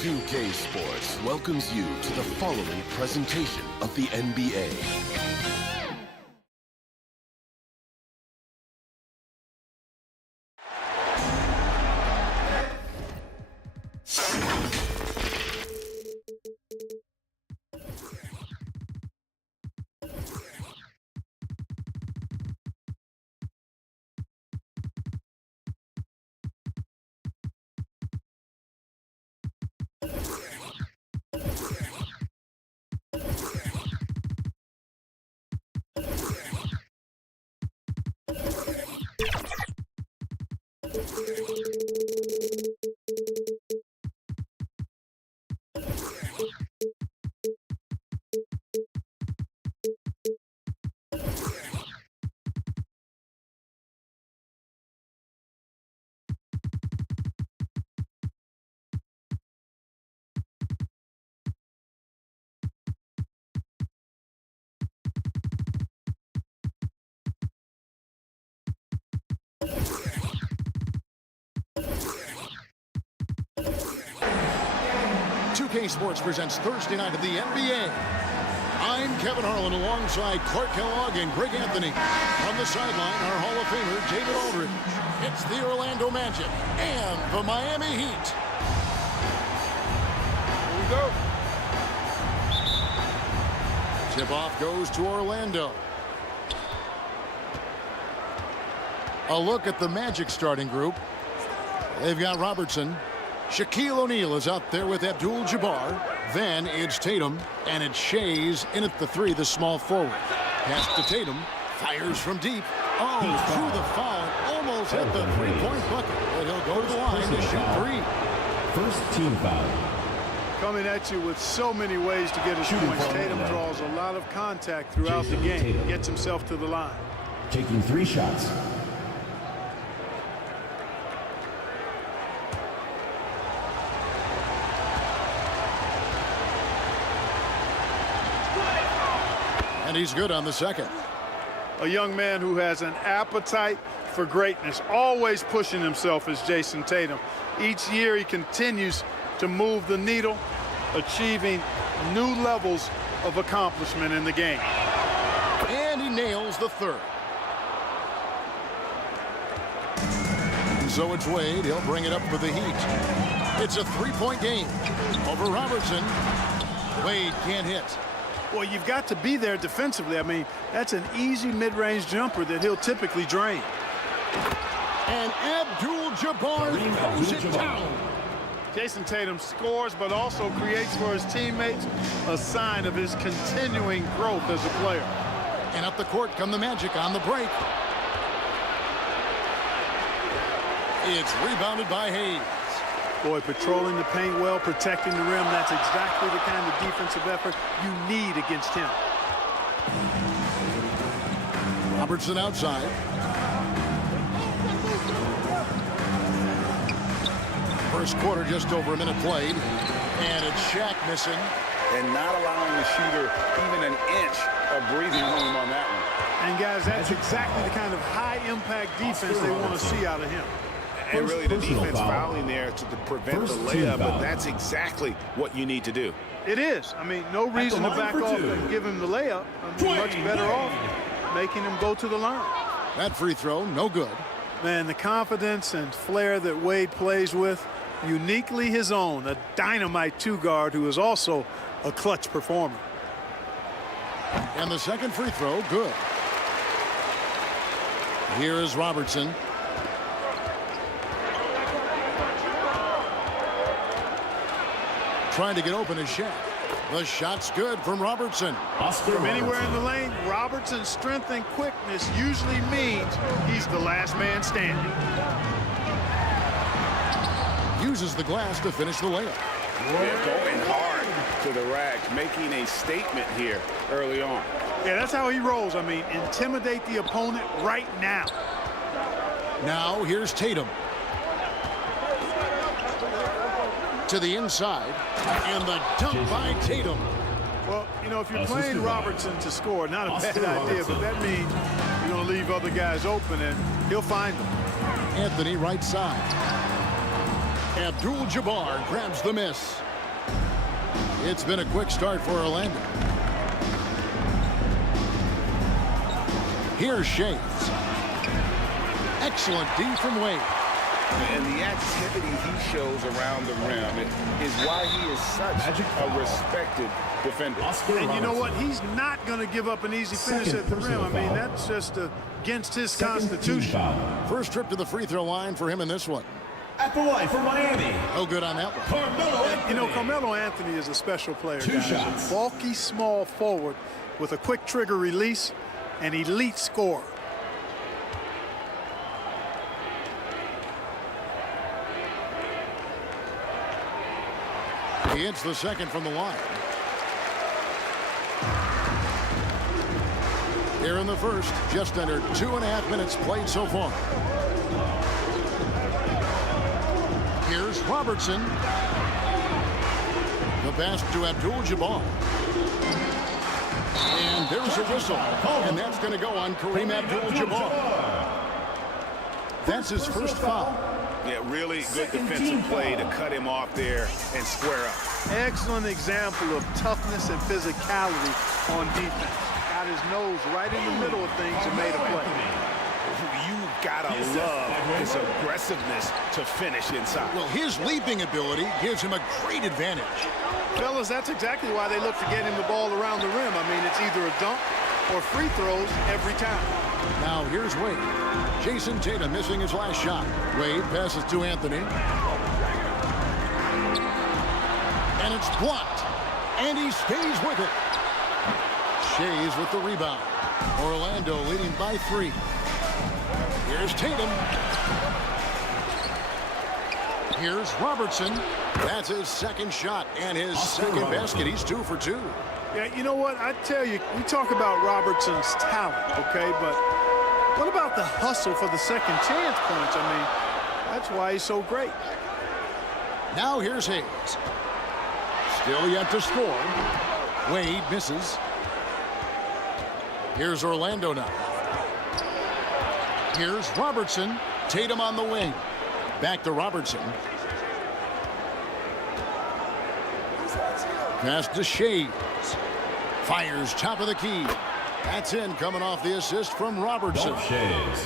2K Sports welcomes you to the following presentation of the NBA. K Sports presents Thursday night of the NBA. I'm Kevin Harlan alongside Clark Kellogg and Greg Anthony. On the sideline, our Hall of Famer, David Aldridge. It's the Orlando Magic and the Miami Heat. Here we go. Tip-off goes to Orlando. A look at the Magic starting group. They've got Robertson. Shaquille O'Neal is out there with Abdul-Jabbar. Then it's Tatum, and it's SHAI's in at the three, the small forward. Pass to Tatum, fires from deep. Oh, through the foul, almost hit the three-point bucket. But he'll go to the line to shoot three. First team foul. Coming at you with so many ways to get his points. Tatum draws a lot of contact throughout the game. Gets himself to the line. Taking 3 shots. And he's good on the second. A young man who has an appetite for greatness, always pushing himself is Jason Tatum. Each year he continues to move the needle, achieving new levels of accomplishment in the game. And he nails the third. So it's Wade. He'll bring it up for the Heat. It's a three-point game over Robertson. Wade can't hit. Well, you've got to be there defensively. I mean, that's an easy mid-range jumper that he'll typically drain. And Abdul-Jabbar throws it down. Jason Tatum scores, but also creates for his teammates a sign of his continuing growth as a player. And up the court come the Magic on the break. It's rebounded by Hayes. Boy, patrolling the paint well, protecting the rim. That's exactly the kind of defensive effort you need against him. Robertson outside. First quarter, just over a minute played. And it's Shaq missing. And not allowing the shooter even an inch of breathing room on that one. And, guys, that's exactly the kind of high-impact defense they want to see out of him. And really the defense fouling there to prevent the layup, but that's exactly what you need to do. It is. I mean, no reason to back off and give him the layup. I mean, much better off making him go to the line. That free throw, no good. Man, the confidence and flair that Wade plays with, uniquely his own, a dynamite two-guard who is also a clutch performer. And the second free throw, good. Here is Robertson. Trying to get open is Shaq. The shot's good from Robertson. From anywhere in the lane, Robertson's strength and quickness usually means he's the last man standing. Uses the glass to finish the layup. Yeah, going hard to the rack, making a statement here early on. Yeah, that's how he rolls. I mean, intimidate the opponent right now. Now here's Tatum. To the inside, and the dunk by Tatum. Well, you know, if you're playing Robertson to score, not a bad idea, but that means you're going to leave other guys open, and he'll find them. Anthony right side. Abdul-Jabbar grabs the miss. It's been a quick start for Orlando. Here's Shades. Excellent D from Wade. And the activity he shows around the rim is why he is such a respected defender. And you know what? He's not going to give up an easy finish at the rim. I mean, that's just against his constitution. First trip to the free throw line for him in this one. At the line for Miami. No good on that one. You know, Carmelo Anthony is a special player, Two guys. shots. A bulky, small forward with a quick trigger release, an elite scorer. He hits the second from the line. Here in the first, just under 2.5 minutes played so far. Here's Robertson. The pass to Abdul-Jabbar. And there's a whistle. And that's going to go on Kareem Abdul-Jabbar. That's his first foul. Yeah, really good defensive play to cut him off there and square up. Excellent example of toughness and physicality on defense. Got his nose right in the middle of things and made a play. You've got to love his aggressiveness to finish inside. Well, his leaping ability gives him a great advantage. Fellas, that's exactly why they look to get him the ball around the rim. I mean, it's either a dunk or free throws every time. Now here's Wade. Jason Tatum missing his last shot. Wade passes to Anthony. And it's blocked. And he stays with it. Shays with the rebound. Orlando leading by 3. Here's Tatum. Here's Robertson. That's his second shot and his second basket. He's 2 for 2. Yeah, you know what? I tell you, we talk about Robertson's talent, okay? But what about the hustle for the second chance points? I mean, that's why he's so great. Now here's Hayes. Still yet to score. Wade misses. Here's Orlando now. Here's Robertson. Tatum on the wing. Back to Robertson. Pass to Shades. Fires top of the key. That's in, coming off the assist from Robertson.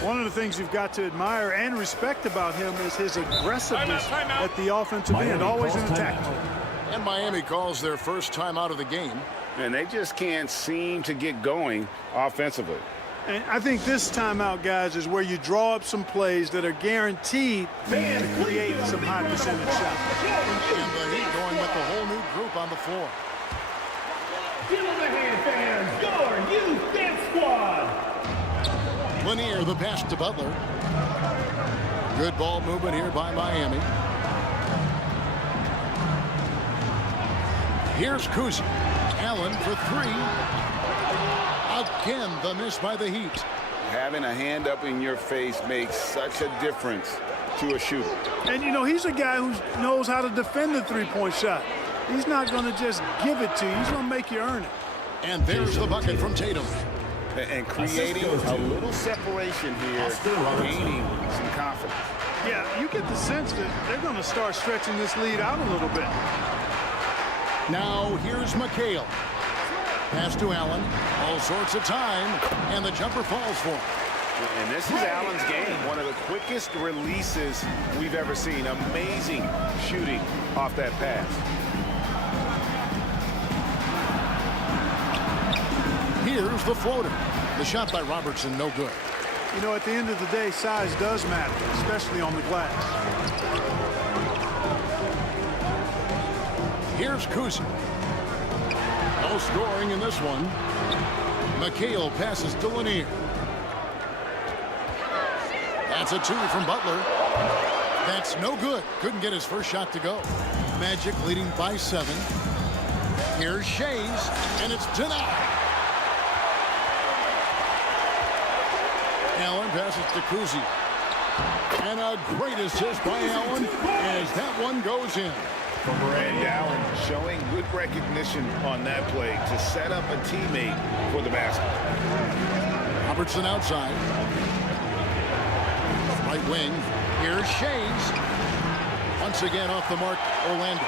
One of the things you've got to admire and respect about him is his aggressiveness at the offensive end, always in attack mode. And Miami calls their first time out of the game. And they just can't seem to get going offensively. And I think this timeout, guys, is where you draw up some plays that are guaranteed to create some high percentage shots. And the Heat going with the whole new group on the floor. Give him a hand, fans. Your youth dance squad. Lanier, the pass to Butler. Good ball movement here by Miami. Here's Kuzi. Allen for 3. Again, the miss by the Heat. Having a hand up in your face makes such a difference to a shooter. And, you know, he's a guy who knows how to defend the three-point shot. He's not going to just give it to you. He's going to make you earn it. And there's the bucket from Tatum. And creating a little separation here, gaining some confidence. Yeah, you get the sense that they're going to start stretching this lead out a little bit. Now here's McHale. Pass to Allen. All sorts of time. And the jumper falls for him. And this is Allen's game. One of the quickest releases we've ever seen. Amazing shooting off that pass. Here's the floater. The shot by Robertson, no good. You know, at the end of the day, size does matter, especially on the glass. Here's Kuzi. No scoring in this one. McHale passes to Lanier. That's a 2 from Butler. That's no good. Couldn't get his first shot to go. Magic leading by 7. Here's Shays, and it's denied. Allen passes to Kuzi. And a great assist by Allen as that one goes in. And Allen showing good recognition on that play to set up a teammate for the basket. Robertson outside. Right wing. Here's Shays. Once again off the mark, Orlando.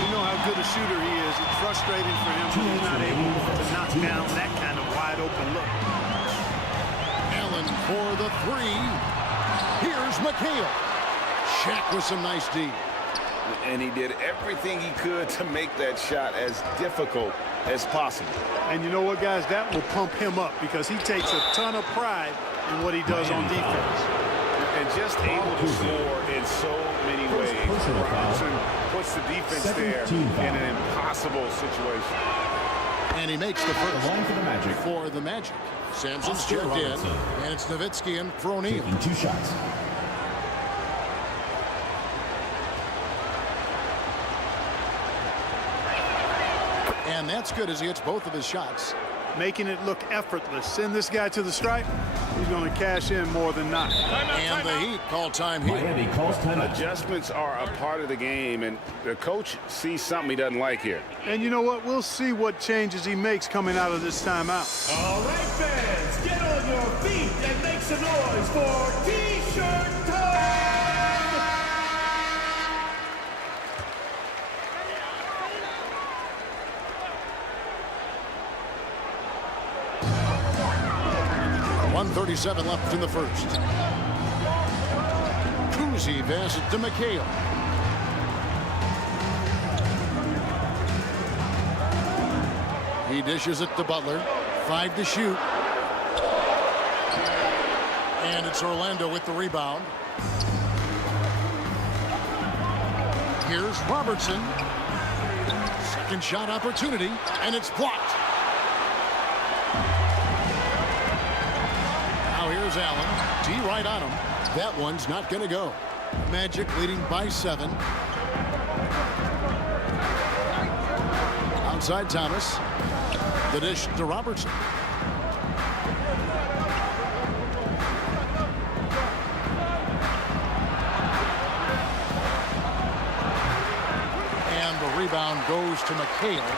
We know how good a shooter he is. It's frustrating for him when he's not able to knock down that kind of wide-open look. Allen for the three. Here's McHale. Shaq with some nice D. And he did everything he could to make that shot as difficult as possible. And you know what, guys? That will pump him up because he takes a ton of pride in what he does on defense. And just able to score in so many ways. Robinson puts the defense there in an impossible situation. And he makes the first line for the Magic. For the Magic. Sampson's checked in, and it's Nowitzki in for O'Neal. Taking 2 shots. And that's good as he hits both of his shots. Making it look effortless. Send this guy to the stripe. He's going to cash in more than not. And the Heat call time here. Miami calls timeout. Adjustments are a part of the game, and the coach sees something he doesn't like here. And you know what? We'll see what changes he makes coming out of this timeout. All right, fans, get on your feet and make some noise for T-shirt time! 1:37 left in the first. Kuzi passes to McHale. He dishes it to Butler. 5 to shoot. And it's Orlando with the rebound. Here's Robertson. Second shot opportunity, and it's blocked. Here's Allen. D right on him. That one's not going to go. Magic leading by 7. Outside Thomas. The dish to Robertson. And the rebound goes to McHale.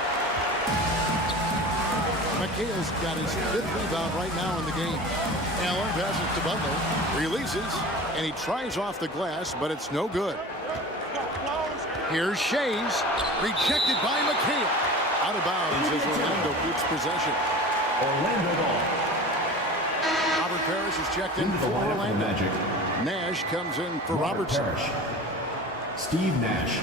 McHale's got his 5th rebound right now in the game. Allen passes to Butler, releases, and he tries off the glass, but it's no good. Here's Shays, rejected by McHale. Out of bounds as Orlando keeps possession. Orlando ball. Robert Parrish is checked in for Orlando. Magic. Nash comes in for Robertson. Parrish. Steve Nash.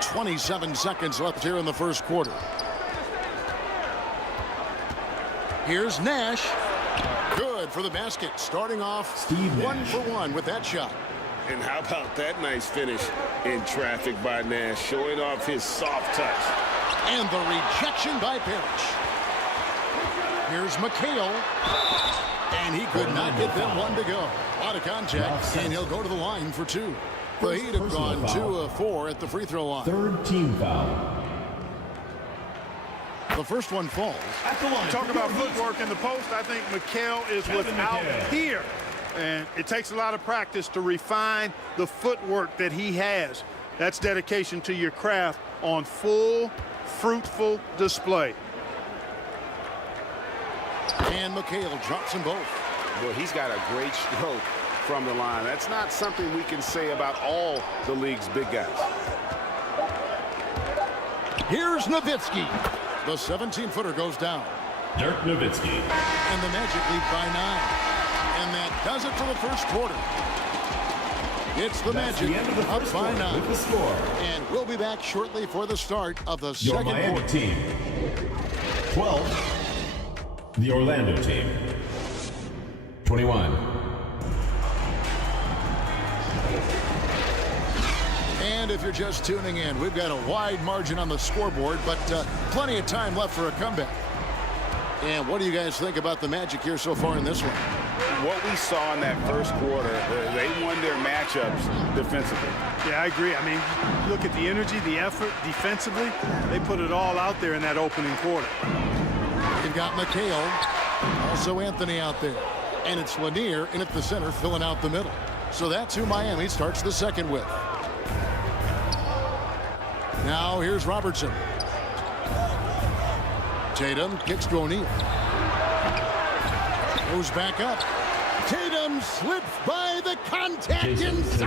27 seconds left here in the first quarter. Here's Nash. Good for the basket. Starting off Steve 1 Nash. for 1 with that shot. And how about that nice finish in traffic by Nash, showing off his soft touch. And the rejection by Parrish. Here's McHale. And he could not get them one to go. Out of contact, and he'll go to the line for 2. The Heat have gone 2 of 4 at the free throw line. 3rd team foul. The first one falls. At the line. Talk about footwork in the post. I think McHale is without here. And it takes a lot of practice to refine the footwork that he has. That's dedication to your craft on full, fruitful display. And McHale drops them both. Well, he's got a great stroke from the line. That's not something we can say about all the league's big guys. Here's Nowitzki. The 17-footer goes down. Dirk Nowitzki. And the Magic lead by 9. And that does it for the first quarter. It's the Magic up by 9. With the score. And we'll be back shortly for the start of the Your second Miami quarter. team. 12. The Orlando team. 21. And if you're just tuning in, we've got a wide margin on the scoreboard, but plenty of time left for a comeback. And what do you guys think about the Magic here so far in this one? What we saw in that first quarter, they won their matchups defensively. Yeah, I agree. I mean, look at the energy, the effort defensively. They put it all out there in that opening quarter. You've got McHale, also Anthony out there. And it's Lanier in at the center, filling out the middle. So that's who Miami starts the second with. Now here's Robertson. Tatum kicks to O'Neal. Goes back up. Tatum Tatum slips by the contact inside.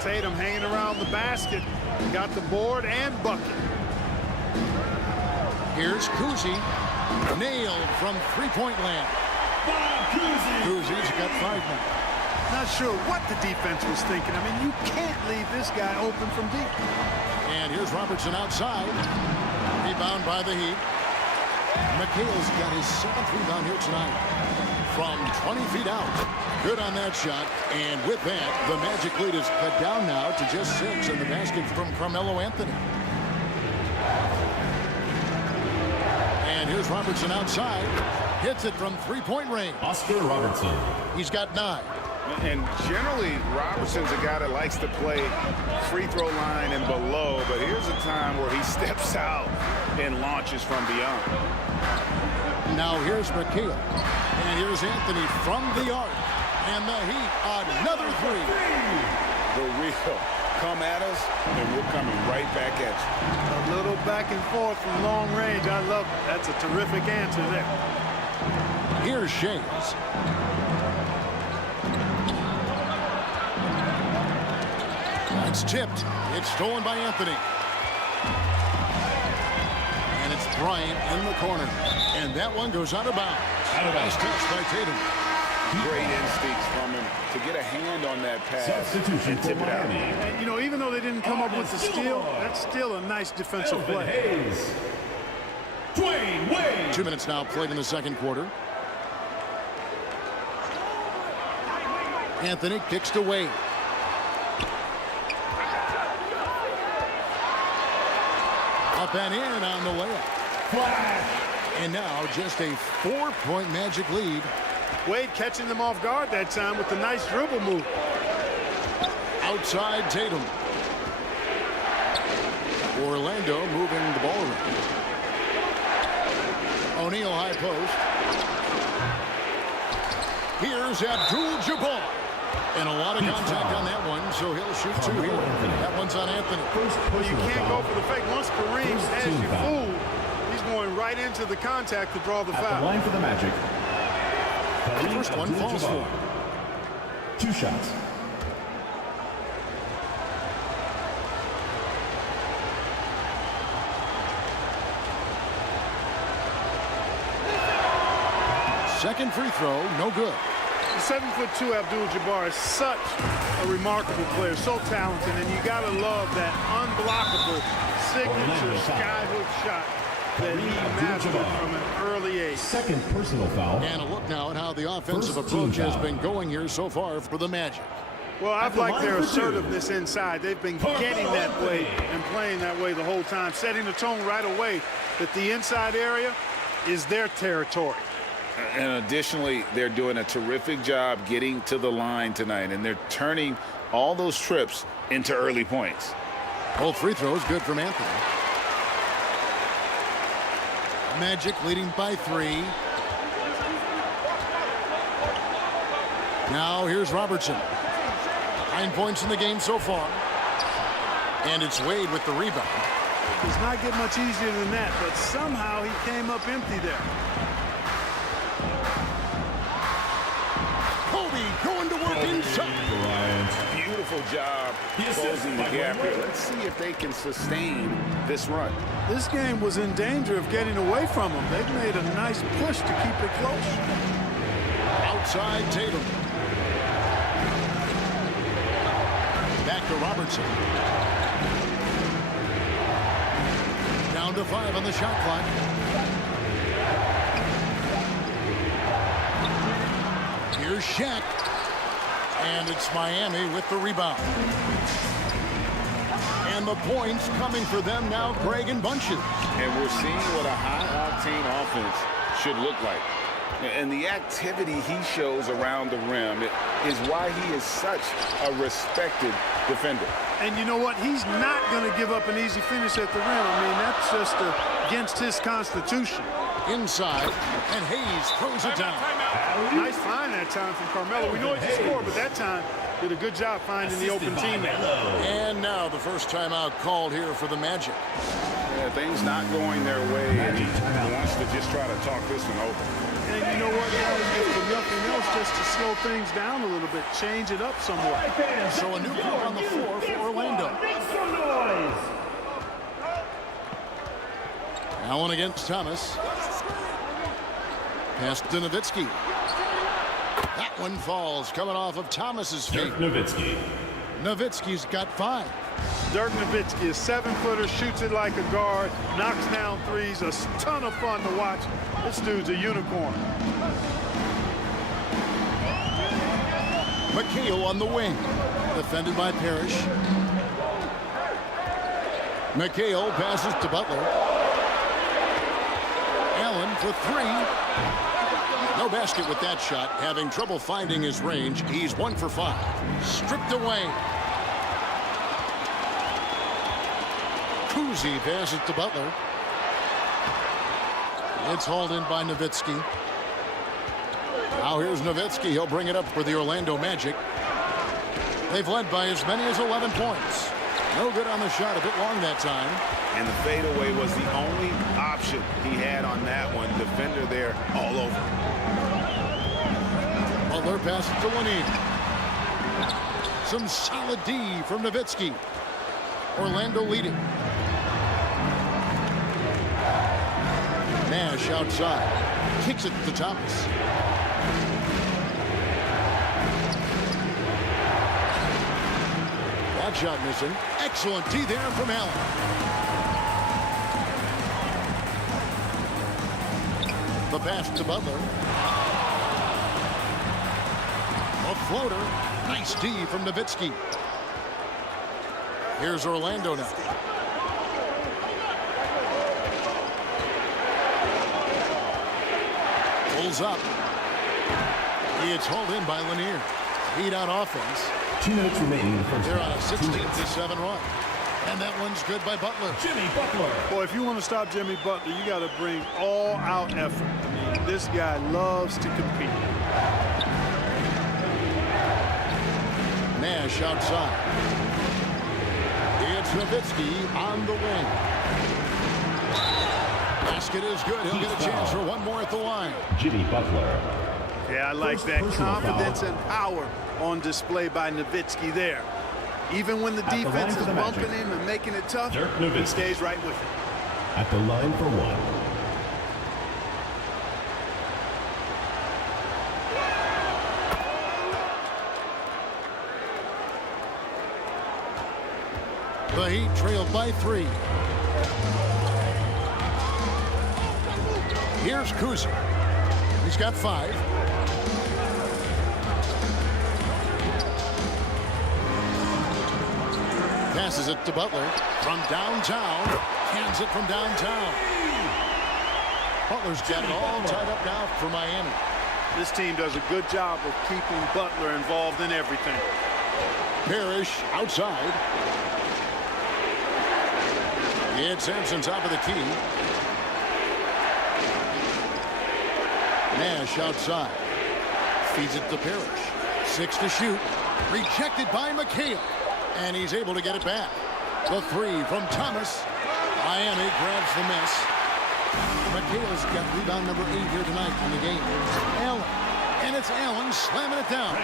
Tatum hanging around the basket. Got the board and bucket. Here's Kuzi. Nailed from three-point land. Kuzi's got 5 men. Not sure what the defense was thinking. I mean, you can't leave this guy open from deep. And here's Robertson outside. Rebound by the Heat. McHale's got his 7th rebound here tonight. From 20 feet out. Good on that shot. And with that, the Magic lead is cut down now to just 6 in the basket from Carmelo Anthony. And here's Robertson outside. Hits it from three-point range. Oscar Robertson. He's got 9. And generally, Robertson's a guy that likes to play free throw line and below, but here's a time where he steps out and launches from beyond. Now here's McHale. And here's Anthony from the arc. And the Heat, another 3. The real come at us, and we're coming right back at you. A little back and forth from long range. I love it. That's a terrific answer there. Here's Shays. That's tipped. It's stolen by Anthony. And it's Bryant in the corner. And that one goes out of bounds. Nice touch by Tatum. Great instincts from him to get a hand on that pass Substitution and tip for it out. Miami. And, you know, even though they didn't come up with the steal, that's still a nice defensive Elvin play. Hayes. Dwayne Wade. 2 minutes now played in the second quarter. Anthony kicks to Wade. Up and in on the layup. Flash. And now just a 4-point Magic lead. Wade catching them off guard that time with the nice dribble move. Outside Tatum. Orlando moving the ball around. O'Neal high post. Here's Abdul-Jabbar. And a lot of contact on that one, so he'll shoot 2 here. That one's on Anthony. Well, you can't go for the fake. Once Kareem has you fooled, he's going right into the contact to draw the At foul. the line for the Magic. The first one falls for. 2 shots. Second free throw, no good. 7'2" Abdul-Jabbar is such a remarkable player, so talented, and you gotta love that unblockable signature skyhook shot that he mastered from an early age. Second personal foul. And a look now at how the offensive First team approach has foul. been going here so far for the Magic. Well, I've the liked their line for 2. assertiveness inside. They've been getting that way and playing that way the whole time, setting the tone right away that the inside area is their territory. And additionally, they're doing a terrific job getting to the line tonight, and they're turning all those trips into early points. Both free throws good from Anthony. Magic leading by 3. Now here's Robertson. 9 points in the game so far. And it's Wade with the rebound. Does not get much easier than that, but somehow he came up empty there. Kobe going to work inside. Bryant. Beautiful job closing the gap here. Let's see if they can sustain this run. This game was in danger of getting away from them. They've made a nice push to keep it close. Outside Tatum. Back to Robertson. Down to 5 on the shot clock. Here's Shaq. And it's Miami with the rebound. And the points coming for them now, Greg in bunches. And we're seeing what a high-octane offense should look like. And the activity he shows around the rim is why he is such a respected defender. And you know what? He's not going to give up an easy finish at the rim. I mean, that's just against his constitution. Inside, and Hayes throws it down. Nice find that time from Carmelo. We know he can score, but that time Did a good job finding the open teammate. And now the first timeout called here for the Magic. Yeah, things not going their way, and he wants to just try to talk this one over. And you know what, guys? If nothing else, just to slow things down a little bit, change it up somewhat. So a new group on the floor for Orlando. Make some noise. Allen against Thomas. Pass to Nowitzki. That one falls, coming off of Thomas's feet. Nowitzki. Nowitzki's got 5. Dirk Nowitzki, a 7-footer, shoots it like a guard, knocks down threes, a ton of fun to watch. This dude's a unicorn. McHale on the wing, defended by Parrish. McHale passes to Butler. Allen for 3. No basket with that shot, having trouble finding his range. He's 1 for 5. Stripped away. Kuzi passes to Butler. It's hauled in by Nowitzki. Now here's Nowitzki. He'll bring it up for the Orlando Magic. They've led by as many as 11 points. No good on the shot, a bit long that time. And the fadeaway was the only option he had on that one. Defender there all over. Butler passes to Lanine. Some solid D from Nowitzki. Orlando leading. Nash outside. Kicks it to Thomas. That shot missing. Excellent D there from Allen. The pass to Butler. A floater. Nice D from Nowitzki. Here's Orlando now. Pulls up. It's hauled in by Lanier. Heat on offense. 2 minutes remaining in the first They're on a half. 16-7 run. And that one's good by Butler. Jimmy Butler. Boy, if you want to stop Jimmy Butler, you got to bring all-out effort. I mean, this guy loves to compete. Nash outside. It's Nowitzki on the wing. Basket is good. He'll get a chance for one more at the line. Jimmy Butler. Yeah, I like First that personal confidence foul. and power on display by Nowitzki there. Even when the At the line defense for is the bumping Magic. him and making it tough, Dirk he Nowitzki. stays right with it. At the line for 1. The Heat trailed by 3. Here's Kuzi. He's got 5. Passes it to Butler from downtown. Hands it from downtown. Butler's got it all tied up now for Miami. This team does a good job of keeping Butler involved in everything. Parrish outside. It's Sampson top of the key. Nash outside. Feeds it to Parrish. 6 to shoot. Rejected by McHale. And he's able to get it back. The 3 from Thomas. Miami grabs the miss. McHale's got rebound number 8 here tonight in the game. Allen. And it's Allen slamming it down.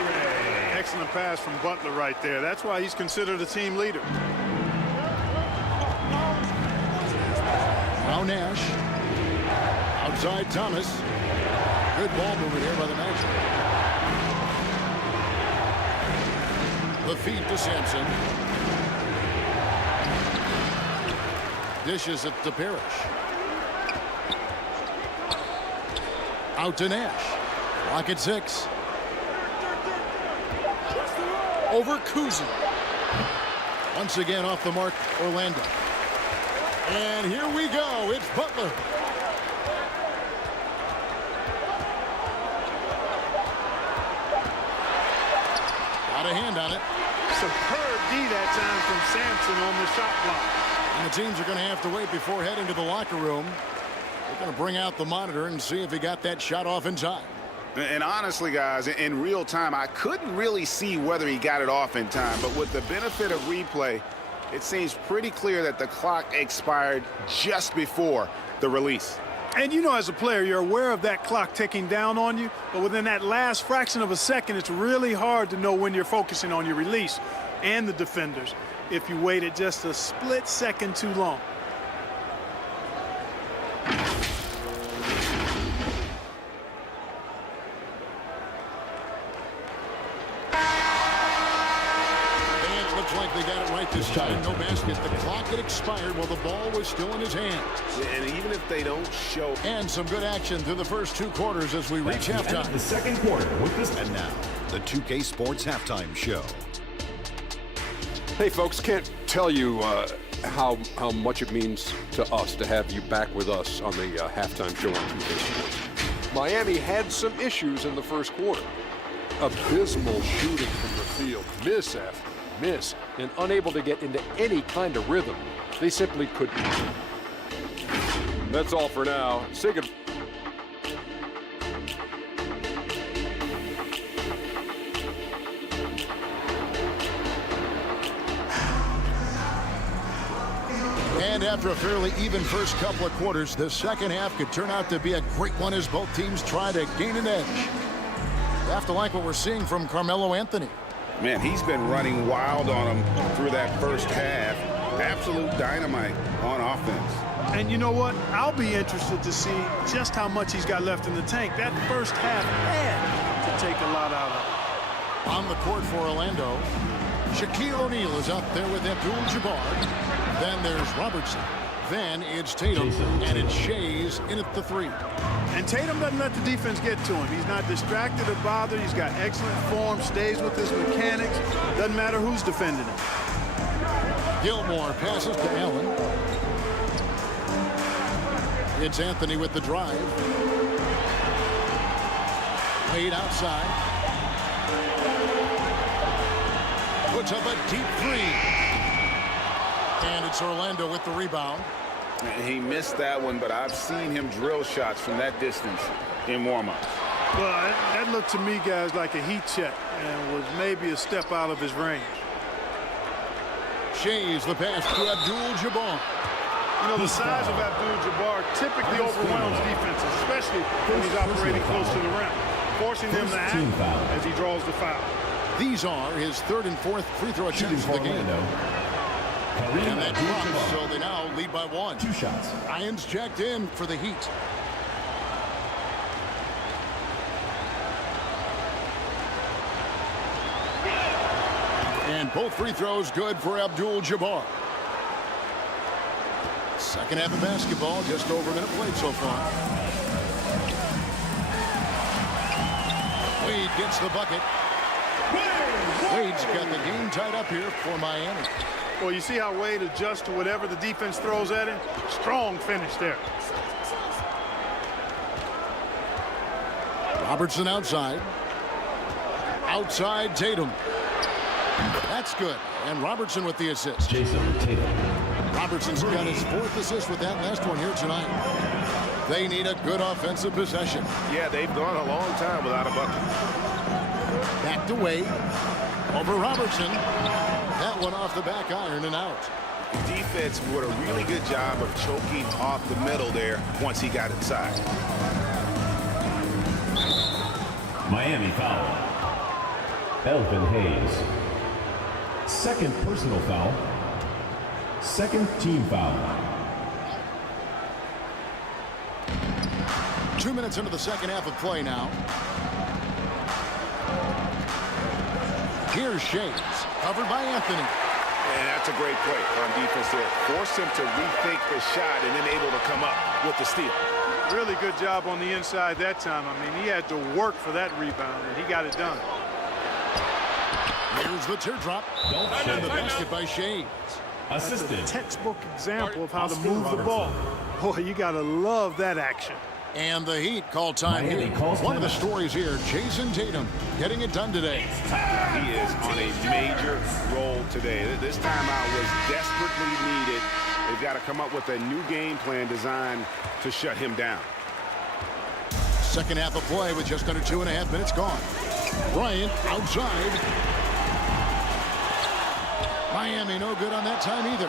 Excellent pass from Butler right there. That's why he's considered a team leader. Now Nash. Outside Thomas. Good ball movement here by the Magic. The feed to Sampson. Dishes it to Parrish. Out to Nash. Clock at 6. Over Kuzi. Once again off the mark, Orlando. And here we go. It's Butler. Got a hand on it. Superb D that time from Sampson on the shot block. And the teams are going to have to wait before heading to the locker room. They're going to bring out the monitor and see if he got that shot off in time. And honestly, guys, in real time, I couldn't really see whether he got it off in time. But with the benefit of replay, it seems pretty clear that the clock expired just before the release. And you know, as a player, you're aware of that clock ticking down on you, but within that last fraction of a second, it's really hard to know when you're focusing on your release and the defenders if you waited just a split second too long. They got it right this time. No basket. The clock had expired while the ball was still in his hands. And even if they don't show... And some good action through the first 2 quarters as we reach halftime. The second quarter with this. And now, the 2K Sports Halftime Show. Hey, folks, can't tell you how much it means to us to have you back with us on the halftime show on 2K Sports. Miami had some issues in the first quarter. Abysmal shooting from the field, miss after miss, and unable to get into any kind of rhythm. They simply couldn't. That's all for now. Say good. And after a fairly even first couple of quarters, the second half could turn out to be a great one as both teams try to gain an edge. You have to like what we're seeing from Carmelo Anthony. Man, he's been running wild on him through that first half. Absolute dynamite on offense. And you know what? I'll be interested to see just how much he's got left in the tank. That first half had to take a lot out of it. On the court for Orlando, Shaquille O'Neal is out there with Abdul-Jabbar. Then there's Robertson. Then it's Tatum, and it's SHAI's in at the 3. And Tatum doesn't let the defense get to him. He's not distracted or bothered. He's got excellent form, stays with his mechanics. Doesn't matter who's defending him. Gilmore passes to Allen. It's Anthony with the drive. Wade outside. Puts up a deep 3. And it's Orlando with the rebound. He missed that one, but I've seen him drill shots from that distance in warm-ups. Well, that looked to me, guys, like a heat check and was maybe a step out of his range. SHAI's the pass to Abdul-Jabbar. You know, the size of Abdul-Jabbar typically overwhelms defenses, especially when he's operating close to the rim, forcing them to act as he draws the foul. These are his 3rd and 4th free throw attempts of the game. And that drops, so they now lead by 1. 2 shots. Ryan's checked in for the Heat. And both free throws good for Abdul-Jabbar. Second half of basketball, just over a minute played so far. Wade gets the bucket. Wade's got the game tied up here for Miami. Well, you see how Wade adjusts to whatever the defense throws at him? Strong finish there. Robertson outside. Outside Tatum. That's good. And Robertson with the assist. Jason Tatum. Robertson's got his 4th assist with that last one here tonight. They need a good offensive possession. Yeah, they've gone a long time without a bucket. Back to Wade. Over Robertson. That one off the back iron and out. Defense did a really good job of choking off the middle there once he got inside. Miami foul. Elvin Hayes. 2nd personal foul. 2nd team foul. 2 minutes into the second half of play now. Here's SHAI, covered by Anthony. And that's a great play on defense there. Force him to rethink the shot and then able to come up with the steal. Really good job on the inside that time. I mean, he had to work for that rebound, and he got it done. Here's the teardrop. And the basket by SHAI. Assisted. That's a textbook example of how to move the ball. Boy, you got to love that action. And the Heat call time Miami here. calls One of the timeout. stories here, Jason Tatum getting it done today. He is on a major role today. This timeout was desperately needed. They've got to come up with a new game plan designed to shut him down. Second half of play with just under 2.5 minutes gone. Bryant outside. Miami no good on that time either.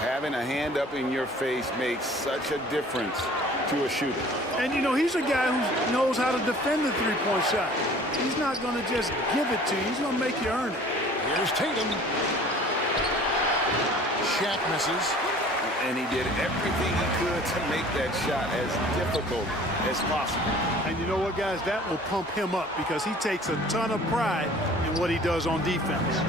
Having a hand up in your face makes such a difference to a shooter. And, you know, he's a guy who knows how to defend the three-point shot. He's not going to just give it to you. He's going to make you earn it. Here's Tatum. Shaq misses. And he did everything he could to make that shot as difficult as possible. And you know what, guys? That will pump him up because he takes a ton of pride in what he does on defense.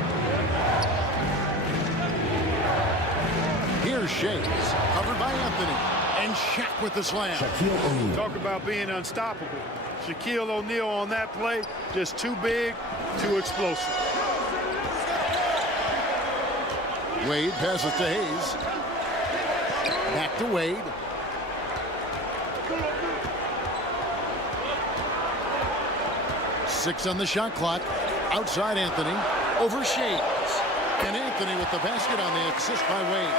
Here's Shays, covered by Anthony. And Shaq with the slam. Talk about being unstoppable. Shaquille O'Neal on that play, just too big, too explosive. Wade passes to Hayes. Back to Wade. Six on the shot clock. Outside Anthony. Over Shays. And Anthony with the basket on the assist by Wade.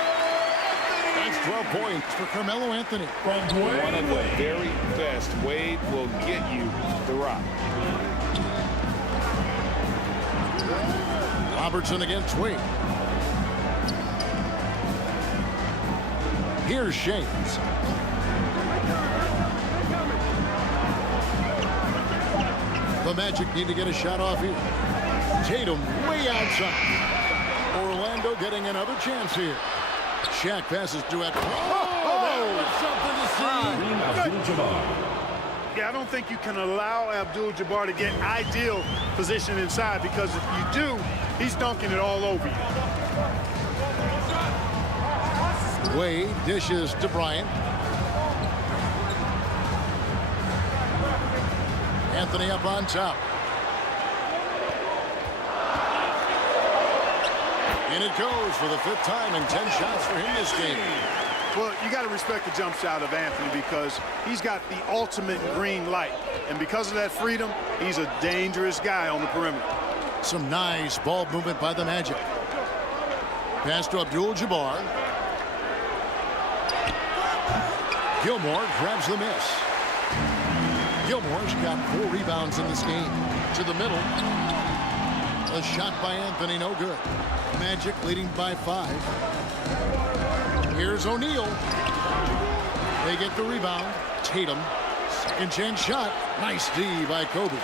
That's 12 points for Carmelo Anthony. One of the very best. Wade will get you the rock. Robertson against Wade. Here's Shays. The Magic need to get a shot off here. Tatum way outside. Orlando getting another chance here. Shaq passes to it. That was something to see. Yeah, I don't think you can allow Abdul-Jabbar to get ideal position inside because if you do, he's dunking it all over you. Wade dishes to Bryant. Anthony up on top. And it goes for the 5th time and 10 shots for him this game. Well, you got to respect the jump shot of Anthony because he's got the ultimate green light. And because of that freedom, he's a dangerous guy on the perimeter. Some nice ball movement by the Magic. Pass to Abdul-Jabbar. Gilmore grabs the miss. Gilmore's got 4 rebounds in this game. To the middle. A shot by Anthony, no good. Magic leading by 5. Here's O'Neal. They get the rebound. Tatum. Second chance shot. Nice D by Kobe.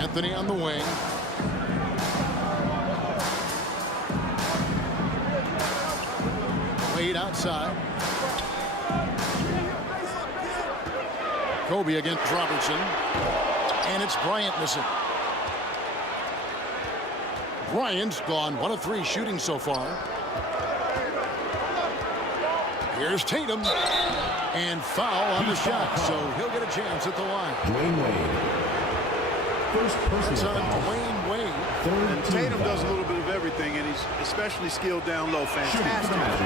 Anthony on the wing. Wade outside. Kobe against Robertson. And it's Bryant missing. Bryant's gone 1 of 3 shooting so far. Here's Tatum. And foul on the shot, so he'll get a chance at the line. Dwayne Wade. First personal foul. Dwayne Wade. And Tatum does a little bit of everything, and he's especially skilled down low. Fantastic at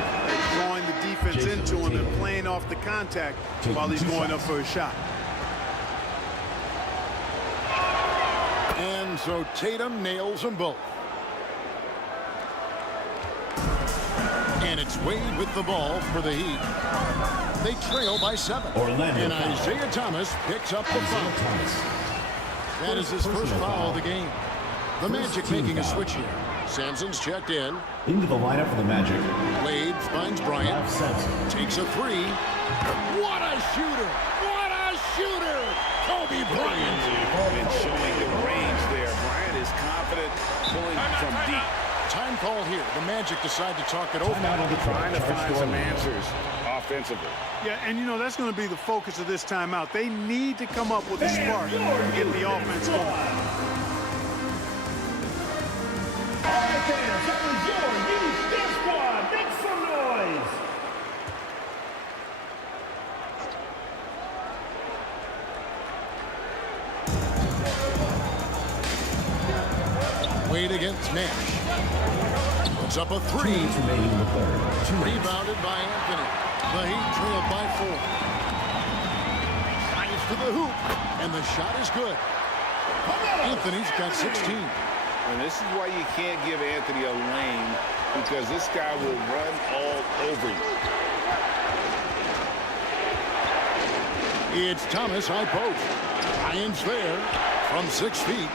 drawing the defense into him and playing off the contact while he's going up for a shot. And so Tatum nails them both. And it's Wade with the ball for the Heat. They trail by 7. Orlando and foul. Isaiah Thomas picks up the foul. That is his first foul of the game. The Magic making a switch here. Sampson's checked in. Into the lineup for the Magic. Wade finds Bryant. Sampson. Takes a 3. What a shooter! What a shooter! Kobe Bryant. And showing the range there. Bryant is confident pulling from deep. Time call here. The Magic decide to talk it over. Trying to find some answers offensively. Yeah, and you know, that's going to be the focus of this timeout. They need to come up with a spark to get the offense going. All right, fans, that was your youth dance squad. Make some noise. Wade against Nash. Puts up a 3. Remaining in the third. Rebounded by Anthony. The Heat trailed by 4. Drives to the hoop. And the shot is good. Anthony's got 16. And this is why you can't give Anthony a lane, because this guy will run all over you. It's Thomas high post. Irons there from 6 feet.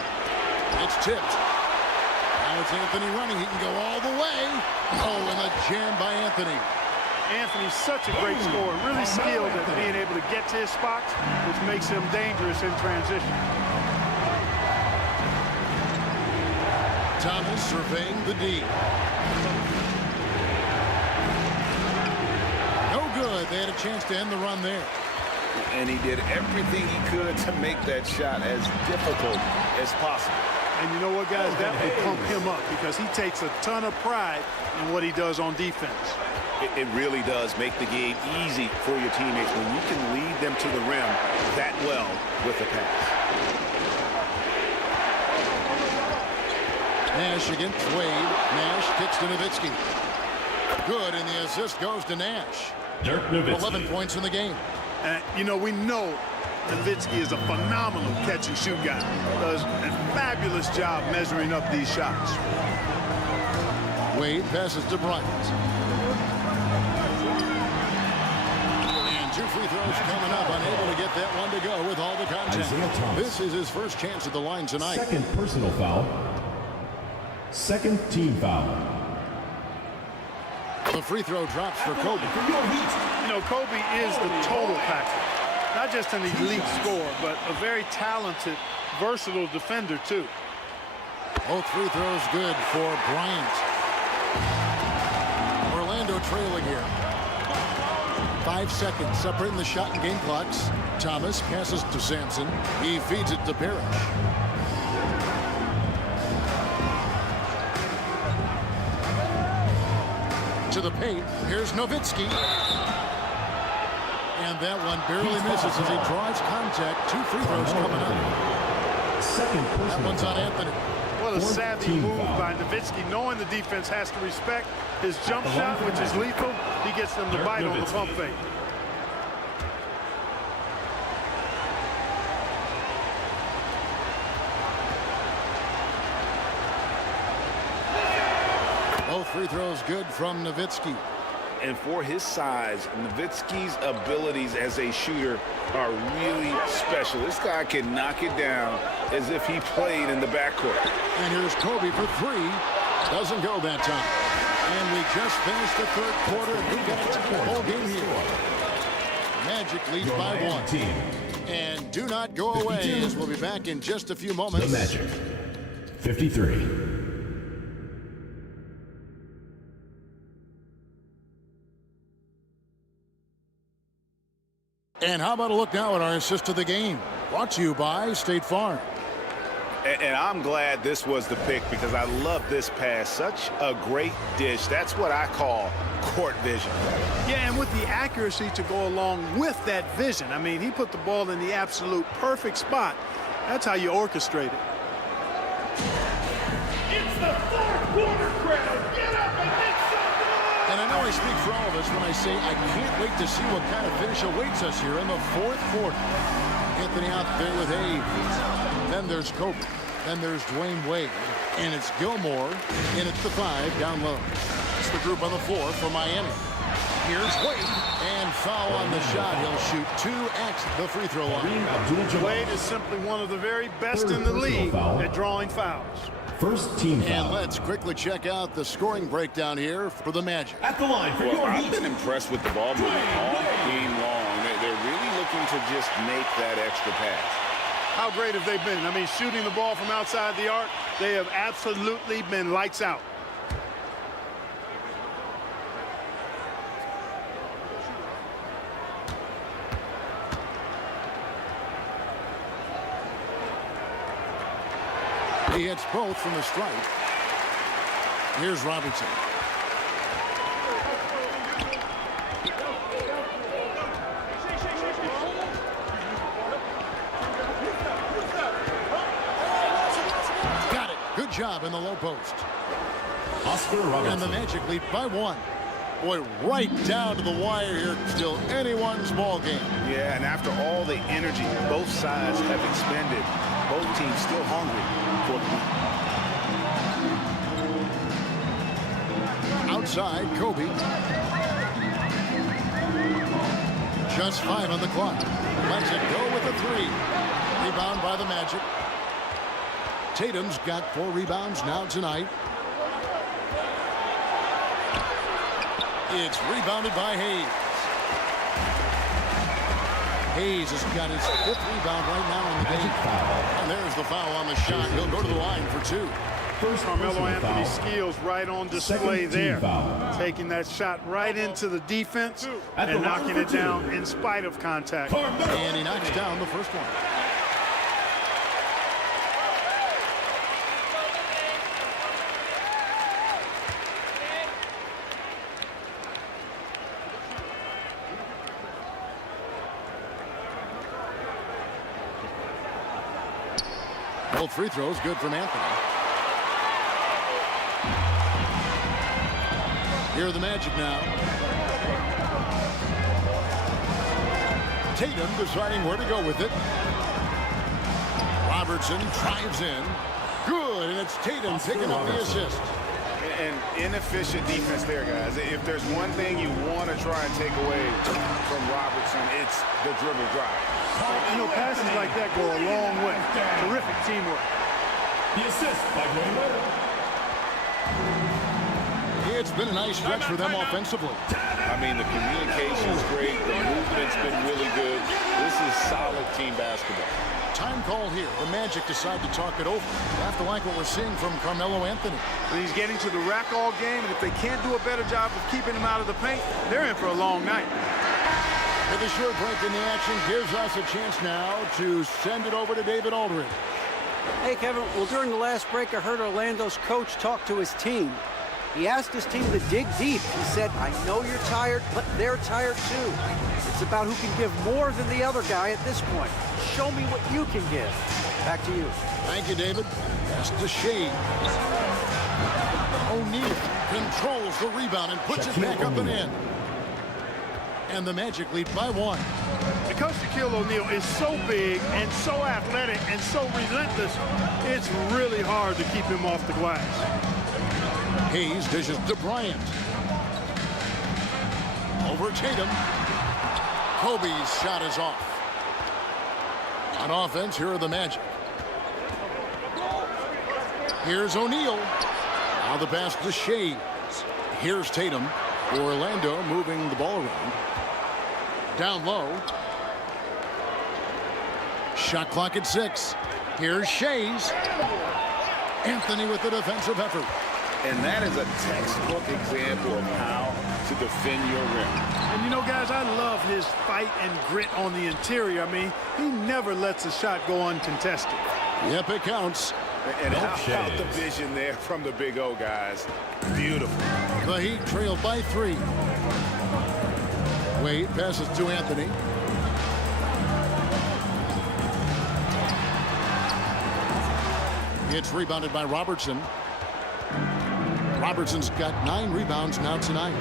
It's tipped. Now it's Anthony running. He can go all the way. Oh, and a jam by Anthony. Anthony's such a great scorer, really skilled at being able to get to his spots, which makes him dangerous in transition. Thomas surveying the D. No good. They had a chance to end the run there. And he did everything he could to make that shot as difficult as possible. And you know what, guys? That will pump him up because he takes a ton of pride in what he does on defense. It really does make the game easy for your teammates when you can lead them to the rim that well with a pass. Nash against Wade. Nash kicks to Nowitzki. Good, and the assist goes to Nash. 11 points in the game. And, you know, we know Nowitzki is a phenomenal catch-and-shoot guy. Does a fabulous job measuring up these shots. Wade passes to Bryant. And 2 free throws coming up. Unable to get that one to go with all the contact. This is his first chance at the line tonight. Second personal foul. Second team foul. The free throw drops for Kobe. You know, Kobe is the total package. Not just an elite scorer, but a very talented, versatile defender, too. Both free throws good for Bryant. Orlando trailing here. 5 seconds separating the shot and game clocks. Thomas passes to Sampson. He feeds it to Parrish. To the paint. Here's Nowitzki. And that one barely misses as he draws contact. 2 free throws coming up. That one's on Anthony. What a savvy move by Nowitzki, knowing the defense has to respect his jump shot, which is lethal. He gets them to bite on the pump fake. Both free throws good from Nowitzki. And for his size, Nowitzki's abilities as a shooter are really special. This guy can knock it down as if he played in the backcourt. And here's Kobe for 3. Doesn't go that time. And we just finished the 3rd quarter. We've got a whole game here. Magic leads by 1. And do not go away, as we'll be back in just a few moments. The Magic, 53. And how about a look now at our assist to the game? Brought to you by State Farm. And I'm glad this was the pick because I love this pass. Such a great dish. That's what I call court vision. Yeah, and with the accuracy to go along with that vision. I mean, he put the ball in the absolute perfect spot. That's how you orchestrate it. It's the 4th quarter crowd. Get up and make some noise! And I know I speak for all of us when I say I can't wait to see what kind of finish awaits us here in the 4th quarter. Anthony out there with Abe. Then there's Kobe. Then there's Dwayne Wade. And it's Gilmore in at the 5 down low. It's the group on the 4 for Miami. Here's Wade. And foul on the shot. He'll shoot 2 at the free throw line. Wade is simply one of the very best in the league at drawing fouls. First team foul. And let's quickly check out the scoring breakdown here for the Magic. At the line for your I've been impressed with the ball movement all game long. They're really looking to just make that extra pass. How great have they been? I mean, shooting the ball from outside the arc, they have absolutely been lights out. He hits both from the stripe. Here's Robinson. Got it. Good job in the low post. Oscar Robinson. And the Magic lead by 1. Boy, right down to the wire here. Still anyone's ball game. Yeah, and after all the energy both sides have expended, both teams still hungry for the win. Outside, Kobe. Just 5 on the clock. Lets it go with a 3. Rebound by the Magic. Tatum's got 4 rebounds now tonight. It's rebounded by Hayes. Hayes has got his 5th rebound right now in the game. And there's the foul on the shot. He'll go to the line for 2. Carmelo Anthony's skills right on display there. Taking that shot right into the defense and knocking it down in spite of contact. And he knocks down the first one. Both free throws good from Anthony. Here are the Magic now. Tatum deciding where to go with it. Robertson drives in. Good, and it's Tatum picking up the assist. And inefficient defense there, guys. If there's one thing you want to try and take away from Robertson, it's the dribble drive. You know, passes like that go a long way. Terrific teamwork. The assist by Dwayne Wade. It's been a nice stretch for them offensively. I mean, the communication's great. The movement's been really good. This is solid team basketball. Time call here. The Magic decide to talk it over. You have to like what we're seeing from Carmelo Anthony. He's getting to the rack all game, and if they can't do a better job of keeping him out of the paint, they're in for a long night. With a short break in the action gives us a chance now to send it over to David Aldridge. Hey, Kevin. Well, during the last break, I heard Orlando's coach talk to his team. He asked his team to dig deep. He said, I know you're tired, but they're tired too. It's about who can give more than the other guy at this point. Show me what you can give. Back to you. Thank you, David. Pass to SHAI. O'Neal controls the rebound and puts it back up and in. And the Magic lead by 1. Because Shaquille O'Neal is so big and so athletic and so relentless, it's really hard to keep him off the glass. Hayes dishes to Bryant. Over Tatum. Kobe's shot is off. On offense, here are the Magic. Here's O'Neal. Now the pass to SHAI. Here's Tatum. Orlando moving the ball around. Down low. Shot clock at 6. Here's SHAI's. Anthony with the defensive effort. And that is a textbook example of how to defend your rim. And you know, guys, I love his fight and grit on the interior. I mean, he never lets a shot go uncontested. Yep, it counts. And how about the vision there from the Big O, guys? Beautiful. The Heat trail by 3. Wade passes to Anthony. It's rebounded by Robertson. Robertson's got 9 rebounds now tonight.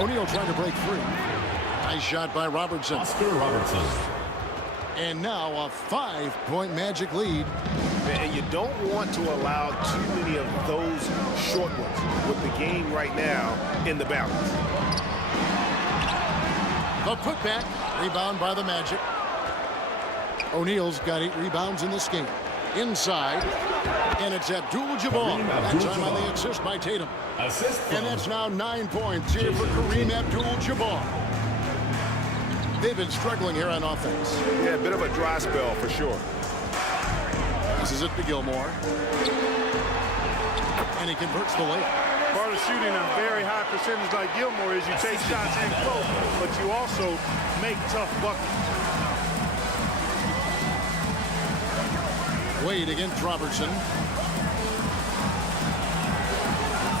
O'Neal trying to break free. Nice shot by Robertson. Oscar Robertson. And now a 5-point Magic lead. And you don't want to allow too many of those short ones with the game right now in the balance. The putback. Rebound by the Magic. O'Neal's got 8 rebounds in this game. Inside. And it's Abdul-Jabbar. That time on the assist by Tatum. And that's now 9 points here for Kareem Abdul-Jabbar. They've been struggling here on offense. Yeah, a bit of a dry spell for sure. This is it to Gilmore. And he converts the layup. Part of shooting a very high percentage like Gilmore is you take shots in close, but you also make tough buckets. Wade against Robertson.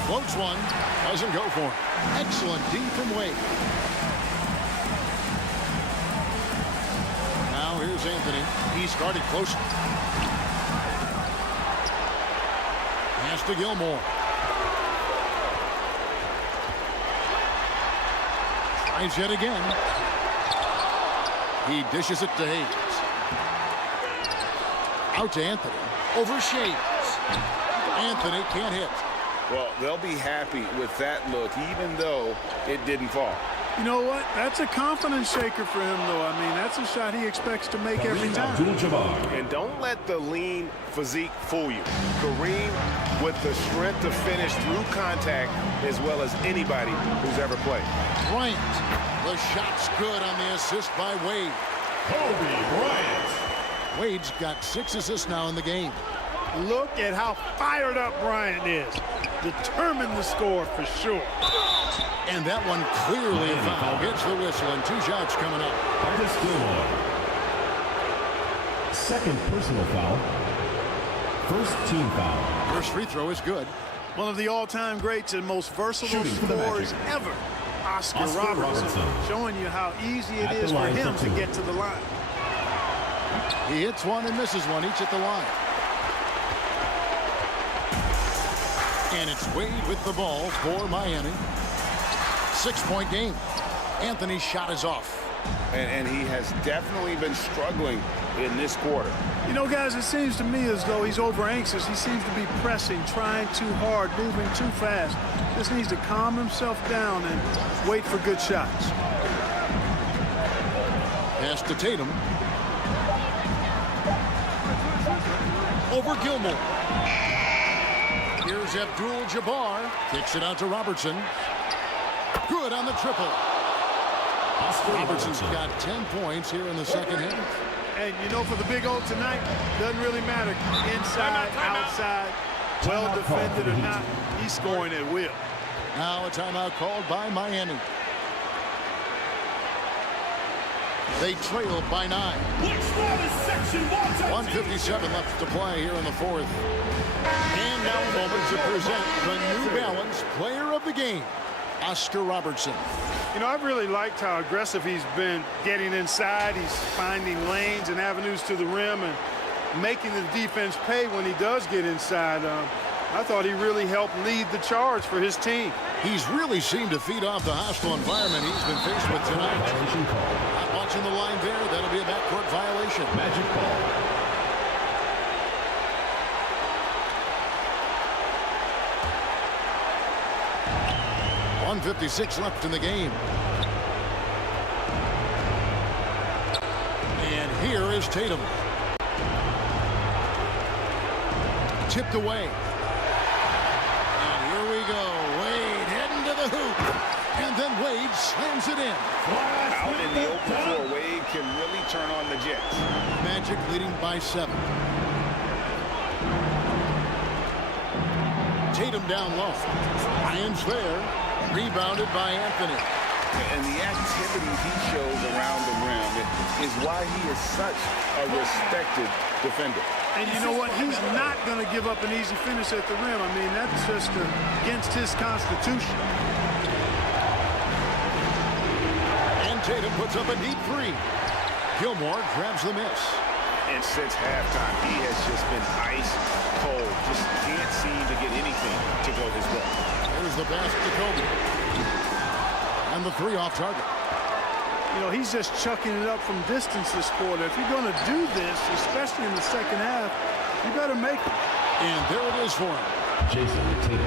Floats one. Doesn't go for it. Excellent D from Wade. Now here's Anthony. He started close. Pass to Gilmore. Tries yet again. He dishes it to Hayes. Out to Anthony. Over SHAI. Anthony can't hit. Well, they'll be happy with that look, even though it didn't fall. You know what? That's a confidence shaker for him, though. I mean, that's a shot he expects to make every time. And don't let the lean physique fool you. Kareem with the strength to finish through contact as well as anybody who's ever played. Bryant. The shot's good on the assist by Wade. Kobe Bryant. Wade's got 6 assists now in the game. Look at how fired up Bryant is. Determined to score for sure. And that one clearly a foul. Gets the whistle, and 2 shots coming up. Artis Gilmore. Second personal foul. First team foul. First free throw is good. One of the all-time greats and most versatile scorers ever, Oscar Robertson, showing you how easy it is for him to get to the line. He hits one and misses one, each at the line. And it's Wade with the ball for Miami. 6-point game. Anthony's shot is off. And he has definitely been struggling in this quarter. You know, guys, it seems to me as though he's over-anxious. He seems to be pressing, trying too hard, moving too fast. Just needs to calm himself down and wait for good shots. Pass to Tatum. Over Gilmore. Here's Abdul-Jabbar. Kicks it out to Robertson. Good on the triple. Robertson's got 10 points here in the second half. And, you know, for the Big O tonight, doesn't really matter. Inside, outside, well defended or not, he's scoring at will. Now a timeout called by Miami. They trail by 9. 1:57 left to play here in the fourth. And now a moment to present the New Balance Player of the Game, Oscar Robertson. You know, I've really liked how aggressive he's been getting inside. He's finding lanes and avenues to the rim and making the defense pay when he does get inside. I thought he really helped lead the charge for his team. He's really seemed to feed off the hostile environment he's been faced with tonight. Not watching the line there. That'll be a backcourt violation. Magic ball. .156 left in the game. And here is Tatum. Tipped away. And here we go. Wade heading to the hoop. And then Wade slams it in. Out in the open floor, Wade can really turn on the Jets. Magic leading by 7. Tatum down low. Ryan's there. Rebounded by Anthony. And the activity he shows around the rim is why he is such a respected defender. And you know what? He's not going to give up an easy finish at the rim. I mean, that's just against his constitution. And Tatum puts up a deep 3. Gilmore grabs the miss. And since halftime, he has just been ice cold. Just can't seem to get anything to go his way. There's the pass to Kobe. And the 3 off target. You know, he's just chucking it up from distance this quarter. If you're going to do this, especially in the second half, you better make it. And there it is for him. Jason Tatum.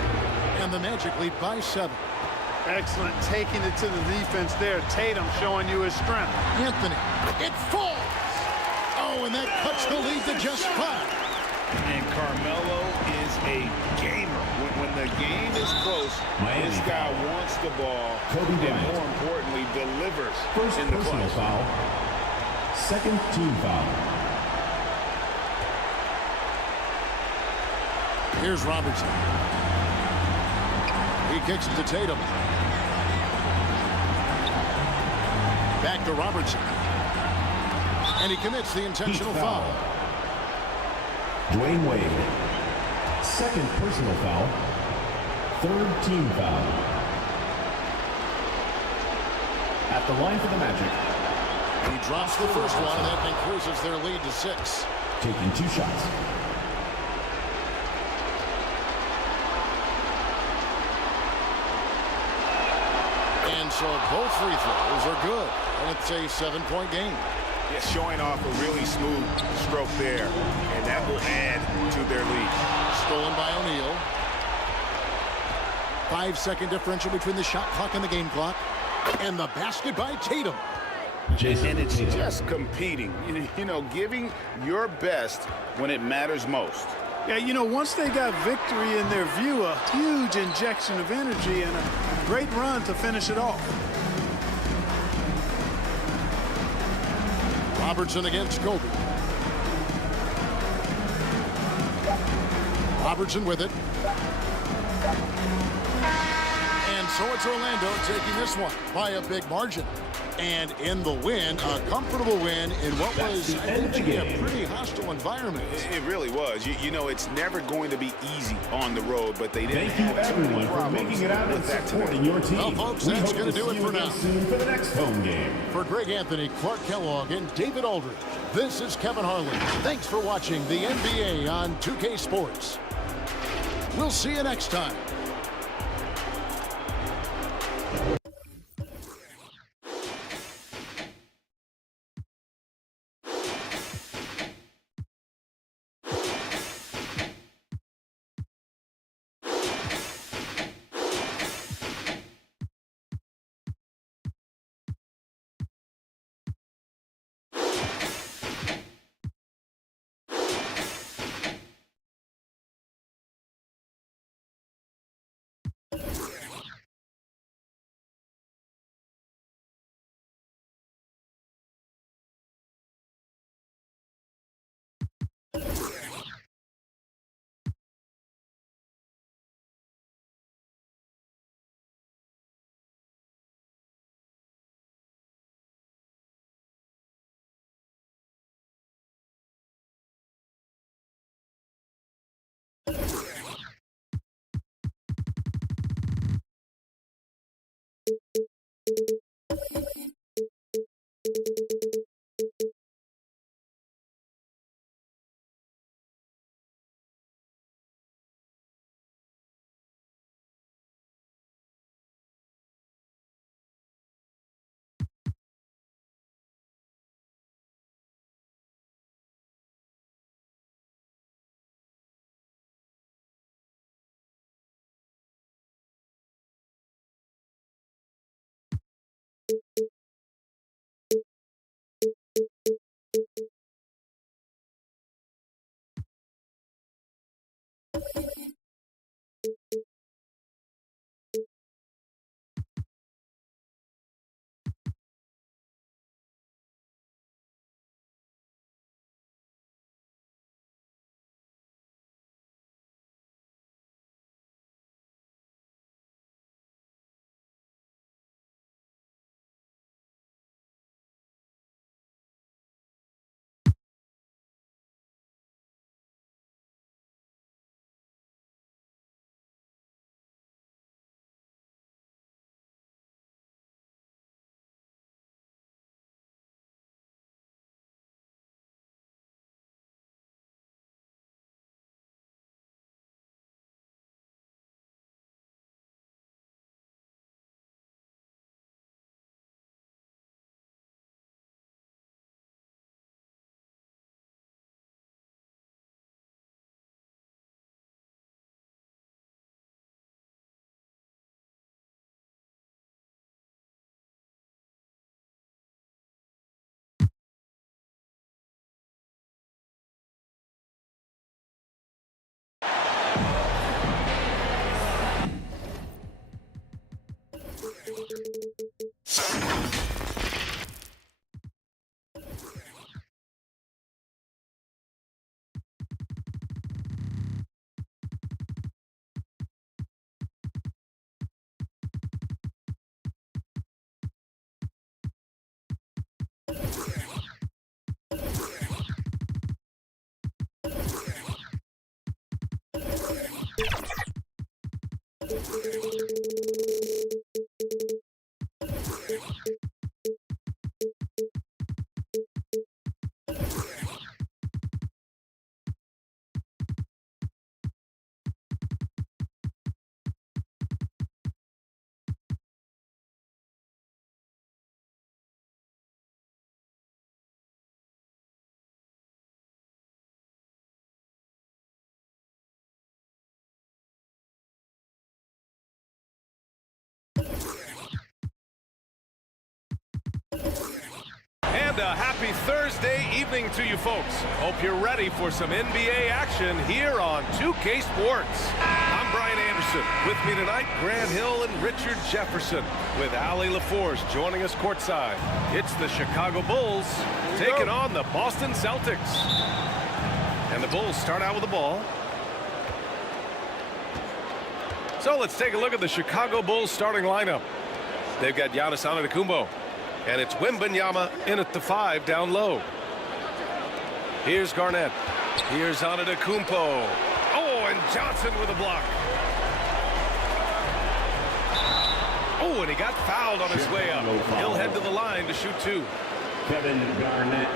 And the Magic lead by 7. Excellent taking it to the defense there. Tatum showing you his strength. Anthony. It falls. Oh, and that cuts the lead to just 5. And Carmelo is a gamer. When the game is close, this guy wants the ball and, more importantly, delivers First in the personal clutch. foul. Second team foul. Here's Robertson. He kicks it to Tatum. Back to Robertson. And he commits the intentional foul. Dwayne Wade. Second personal foul. Third team foul. At the line for the Magic. He drops the first one, and that increases their lead to 6. Taking 2 shots. And so both free throws are good. And it's a 7-point game. Yeah, showing off a really smooth stroke there, and that will add to their lead. Stolen by O'Neal. 5-second differential between the shot clock and the game clock. And the basket by Tatum. And it's just competing, you know, giving your best when it matters most. Yeah, you know, once they got victory in their view, a huge injection of energy and a great run to finish it off. Robertson against Kobe. Robertson with it. And so it's Orlando taking this one by a big margin. And in the win, a comfortable win in what was, I think, a pretty hostile environment. It really was. You know, it's never going to be easy on the road, but they didn't Thank you, have too many everyone, for problems making it out and with that supporting tonight. your team. Well, folks, We that's hope going to to do see it you for again now. soon for the next home game. For Greg Anthony, Clark Kellogg, and David Aldridge, this is Kevin Harlan. Thanks for watching the NBA on 2K Sports. We'll see you next time. And a happy Thursday evening to you folks. Hope you're ready for some NBA action here on 2K Sports. I'm Brian Anderson. With me tonight, Grant Hill and Richard Jefferson, with Allie LaForce joining us courtside. It's the Chicago Bulls taking on the Boston Celtics. And the Bulls start out with the ball. So let's take a look at the Chicago Bulls starting lineup. They've got Giannis Antetokounmpo. And it's Wembanyama in at the 5 down low. Here's Garnett. Here's Antetokounmpo. Oh, and Johnson with a block. Oh, and he got fouled on his way up. He'll head to the line to shoot 2. Kevin Garnett.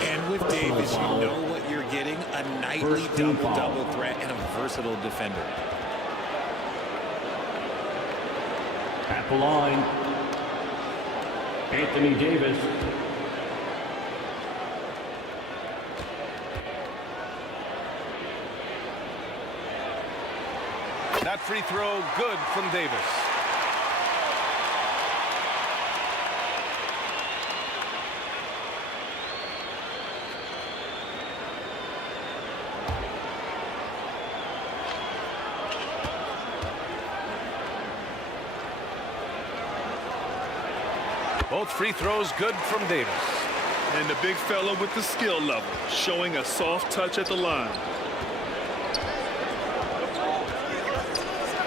And with Davis, you know what you're getting, a nightly double-double threat and a versatile defender. At the line, Anthony Davis. That free throw good from Davis. Both free throws good from Davis. And the big fella with the skill level, showing a soft touch at the line.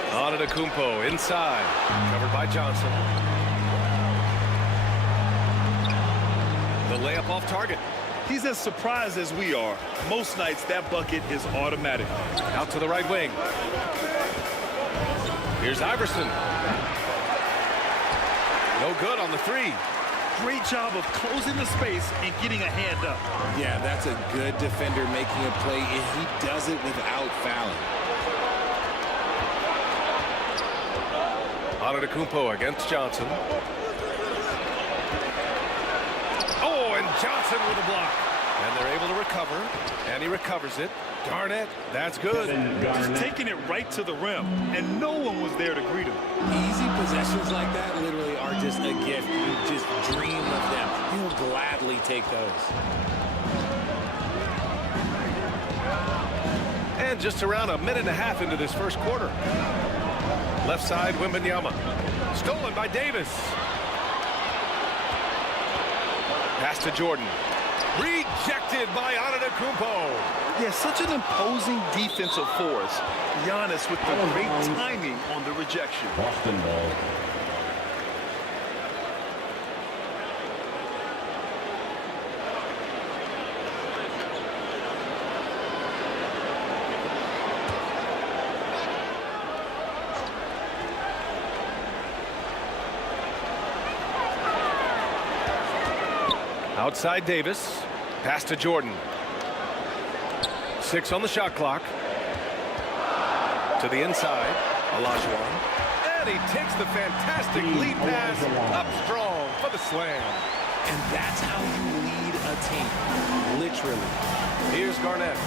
Antetokounmpo inside, covered by Johnson. The layup off target. He's as surprised as we are. Most nights that bucket is automatic. Out to the right wing. Here's Iverson. No good on the 3. Great job of closing the space and getting a hand up. Yeah, that's a good defender making a play, and he does it without fouling. Antetokounmpo against Johnson. Oh, and Johnson with a block. And they're able to recover, and he recovers it. Garnett, that's good. Just taking it right to the rim, and no one was there to greet him. Easy possessions like that literally are just a gift. You just dream of them. He'll gladly take those. And just around a minute and a half into this first quarter. Left side, Wembanyama. Stolen by Davis. Pass to Jordan. Rejected by Antetokounmpo. Yeah, such an imposing defensive force. Giannis with the great timing on the rejection. Boston ball. Outside Davis. Pass to Jordan. 6 on the shot clock. To the inside. Olajuwon. And he takes the fantastic lead pass up strong for the slam. And that's how you lead a team. Literally. Here's Garnett.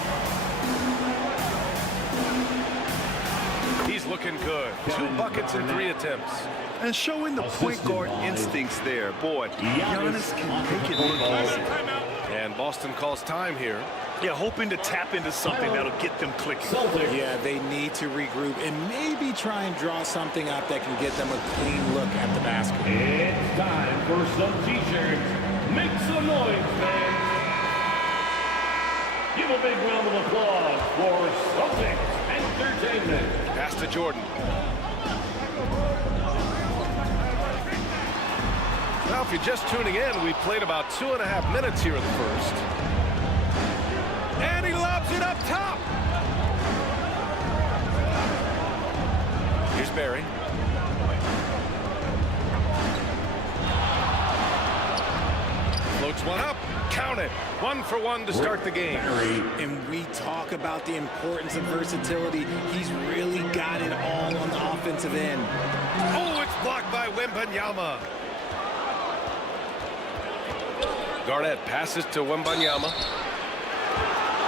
He's looking good. 2 buckets in 3 attempts. And showing the point guard instincts there. Boy, Giannis can make it look easy. And Boston calls time here. Yeah, hoping to tap into something that'll get them clicking. Yeah, they need to regroup and maybe try and draw something up that can get them a clean look at the basket. It's time for some t-shirts. Make some noise, fans. Give a big round of applause for Celtics Entertainment. Pass to Jordan. Now, if you're just tuning in, we played about 2.5 minutes here in the first. And he lobs it up top. Here's Barry. Floats one up. Count it. 1 for 1 to start the game. And we talk about the importance of versatility. He's really got it all on the offensive end. Oh, it's blocked by Wembanyama. Garnett passes to Wembanyama.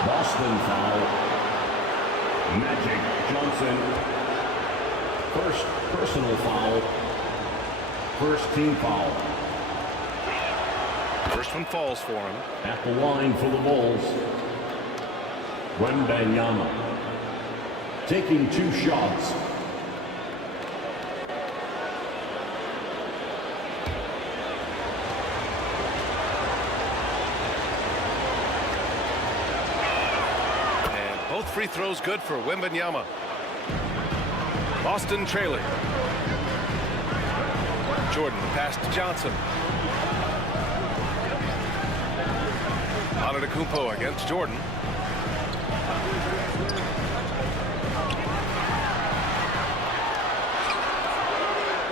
Boston foul. Magic Johnson. First personal foul. First team foul. First one falls for him. At the line for the Bulls, Wembanyama. Taking 2 shots. And both free throws good for Wembanyama. Boston trailing. Jordan, the pass to Johnson. Antetokounmpo against Jordan.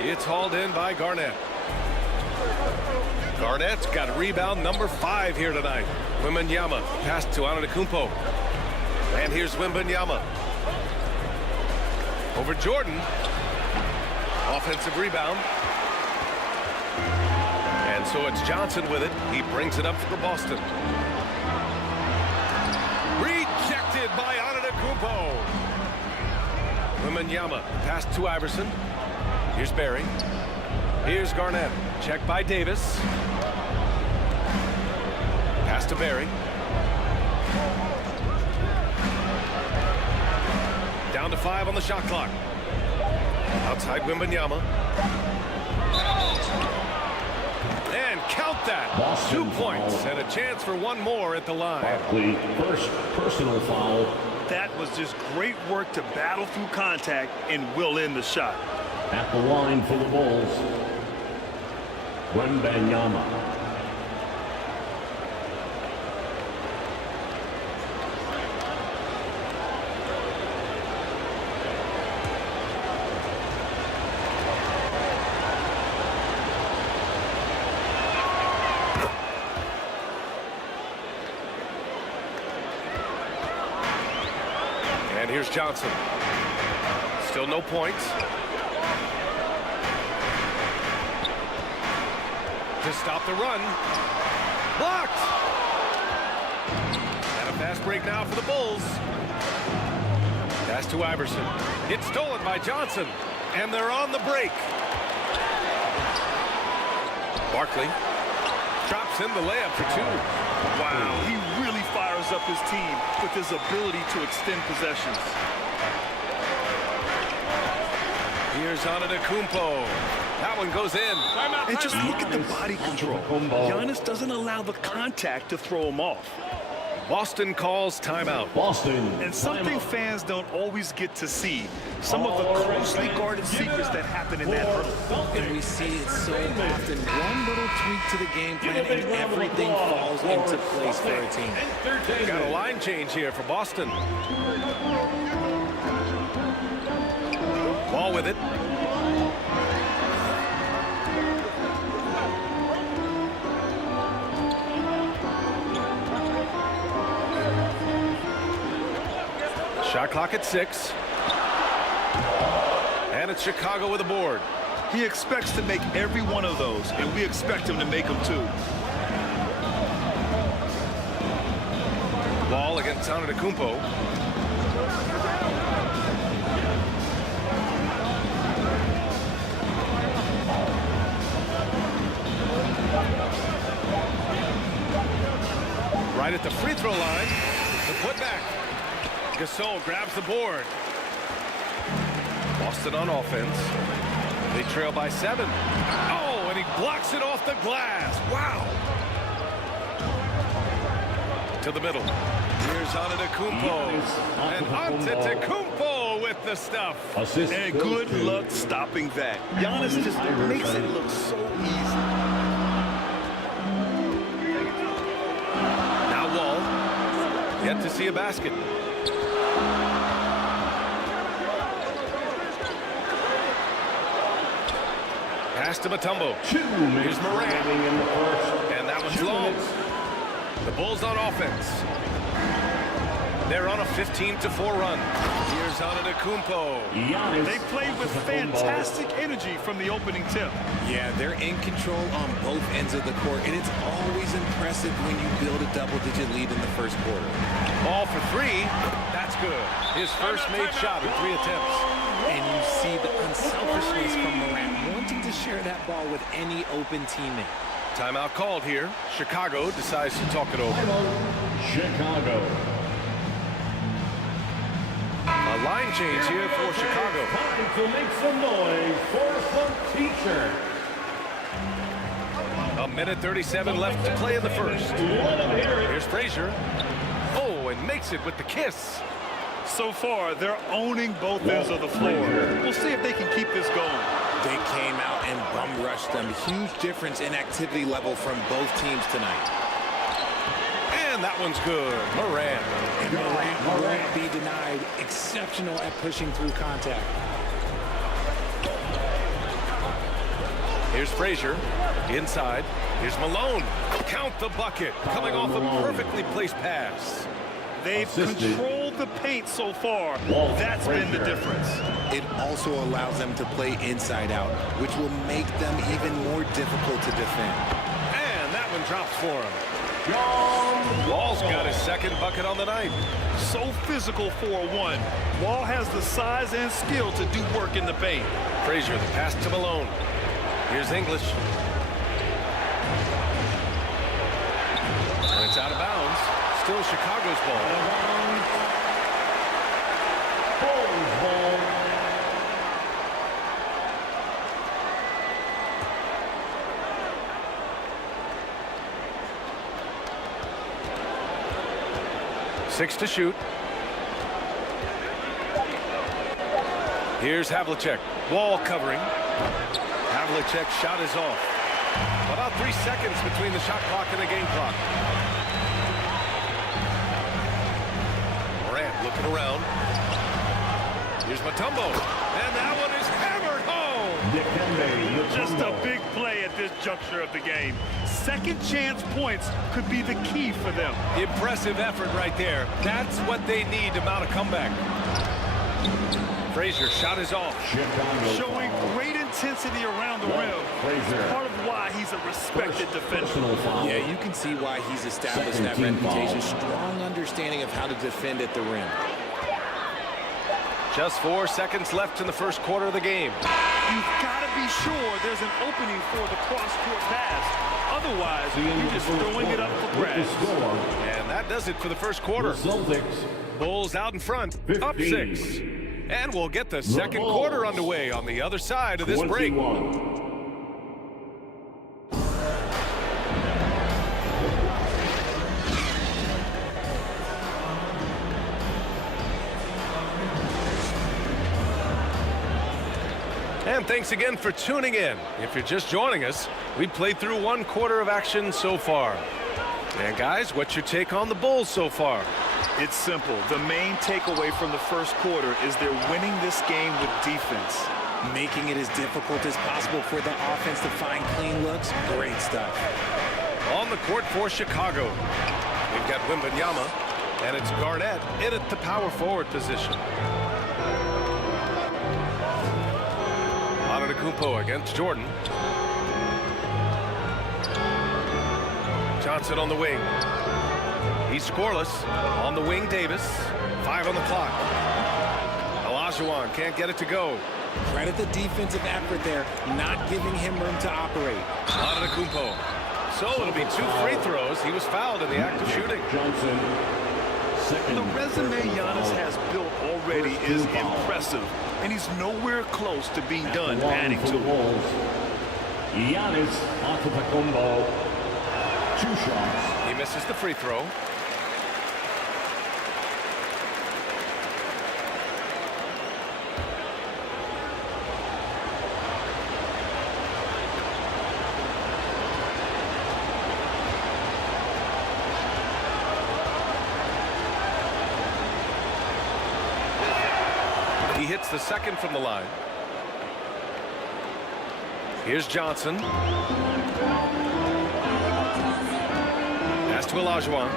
It's hauled in by Garnett. Garnett's got rebound number 5 here tonight. Wembanyama, pass to Antetokounmpo. And here's Wembanyama. Over Jordan. Offensive rebound. And so it's Johnson with it. He brings it up for Boston. Rejected by Antetokounmpo. Wembanyama, pass to Iverson. Here's Barry. Here's Garnett. Check by Davis. Pass to Barry. Down to 5 on the shot clock. Outside Wembanyama. And count that. Boston 2 points foul. and a chance for one more at the line. Barkley, first personal foul. That was just great work to battle through contact and will end the shot. At the line for the Bulls, Wembanyama. And here's Johnson. Still no points. To stop the run. Blocked. And a fast break now for the Bulls. Pass to Iverson. It's stolen by Johnson. And they're on the break. Barkley drops in the layup for 2. Wow, he really fires up his team with his ability to extend possessions. Here's Antetokounmpo. That one goes in. And just look at the body control. Giannis doesn't allow the contact to throw him off. Boston calls timeout. Boston. And something fans don't always get to see. Some of the closely guarded secrets that happen in that hurdle. And we see it so often. One little tweak to the game plan and everything falls into place for a team. Got a line change here for Boston. Ball with it. Shot clock at 6. And it's Chicago with a board. He expects to make every one of those, and we expect him to make them too. Ball against Antetokounmpo. Right at the free throw line. The putback. Gasol grabs the board. Boston on offense. They trail by 7. Oh, and he blocks it off the glass. Wow. To the middle. Here's Antetokounmpo. And Antetokounmpo with the stuff. Assist. And good luck stopping that. Giannis just makes it look so easy. Now Wall. Yet to see a basket. Pass to Mutombo. Here's Moran. And that one's long. The Bulls on offense. They're on a 15-4 run. Here's Antetokounmpo. They played with fantastic energy from the opening tip. Yeah, they're in control on both ends of the court, and it's always impressive when you build a double-digit lead in the first quarter. Ball for 3. That's good. His first made shot in 3 attempts. And you see the unselfishness from Morant, wanting to share that ball with any open teammate. Timeout called here. Chicago decides to talk it over. Chicago. A line change here for Chicago. Time to make some noise for some teacher. A minute 37 left to play in the first. Here's Frazier. Oh, and makes it with the kiss. So far, they're owning both ends of the floor. We'll see if they can keep this going. They came out and bum rushed them. Huge difference in activity level from both teams tonight. And that one's good. Morant. And Morant won't be denied. Exceptional at pushing through contact. Here's Frazier. Inside. Here's Malone. Count the bucket. Coming off a perfectly placed pass. They've controlled the paint so far. That's been the difference. It also allows them to play inside out, which will make them even more difficult to defend. And that one drops for him. Wall's got his second bucket on the night. So physical for a one. Wall has the size and skill to do work in the paint. Frazier, the pass to Malone. Here's English. And it's out of bounds. Still Chicago's ball. Bulls ball. Six to shoot. Here's Havlicek. Wall covering. Havlicek's shot is off. About 3 seconds between the shot clock and the game clock. Morant looking around. Here's Mutombo. And that one is hammered home. Just a big play at this juncture of the game. Second chance points could be the key for them. Impressive effort right there. That's what they need to mount a comeback. Frazier, shot is off. Showing great intensity around the rim. It's part of why he's a respected defender. Yeah, you can see why he's established that reputation. Strong understanding of how to defend at the rim. Just 4 seconds left in the first quarter of the game. You've got to be sure there's an opening for the cross-court pass. Otherwise, you're just throwing it up for grabs. And that does it for the first quarter. Bulls out in front, up 6. And we'll get the second quarter underway on the other side of this break. And thanks again for tuning in. If you're just joining us, we played through 1 quarter of action so far. And guys, what's your take on the Bulls so far? It's simple. The main takeaway from the first quarter is they're winning this game with defense. Making it as difficult as possible for the offense to find clean looks. Great stuff. On the court for Chicago, we've got Wembanyama, and it's Garnett in at the power forward position. Antetokounmpo against Jordan. Johnson on the wing. He's scoreless. On the wing, Davis. 5 on the clock. Olajuwon can't get it to go. Credit the defensive effort there, not giving him room to operate. Antetokounmpo. So it'll be 2 free throws. He was fouled in the act of shooting. Johnson. The resume Giannis has built already is impressive, and he's nowhere close to being done adding to it. Giannis Antetokounmpo. 2 shots. He misses the free throw. He hits the second from the line. Here's Johnson. Pass to Olajuwon.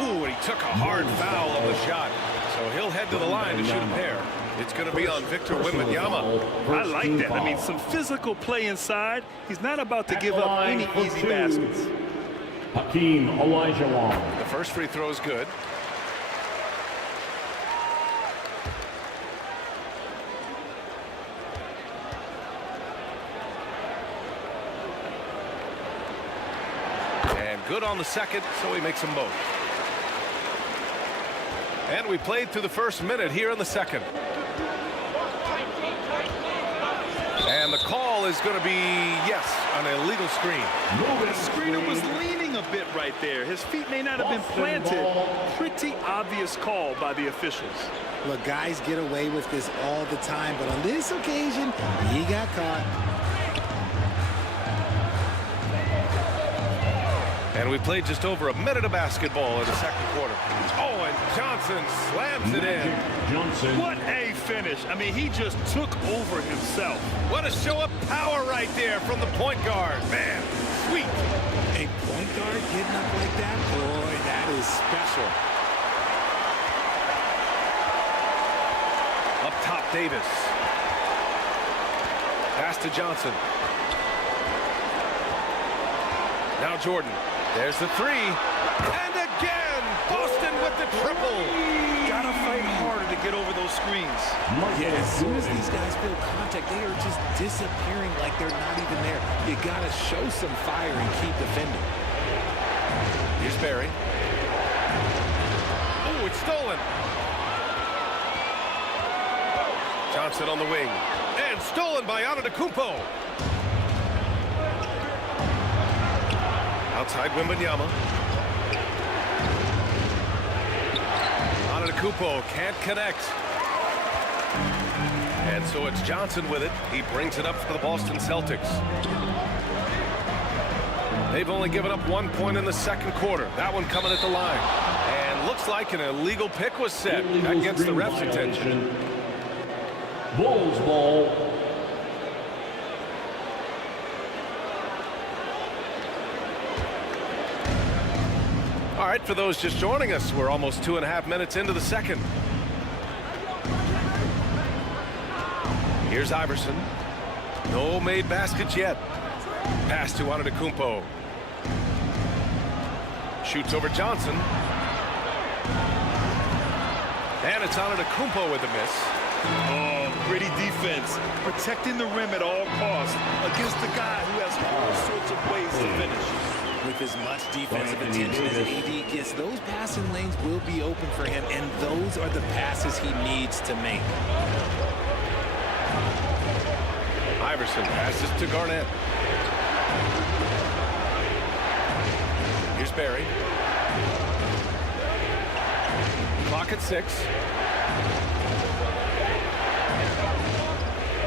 Ooh, and he took a hard foul on the shot. So he'll head to the line to shoot a pair. It's going to be on Victor Wembanyama. I like that. I mean, some physical play inside. He's not about to give up any easy baskets. Hakeem Olajuwon. The first free throw is good. good on the second, so he makes them both. And we played through the first minute here in the second. And the call is going to be, yes, an illegal screen. The screener was leaning a bit right there. His feet may not have been planted. Pretty obvious call by the officials. Look, guys get away with this all the time, but on this occasion, he got caught. And we played just over a minute of basketball in the second quarter. Oh, and Johnson slams it in. What a finish. I mean, he just took over himself. What a show of power right there from the point guard. Man, sweet. A point guard getting up like that? Boy, that is special. Up top, Davis. Pass to Johnson. Now Jordan. There's the three. And again, Boston with the triple. Gotta fight harder to get over those screens. Yeah, as soon as these guys feel contact, they are just disappearing like they're not even there. You gotta show some fire and keep defending. Here's Barry. Oh, it's stolen. Johnson on the wing. And stolen by Antetokounmpo. Outside Wembanyama. Antetokounmpo can't connect. And so it's Johnson with it. He brings it up for the Boston Celtics. They've only given up 1 point in the second quarter. That one coming at the line. And looks like an illegal pick was set. That gets the ref's attention. Bulls ball. All right, for those just joining us, we're almost 2.5 minutes into the second. Here's Iverson. No made baskets yet. Pass to Antetokounmpo. Shoots over Johnson. And it's Antetokounmpo with a miss. Oh, gritty defense. Protecting the rim at all costs against a guy who has all sorts of ways to finish. With as much defensive attention as AD gets, those passing lanes will be open for him, and those are the passes he needs to make. Iverson passes to Garnett. Here's Barry. Clock at 6.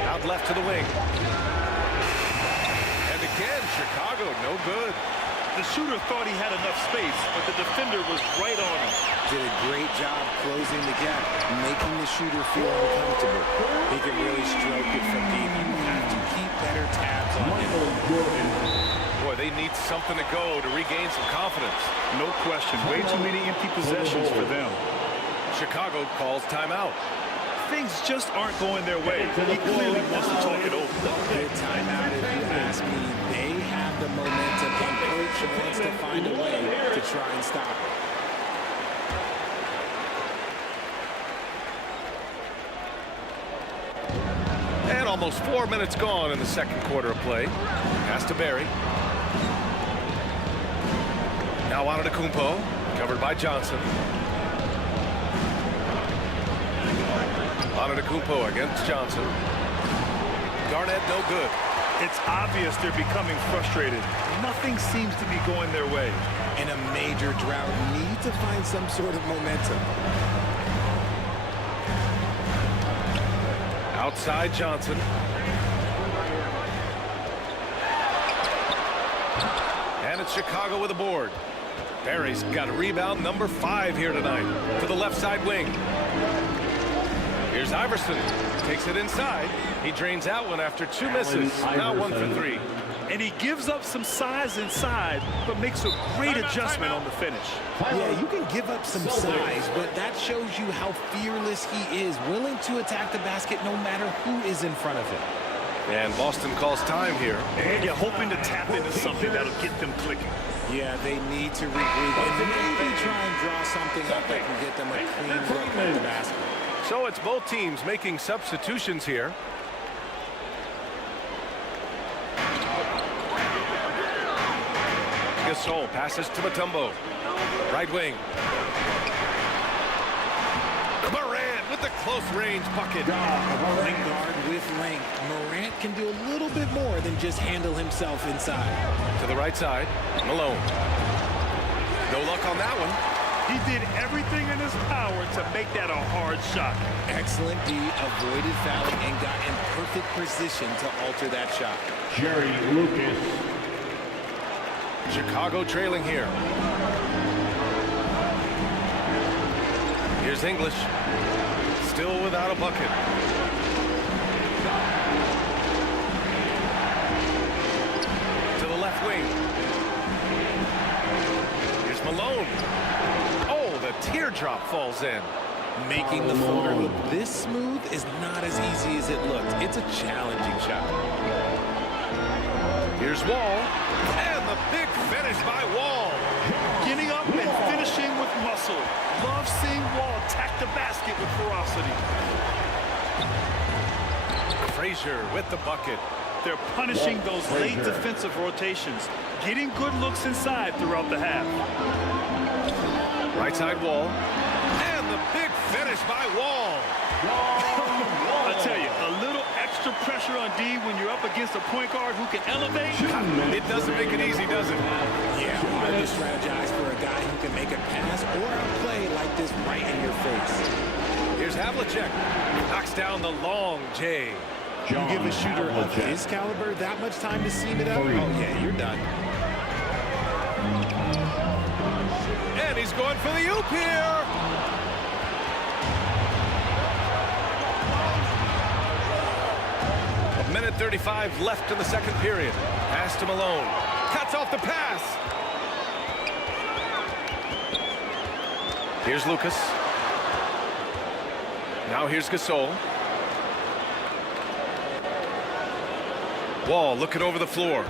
Out left to the wing. And again, Chicago, no good. The shooter thought he had enough space, but the defender was right on him. Did a great job closing the gap, making the shooter feel uncomfortable. He can really stroke it from deep. You have to keep better tabs on him. Boy, they need something to go to regain some confidence. No question. Way too many empty possessions for them. Chicago calls timeout. Things just aren't going their way. He clearly wants to talk it over. Good timeout, if you ask me. They have the momentum, and coach wants to find a way to try and stop it. And almost 4 minutes gone in the second quarter of play. Pass to Barry. Now Antetokounmpo, covered by Johnson. Antetokounmpo against Johnson. Garnett no good. It's obvious they're becoming frustrated. Nothing seems to be going their way. In a major drought, need to find some sort of momentum. Outside Johnson. And it's Chicago with a board. Barry's got a rebound number 5 here tonight to the left side wing. Here's Iverson. Takes it inside. He drains out one after 2 misses. Now 1 for 3. And he gives up some size inside, but makes a great adjustment on the finish. Yeah, you can give up some size, but that shows you how fearless he is, willing to attack the basket no matter who is in front of him. And Boston calls time here. And you're hoping to tap into something that'll get them clicking. Yeah, they need to regroup and maybe try and draw something up that can get them a clean look at the basket. So it's both teams making substitutions here. Gasol passes to Mutombo. Right wing. Morant with the close-range bucket. Point guard with length. Morant can do a little bit more than just handle himself inside. To the right side, Malone. No luck on that one. He did everything in his power to make that a hard shot. Excellent D, avoided fouling and got in perfect position to alter that shot. Jerry Lucas. Chicago trailing here. Here's English. Still without a bucket. To the left wing. Here's Malone. Oh, the teardrop falls in. Making the floater look this smooth is not as easy as it looked. It's a challenging shot. Here's Wall. And the big finish by Wall. Getting up and finishing with muscle. Love seeing Wall attack the basket with ferocity. Frazier with the bucket. They're punishing those late defensive rotations, getting good looks inside throughout the half. Right side Wall. And the big finish by Wall. I tell you, a little extra pressure on D when you're up against a point guard who can elevate. It doesn't make it easy, does it? Yeah, hard to strategize for a guy who can make a pass or a play like this right in your face. Here's Havlicek. Knocks down the long J. You give a shooter of his caliber that much time to seam it up? Oh, yeah, you're done. And he's going for the oop here. A minute 35 left in the second period. Pass to Malone. Cuts off the pass. Here's Lucas. Now here's Gasol. Wall looking over the floor.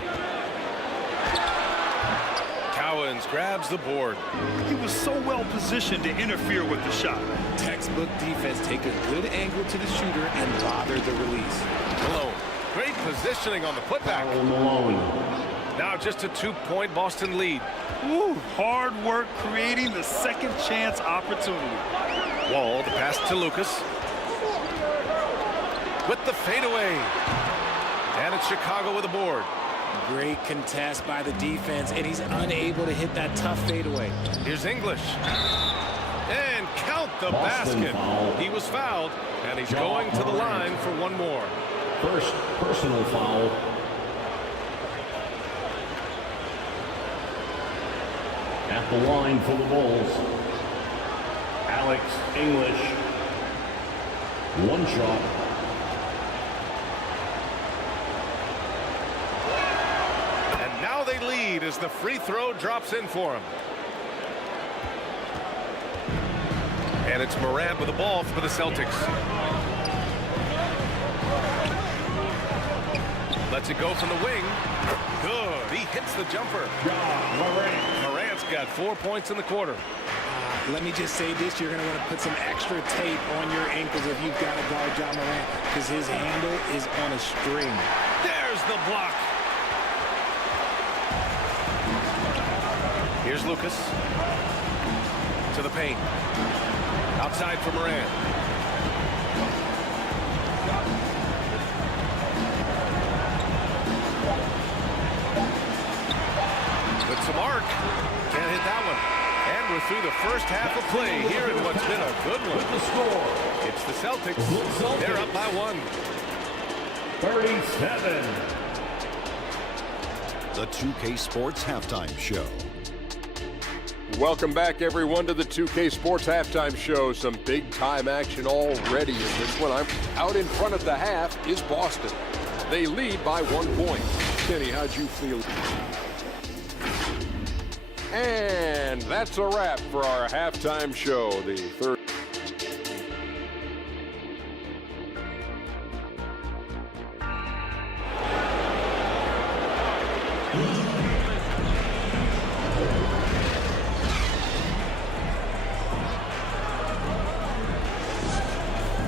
Cowens grabs the board. He was so well positioned to interfere with the shot. Textbook defense, take a good angle to the shooter and bother the release. Malone, great positioning on the putback. Malone. Now just a 2-point Boston lead. Woo, hard work creating the second chance opportunity. Wall, the pass to Lucas. With the fadeaway. And it's Chicago with a board. Great contest by the defense, and he's unable to hit that tough fadeaway. Here's English. And count the basket. He was fouled, and he's going to the line for one more. First personal foul. At the line for the Bulls, Alex English. One shot. They lead as the free throw drops in for him. And it's Morant with the ball for the Celtics. Lets it go from the wing. Good. He hits the jumper. Morant's got 4 points in the quarter. Let me just say this. You're going to want to put some extra tape on your ankles if you've got to guard Ja Morant, because his handle is on a string. There's the block. Here's Lucas. To the paint. Outside for Morant. With some arc. Can't hit that one. And we're through the first half of play here in what's been a good one. The score. It's the Celtics. They're up by 1. 37. The 2K Sports Halftime Show. Welcome back, everyone, to the 2K Sports Halftime Show. Some big-time action already in this one. I'm out in front of the half is Boston. They lead by 1 point. Kenny, how'd you feel? And that's a wrap for our halftime show. The third.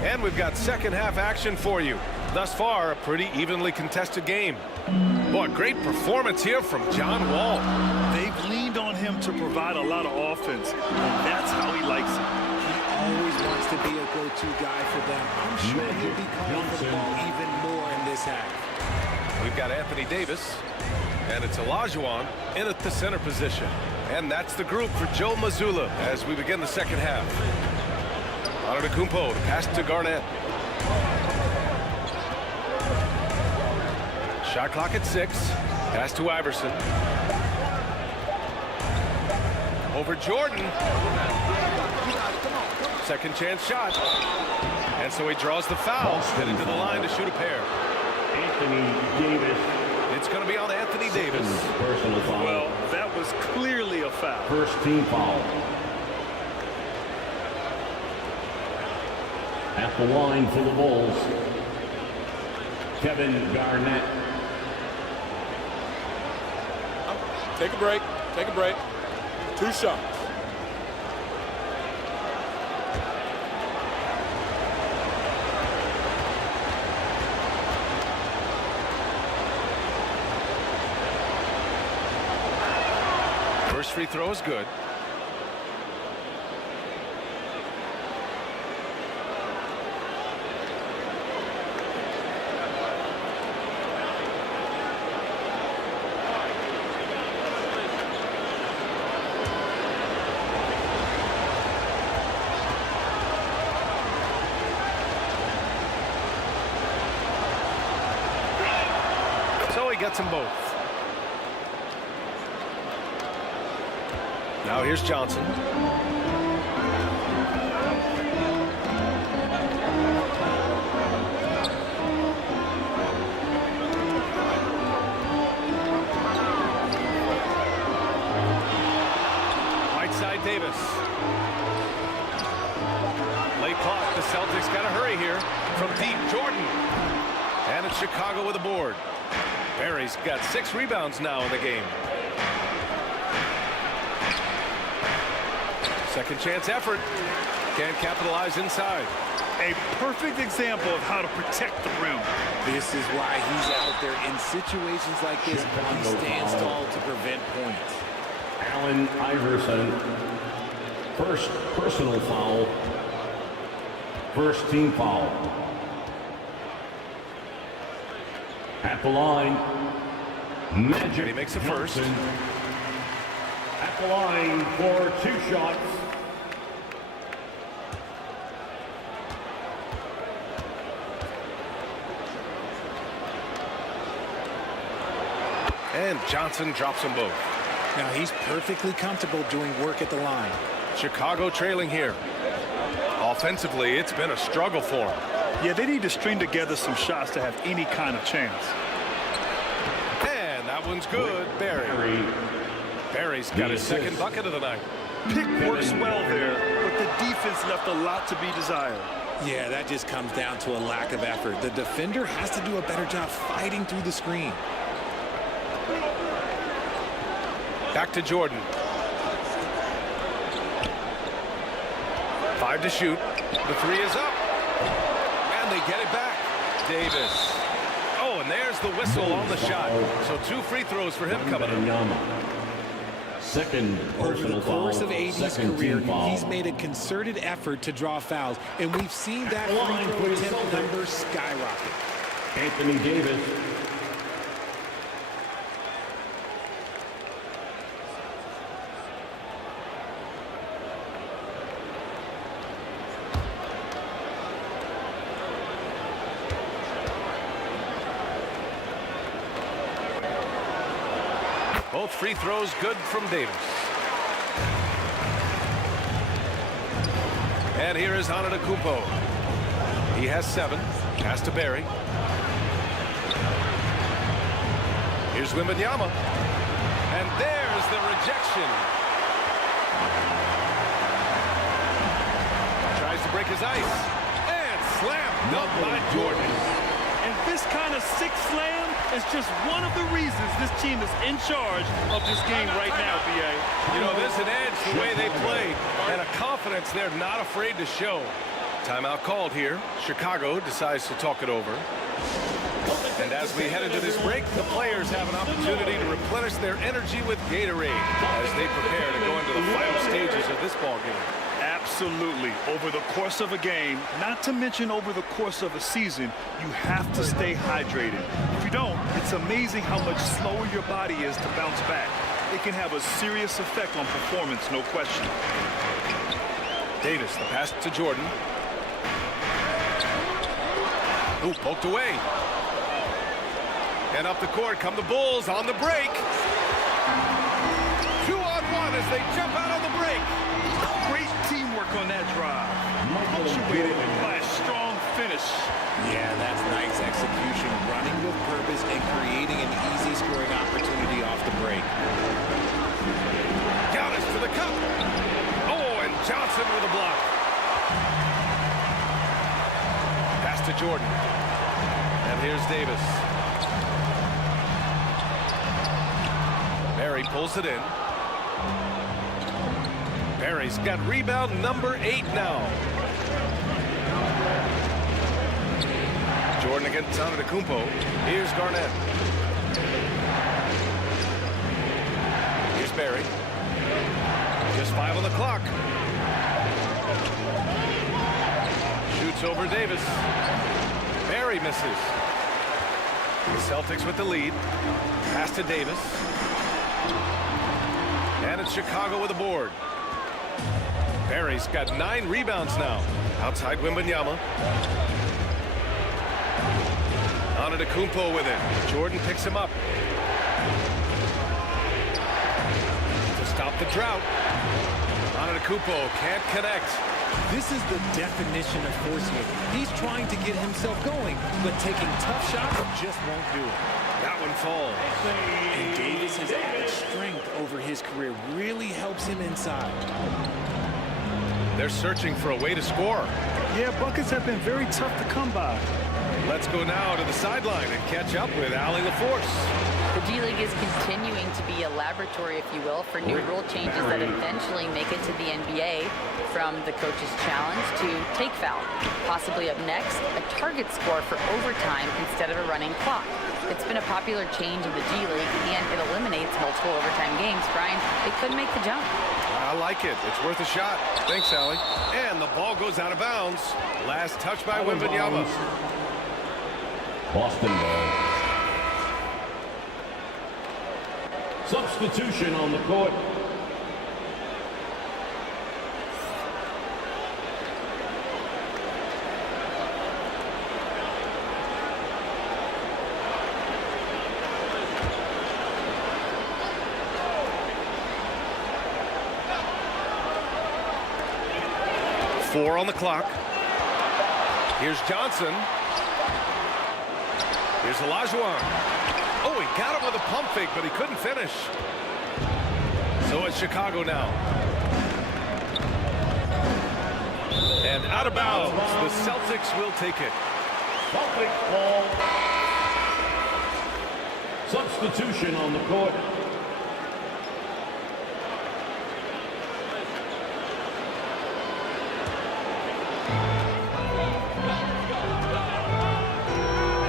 And we've got second half action for you. Thus far, a pretty evenly contested game. Boy, great performance here from John Wall. They've leaned him to provide a lot of offense, and that's how he likes it. He always wants to be a go-to guy for them. I'm sure he'll be calling for the ball even more in this half. We've got Anthony Davis, and it's Olajuwon in at the center position. And that's the group for Joe Mazzulla as we begin the second half. Antetokounmpo, pass to Garnett. Shot clock at 6. Pass to Iverson. Over Jordan. Second chance shot. And so he draws the foul. Headed to the line to shoot a pair. Anthony Davis. It's going to be on Anthony Davis. Personal foul. Well, that was clearly a foul. First team foul. At the line for the Bulls, Kevin Garnett. Take a break. Take a break. 2 shots. First free throw is good. So he gets them both. Now here's Johnson. Right side Davis. Late clock. The Celtics got to hurry here. From deep, Jordan. And it's Chicago with a board. Barry's got 6 rebounds now in the game. Second chance effort. Can't capitalize inside. A perfect example of how to protect the rim. This is why he's out there in situations like this. He stands tall to prevent points. Allen Iverson. First personal foul. First team foul. At the line, Magic And he makes the first. Johnson. At the line for 2 shots. And Johnson drops them both. Now he's perfectly comfortable doing work at the line. Chicago trailing here. Offensively, it's been a struggle for him. Yeah, they need to string together some shots to have any kind of chance. And that one's good. Barry's got his second bucket of the night. Pick works well there, but the defense left a lot to be desired. Yeah, that just comes down to a lack of effort. The defender has to do a better job fighting through the screen. Back to Jordan. 5 to shoot. The 3 is up. And they get it back. Davis. Oh, and there's the whistle on the shot. So 2 free throws for him coming up. Second Over personal the course foul. of AD's Second career, team foul. he's made a concerted effort to draw fouls, and we've seen that free throw attempt number skyrocket. Anthony Davis. Both free throws good from Davis. And here is Antetokounmpo. He has 7. Pass to Barry. Here's Wembanyama. And there's the rejection. Tries to break his ice. And slam dunked by Jordan. And this kind of sick slam is just one of the reasons this team is in charge of this game right now, B.A. You know, there's an edge the way they played and a confidence they're not afraid to show. Timeout called here. Chicago decides to talk it over. And as we head into this break, the players have an opportunity to replenish their energy with Gatorade as they prepare to go into the final stages of this ball game. Absolutely. Over the course of a game, not to mention over the course of a season, you have to stay hydrated. If you don't, it's amazing how much slower your body is to bounce back. It can have a serious effect on performance, no question. Davis, the pass to Jordan. Ooh, poked away. And up the court come the Bulls on the break. 2-on-1 as they jump out on the break. Great teamwork on that drive. Punctuated by a strong finish. Yeah, that's nice execution, running with purpose and creating an easy scoring opportunity off the break. Giannis to the cup. Oh, and Johnson with a block. Pass to Jordan. And here's Davis. Barry pulls it in. Barry's got rebound number 8 now. Jordan against Antetokounmpo. Here's Garnett. Here's Barry. Just 5 on the clock. Shoots over Davis. Barry misses. The Celtics with the lead. Pass to Davis. And it's Chicago with a board. Barry's got 9 rebounds now. Outside Wembanyama. Antetokounmpo with it. Jordan picks him up. To stop the drought. Antetokounmpo can't connect. This is the definition of forcing it. He's trying to get himself going, but taking tough shots just won't do it. That one falls. And Davis's added strength over his career really helps him inside. They're searching for a way to score. Yeah, buckets have been very tough to come by. Let's go now to the sideline and catch up with Allie LaForce. The G League is continuing to be a laboratory, if you will, for new rule changes that eventually make it to the NBA, from the coach's challenge to take foul. Possibly up next, a target score for overtime instead of a running clock. It's been a popular change in the G League, and it eliminates multiple overtime games. Brian, they couldn't make the jump. I like it. It's worth a shot. Thanks, Allie. And the ball goes out of bounds. Last touch by Wembanyama. Boston ball. Substitution on the court. Four on the clock. Here's Johnson. Here's Olajuwon. Oh, he got him with a pump fake, but he couldn't finish. So it's Chicago now. And out of bounds. The Celtics will take it. Celtics ball. Substitution on the court.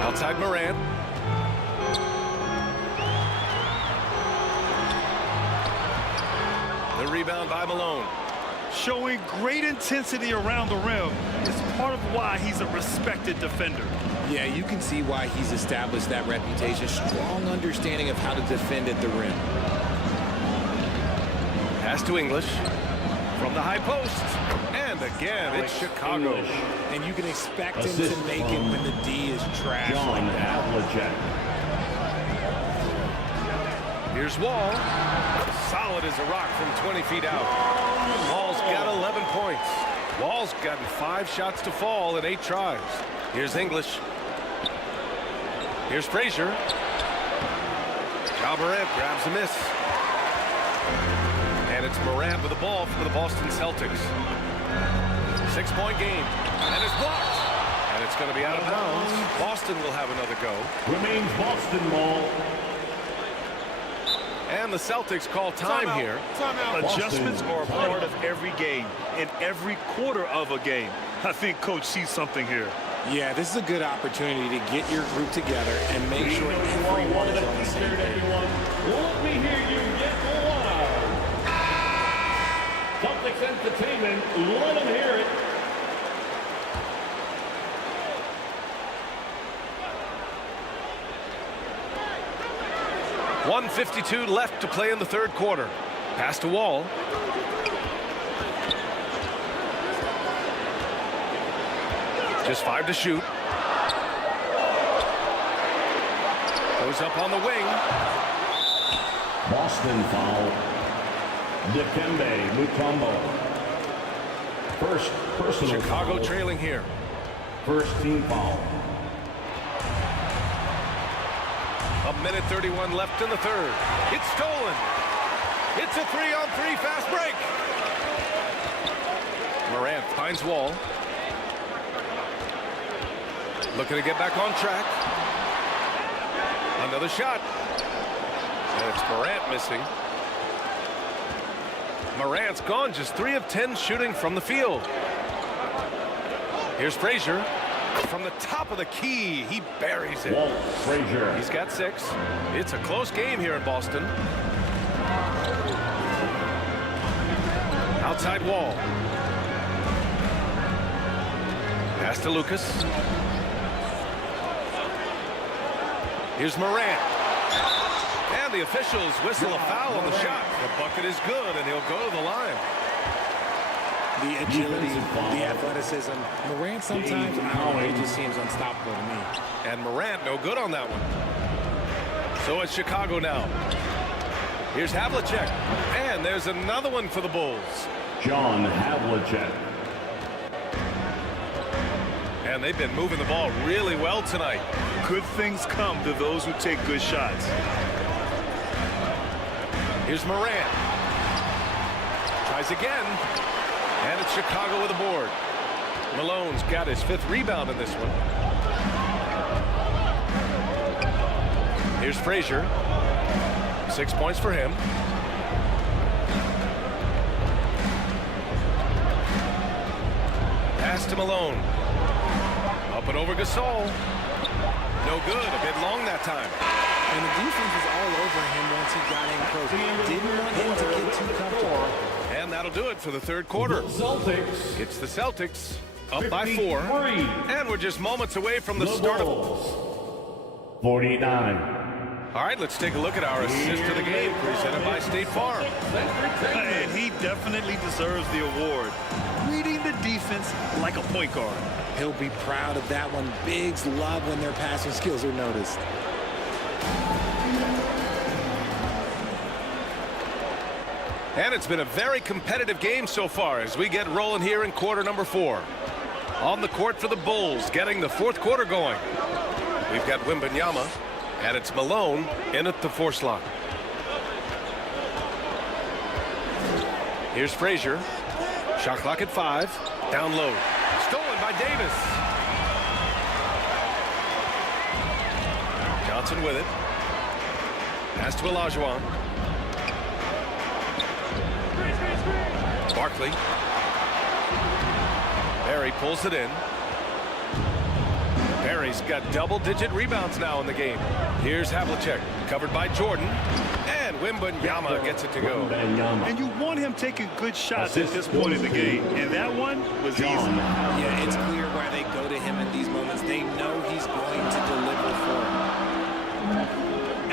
Outside Morant. The rebound by Malone. Showing great intensity around the rim is part of why he's a respected defender. Yeah, you can see why he's established that reputation. Strong understanding of how to defend at the rim. Pass to English. From the high post. And again, it's Chicago. English. And you can expect him to make it when the D is trash like that. Here's Wall. Solid as a rock from 20 feet out. Wall's got 11 points. Wall's gotten 5 shots to fall in 8 tries. Here's English. Here's Frazier. Ja Morant grabs a miss. And it's Morant with the ball for the Boston Celtics. 6-point game. And it's blocked. And it's going to be out of bounds. Boston will have another go. Remains Boston ball. And the Celtics call time here. Adjustments are a part of every game and every quarter of a game. I think Coach sees something here. Yeah, this is a good opportunity to get your group together and make sure everyone is on the same page. Let me hear you get loud. Celtics Entertainment, let them hear it. .152 left to play in the third quarter. Pass to Wall. Just 5 to shoot. Goes up on the wing. Boston foul. Dikembe Mutombo. First personal Chicago foul. trailing here. First team foul. 1:31 left in the third. It's stolen. It's a 3-on-3 fast break. Morant finds Wall. Looking to get back on track. Another shot. And it's Morant missing. Morant's gone just 3 of 10 shooting from the field. Here's Frazier. From the top of the key, he buries it. Walt Frazier. He's got 6. It's a close game here in Boston. Outside Wall. Pass to Lucas. Here's Morant. And the officials whistle a foul on the shot. The bucket is good, and he'll go to the line. The agility, the athleticism. Morant sometimes, I don't know, he just seems unstoppable to me. And Morant no good on that one. So it's Chicago now. Here's Havlicek. And there's another one for the Bulls. John Havlicek. And they've been moving the ball really well tonight. Good things come to those who take good shots. Here's Morant. Tries again. And it's Chicago with a board. Malone's got his 5th rebound in this one. Here's Frazier. 6 points for him. Pass to Malone. Up and over Gasol. No good. A bit long that time. And the defense was all over him once he got in close. Didn't want him to get too comfortable. And that'll do it for the third quarter. Celtics. It's the Celtics up by 4. And we're just moments away from the start of 49. All right, let's take a look at our assist of the game presented by State Farm. And he definitely deserves the award. Reading the defense like a point guard. He'll be proud of that one. Bigs love when their passing skills are noticed. And it's been a very competitive game so far as we get rolling here in quarter number 4. On the court for the Bulls, getting the fourth quarter going. We've got Wembanyama, and it's Malone in at the 4 slot. Here's Frazier. Shot clock at 5. Down low. Stolen by Davis. Johnson with it. Pass to Olajuwon. Barkley. Barry pulls it in. Barry's got double-digit rebounds now in the game. Here's Havlicek, covered by Jordan. And Wembanyama gets it to go. And you want him taking good shots at this point in the game. And that one was easy. Yeah, it's clear why they go to him in these moments. They know he's going to deliver for them.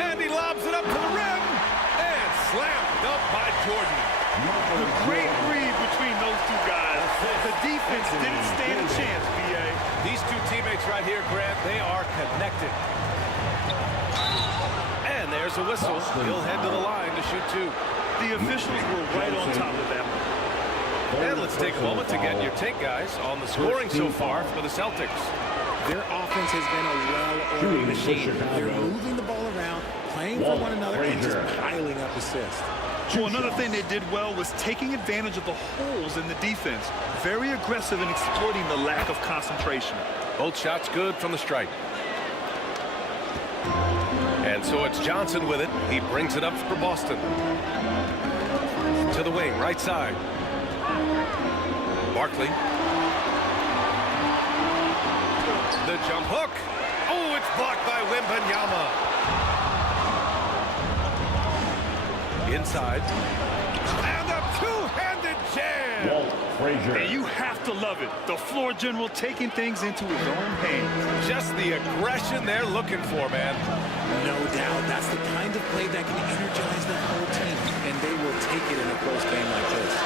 And he lobs it up to the rim. And slammed up by Jordan. A great read between those two guys. The defense didn't stand a chance, B.A. These two teammates right here, Grant, they are connected. And there's a whistle. He'll head to the line to shoot 2. The officials were right on top of that one. And let's take a moment to get your take, guys, on the scoring so far for the Celtics. Their offense has been a well-oiled machine. They're moving the ball around, playing for one another, and just piling up assists. Well, another thing they did well was taking advantage of the holes in the defense. Very aggressive in exploiting the lack of concentration. Both shots good from the stripe. And so it's Johnson with it. He brings it up for Boston. To the wing, right side. Barkley. The jump hook. Oh, it's blocked by Wembanyama. Inside. And a two-handed jam. And you have to love it. The floor general taking things into his own hands. Just the aggression they're looking for, man. No doubt. That's the kind of play that can energize the whole team, and they will take it in a close game like this.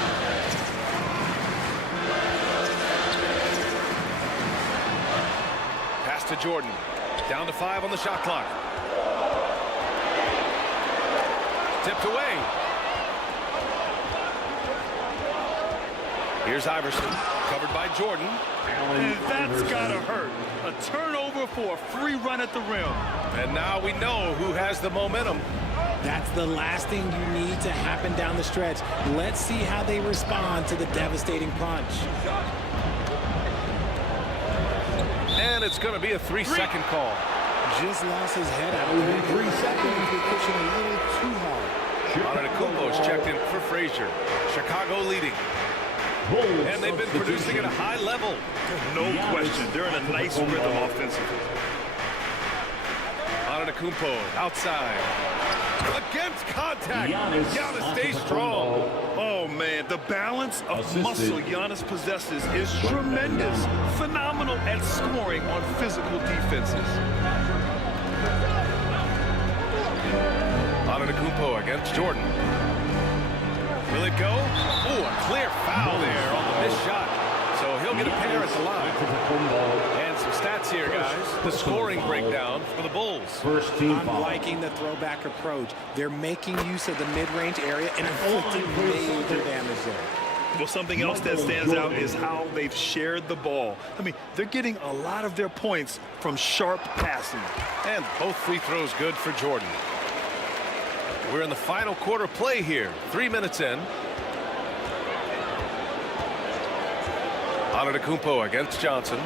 Pass to Jordan. Down to 5 on the shot clock. Tipped away. Here's Iverson, covered by Jordan. And that's gotta hurt. A turnover for a free run at the rim. And now we know who has the momentum. That's the last thing you need to happen down the stretch. Let's see how they respond to the devastating punch. And it's going to be a 3-second call. Just lost his head out there. 3 seconds. Pushing a little too hard. Antetokounmpo's checked in for Frazier. Chicago leading. And they've been producing at a high level. No question. They're in a nice rhythm offensively. Antetokounmpo outside. Against contact. Giannis stays strong. Oh, man. The balance of muscle Giannis possesses is tremendous. Phenomenal at scoring on physical defenses. Antetokounmpo against Jordan. Will it go? Oh, a clear foul there on the missed shot. So he'll get a pair at the line. And some stats here, guys. The scoring breakdown for the Bulls. I'm liking the throwback approach. They're making use of the mid-range area and inflicting major damage there. Well, something else that stands out is how they've shared the ball. I mean, they're getting a lot of their points from sharp passing. And both free throws good for Jordan. We're in the final quarter play here. 3 minutes in. Antetokounmpo against Johnson.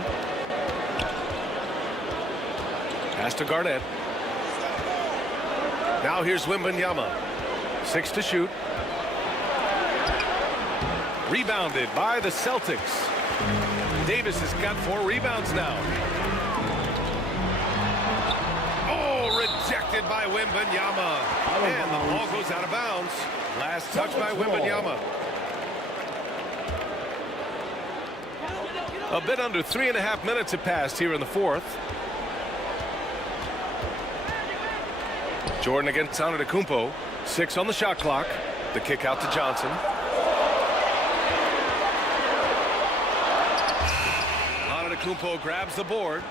Pass to Garnett. Now here's Wembanyama. 6 to shoot. Rebounded by the Celtics. Davis has got 4 rebounds now. Oh, rejected by Wembanyama. And the ball goes out of bounds. Last touch by Wembanyama. A bit under 3.5 minutes have passed here in the fourth. Jordan against Antetokounmpo. 6 on the shot clock. The kick out to Johnson. Antetokounmpo grabs the board.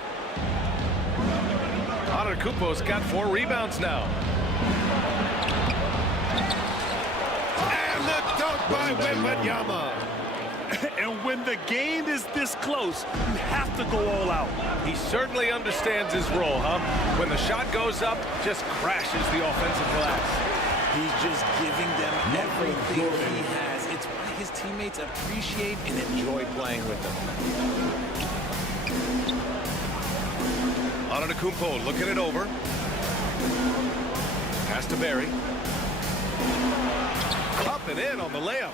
Antetokounmpo's got 4 rebounds now. And the dunk by Wembanyama. And when the game is this close, you have to go all out. He certainly understands his role, huh? When the shot goes up, just crashes the offensive glass. He's just giving them everything he has. It's why his teammates appreciate and enjoy playing with him. Antetokounmpo looking it over. Pass to Barry. Up and in on the layup.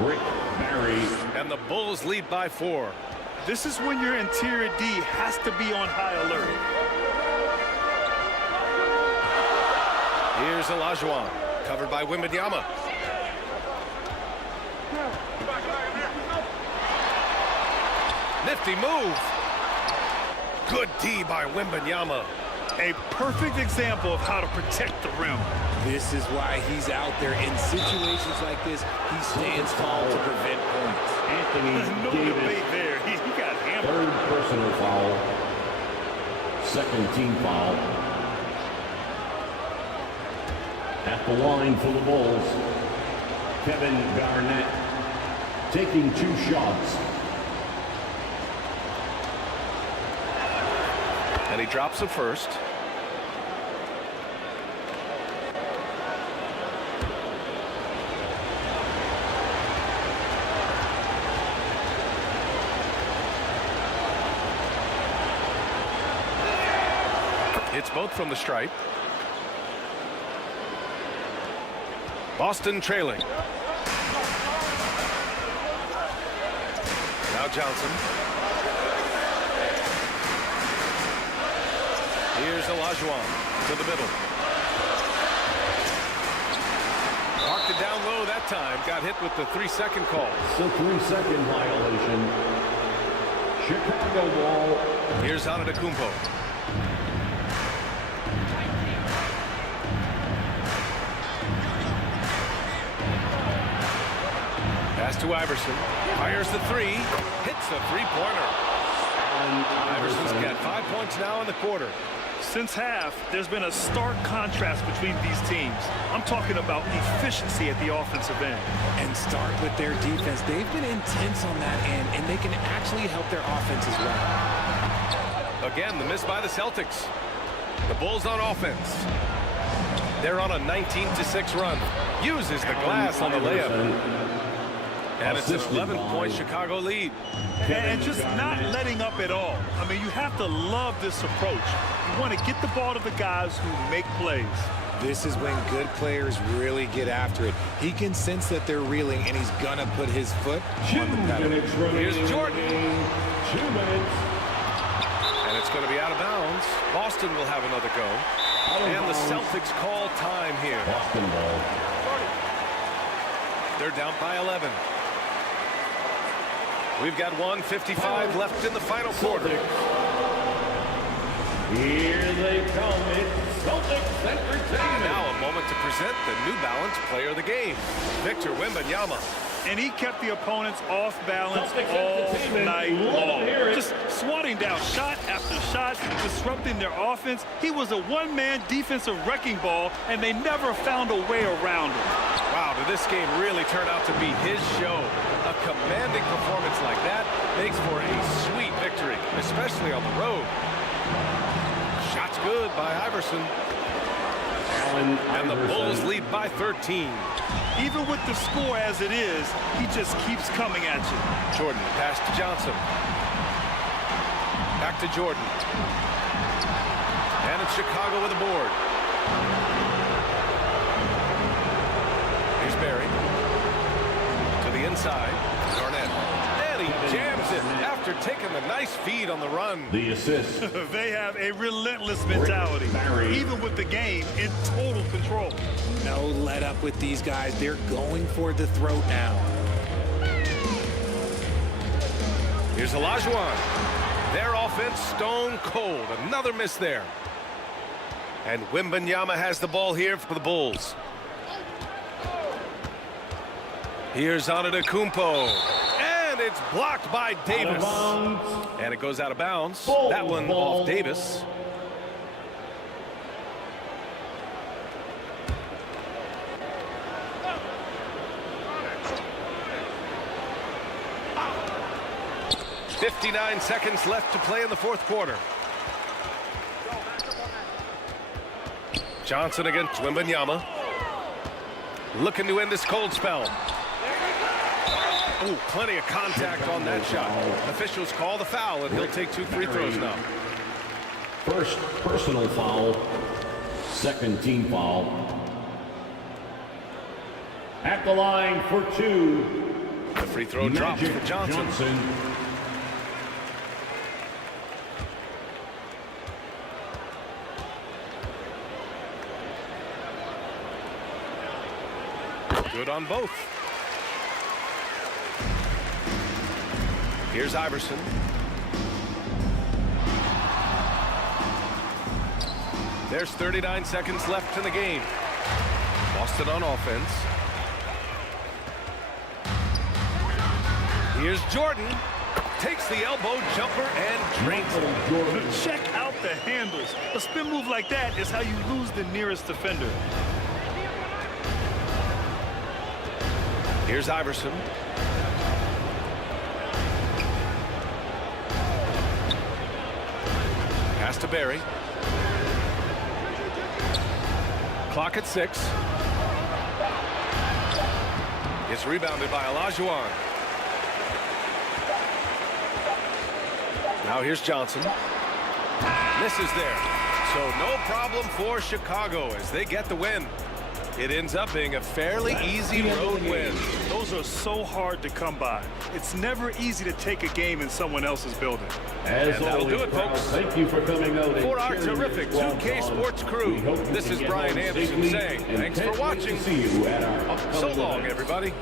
Rick Barry. And the Bulls lead by 4. This is when your interior D has to be on high alert. Here's Olajuwon, covered by Wembanyama. Nifty move. Good D by Wembanyama. A perfect example of how to protect the rim. This is why he's out there in situations like this. He stands tall to prevent points. No debate there. He got hammered. 3rd personal foul. 2nd team foul. At the line for the Bulls, Kevin Garnett taking 2 shots. And he drops the first. It's both from the stripe. Boston trailing. Now Johnson. Here's Olajuwon to the middle. Marked it down low that time. Got hit with the 3-second call. It's a 3-second violation. Chicago ball. Here's Antetokounmpo. Pass to Iverson. Fires the three. Hits a three-pointer. Iverson's got 5 points now in the quarter. Since half, there's been a stark contrast between these teams. I'm talking about efficiency at the offensive end. And start with their defense. They've been intense on that end, and they can actually help their offense as well. Again, the miss by the Celtics. The Bulls on offense. They're on a 19-6 run. Uses the glass on the layup. And it's an 11-point Chicago lead. And just not letting up at all. I mean, you have to love this approach. You want to get the ball to the guys who make plays. This is when good players really get after it. He can sense that they're reeling, and he's going to put his foot on the pedal. Here's Jordan. 2 minutes. And it's going to be out of bounds. Boston will have another go. And the Celtics call time here. Boston ball. They're down by 11. We've got 1:55 left in the final quarter. Here they come. It's Celtics Entertainment. Now a moment to present the New Balance Player of the Game, Victor Wembanyama. And he kept the opponents off balance all night long. Just swatting down shot after shot, disrupting their offense. He was a one-man defensive wrecking ball, and they never found a way around him. Wow, did this game really turn out to be his show? A commanding performance like that makes for a sweet victory, especially on the road. Shots good by Iverson. And the Bulls lead by 13. Even with the score as it is, he just keeps coming at you. Jordan, pass to Johnson. Back to Jordan. And it's Chicago with a board. Here's Barry. To the inside. Garnett. And he jams it after taking the nice feed on the run. The assist. They have a relentless mentality, even with the game in total control. No let up with these guys. They're going for the throat now. Here's Olajuwon. Their offense stone cold. Another miss there. And Wembanyama has the ball here for the Bulls. Here's Antetokounmpo. And it's blocked by Davis. And it goes out of bounds. That one off Davis. .59 seconds left to play in the fourth quarter. Johnson against Wembanyama. Looking to end this cold spell. Ooh, plenty of contact on that shot. Officials call the foul, and he'll take 2 free throws now. First personal foul. Second team foul. At the line for 2. The free throw drops for Johnson. Good on both. Here's Iverson. There's 39 seconds left in the game. Boston on offense. Here's Jordan. Takes the elbow jumper and drains it. Check out the handles. A spin move like that is how you lose the nearest defender. Here's Iverson. Pass to Barry. Clock at 6. It's rebounded by Olajuwon. Now here's Johnson. Misses there. So no problem for Chicago as they get the win. It ends up being a fairly easy road win. Those are so hard to come by. It's never easy to take a game in someone else's building. And that'll do it, folks. Thank you for coming out. For our terrific 2K Sports crew, this is Brian Anderson saying thanks for watching. See you at our upcoming So long, everybody.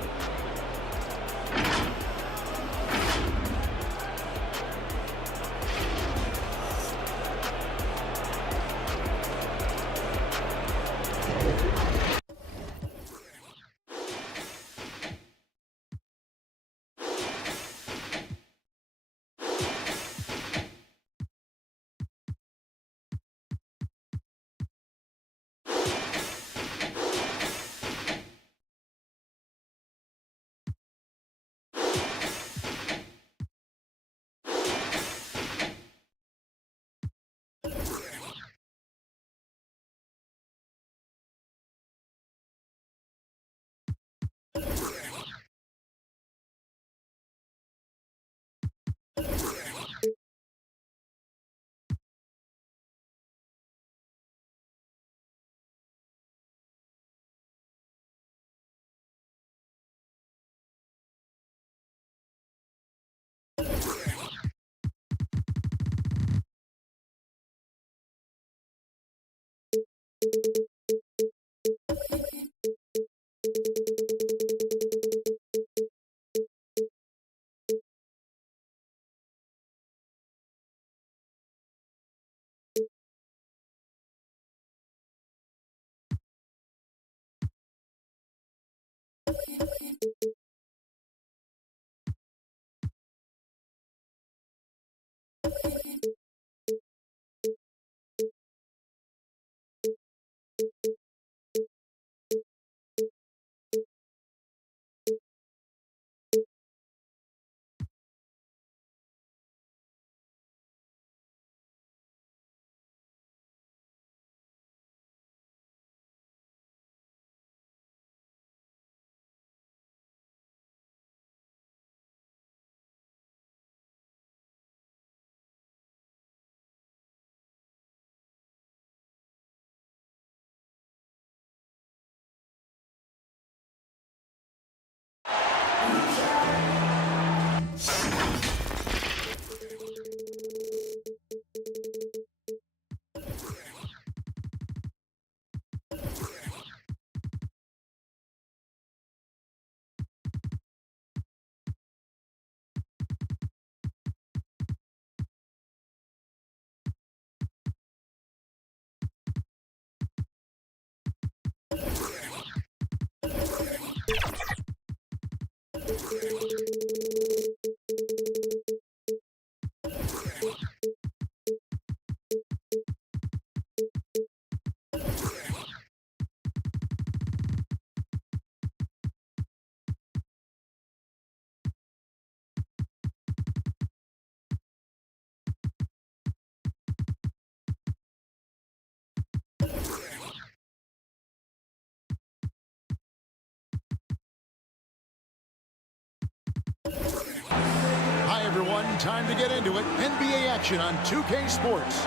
Hi, everyone. Time to get into it. NBA action on 2K Sports.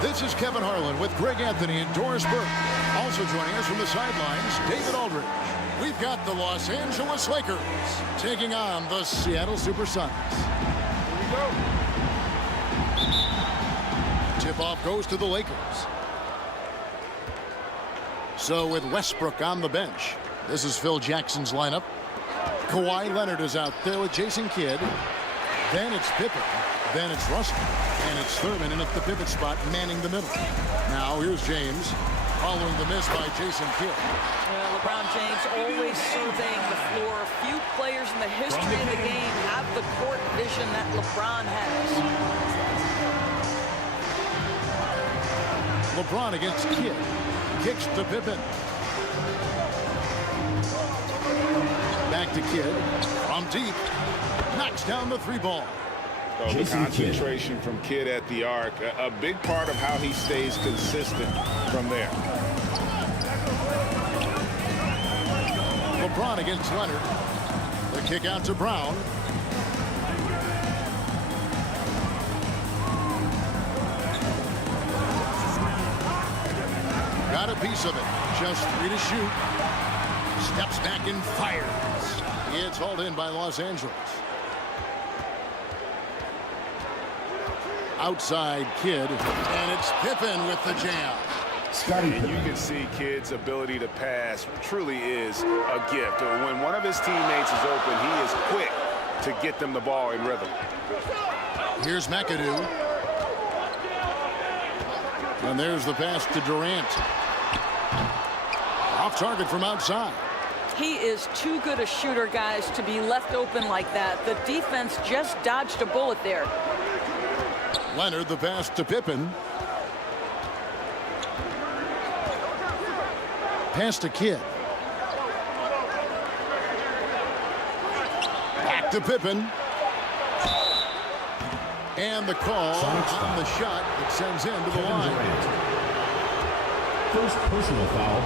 This is Kevin Harlan with Greg Anthony and Doris Burke. Also joining us from the sidelines, David Aldridge. We've got the Los Angeles Lakers taking on the Seattle Supersonics. Here we go. Tip-off goes to the Lakers. So with Westbrook on the bench, this is Phil Jackson's lineup. Kawhi Leonard is out there with Jason Kidd. Then it's Pippen. Then it's Russell. And it's Thurman in at the pivot spot, manning the middle. Now here's James, following the miss by Jason Kidd. LeBron James always surveying the floor. Few players in the history of the game have the court vision that LeBron has. LeBron against Kidd. Kicks to Pippen. Back to Kidd. From deep. Knocks down the three ball. So the concentration from Kidd at the arc, a big part of how he stays consistent from there. LeBron against Leonard. The kick out to Brown. Got a piece of it. Just 3 to shoot. Steps back and fires. It's hauled in by Los Angeles. Outside Kidd, and it's Pippen with the jam. And you can see Kidd's ability to pass truly is a gift. When one of his teammates is open, he is quick to get them the ball in rhythm. Here's McAdoo. And there's the pass to Durant. Off target from outside. He is too good a shooter, guys, to be left open like that. The defense just dodged a bullet there. Leonard, the pass to Pippen. Pass to Kidd. Back to Pippen. And the call on the shot that sends him to the line. First personal foul.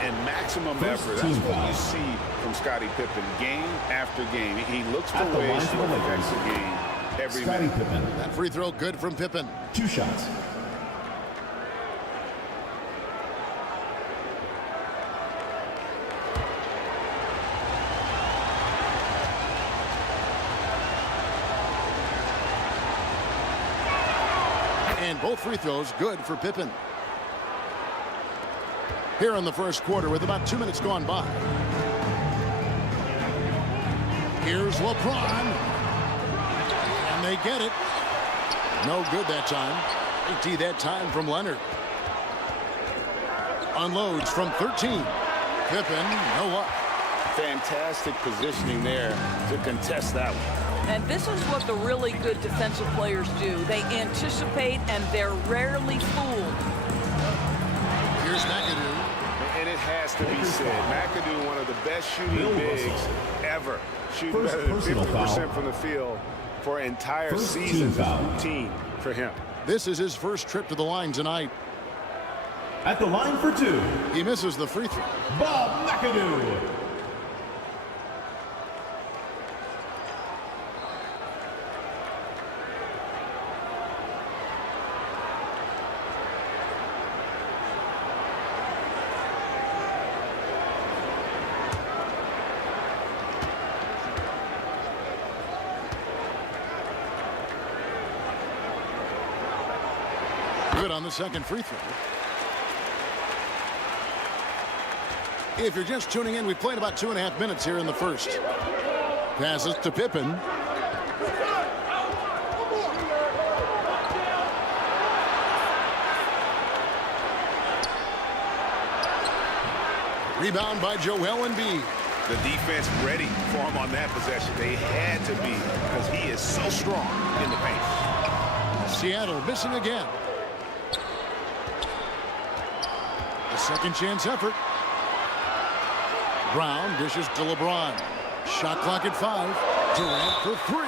And maximum effort. That's what you see from Scottie Pippen game after game. He looks for ways to affect the game every minute. Pippen. That free throw good from Pippen. 2 shots. And both free throws good for Pippen. Here in the first quarter with about 2 minutes gone by. Here's LeBron. And they get it. No good that time. 18 that time from Leonard. Unloads from 13. Pippen, no luck. Fantastic positioning there to contest that one. And this is what the really good defensive players do. They anticipate, and they're rarely fooled. Here's McAdoo. And it has to be said, McAdoo, one of the best shooting bigs ever. Shooting better than 50% from the field for an entire season. Routine for him. This is his first trip to the line tonight. At the line for 2. He misses the free throw. Bob McAdoo. Good on the second free throw. If you're just tuning in, we've played about 2.5 minutes here in the first. Passes to Pippen. Rebound by Joel Embiid. The defense ready for him on that possession. They had to be, because he is so strong in the paint. Seattle missing again. A second chance effort. Brown dishes to LeBron. Shot clock at 5. Durant for 3.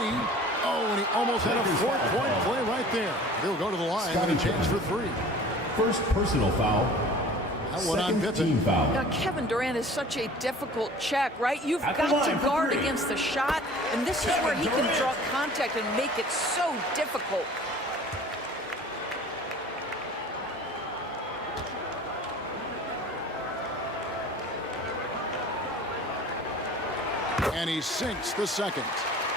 Oh, and he almost had a 4-point play right there. He'll go to the line with a chance for 3. First personal foul. That one on Pippen. Foul. Now, Kevin Durant is such a difficult check, right? You've got to guard against the shot, and this is where he can draw contact and make it so difficult. And he sinks the second.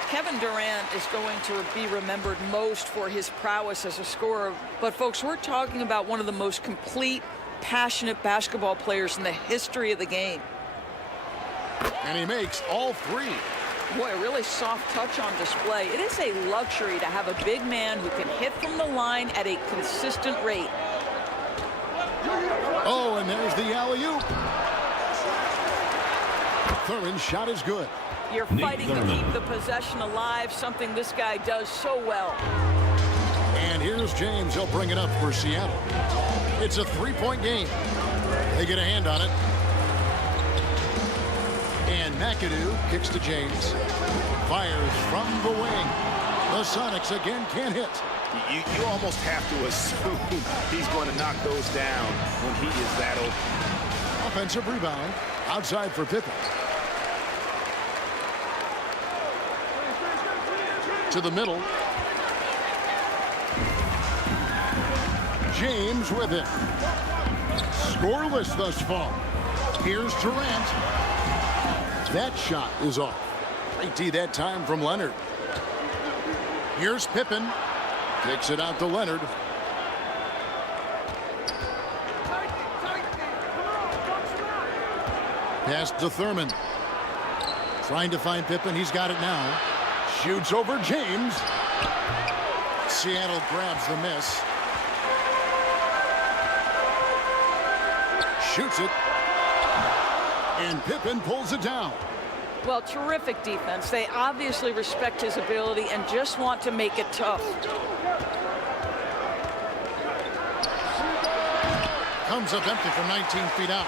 Kevin Durant is going to be remembered most for his prowess as a scorer. But, folks, we're talking about one of the most complete, passionate basketball players in the history of the game. And he makes all 3. Boy, a really soft touch on display. It is a luxury to have a big man who can hit from the line at a consistent rate. Oh, and there's the alley-oop. Thurman's shot is good. You're fighting to keep the possession alive, something this guy does so well. And here's James. He'll bring it up for Seattle. It's a 3-point game. They get a hand on it. And McAdoo kicks to James. Fires from the wing. The Sonics again can't hit. You almost have to assume he's going to knock those down when he is that open. Offensive rebound. Outside for Pippen. To the middle. James with it. Scoreless thus far. Here's Durant. That shot is off. Great D that time from Leonard. Here's Pippen. Kicks it out to Leonard. Pass to Thurman. Trying to find Pippen. He's got it now. Shoots over James. Seattle grabs the miss. Shoots it. And Pippen pulls it down. Well, terrific defense. They obviously respect his ability and just want to make it tough. Comes up empty from 19 feet out.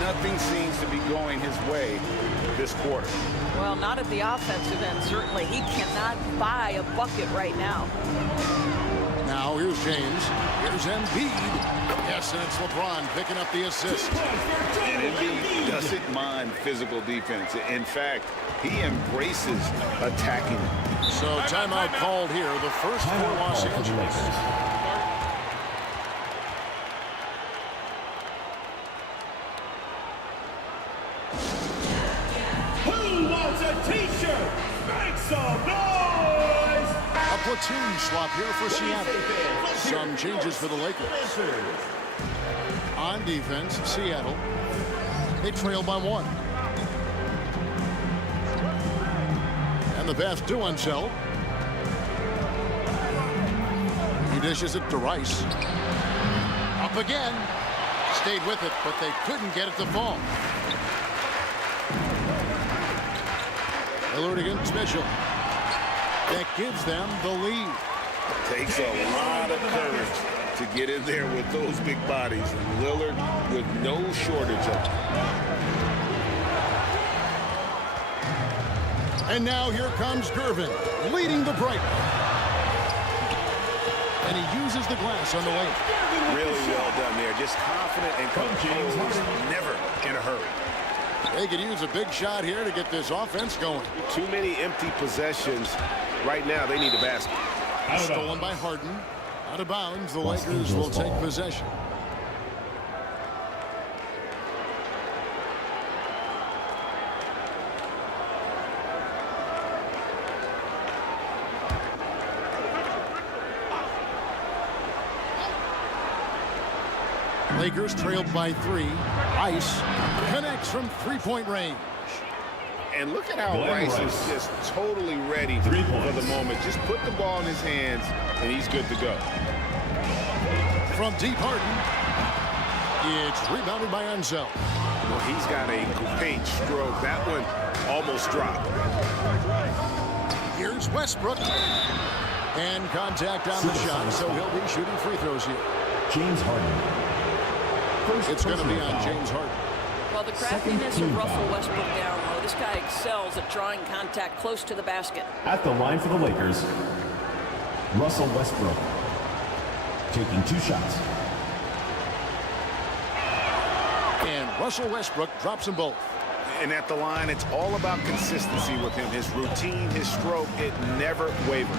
Nothing seems to be going his way this quarter. Well, not at the offensive end, certainly. He cannot buy a bucket right now. Now here's James. Here's Embiid. Yes, and it's LeBron picking up the assist. And Embiid doesn't mind physical defense. In fact, he embraces attacking. So timeout called here. The first for Los Angeles. Who wants a t-shirt? Make some noise! A platoon swap here for Seattle. Some changes for the Lakers. On defense, Seattle. They trail by 1. And the pass to Unseld. He dishes it to Rice. Up again. Stayed with it, but they couldn't get it to fall. Lillard against Mitchell. That gives them the lead. Takes a lot of courage to get in there with those big bodies. And Lillard with no shortage of them. And now here comes Gervin, leading the break. And he uses the glass on the way. Really well done there. Just confident and composed. Never in a hurry. They could use a big shot here to get this offense going. Too many empty possessions. Right now, they need a basket. Stolen by Harden. Out of bounds, the Lakers will take possession. Lakers trailed by 3. Ice connects from three-point range. And look at how Rice is just totally ready for the moment. Just put the ball in his hands, and he's good to go. From deep Harden, it's rebounded by Unseld. Well, he's got a great stroke. That one almost dropped. Here's Westbrook. And contact on the shot, so he'll be shooting free throws here. James Harden. It's going to be on James Harden. Well, the craftiness of Russell Westbrook down low. This guy excels at drawing contact close to the basket. At the line for the Lakers, Russell Westbrook taking 2 shots. And Russell Westbrook drops them both. And at the line, it's all about consistency with him. His routine, his stroke, it never wavers.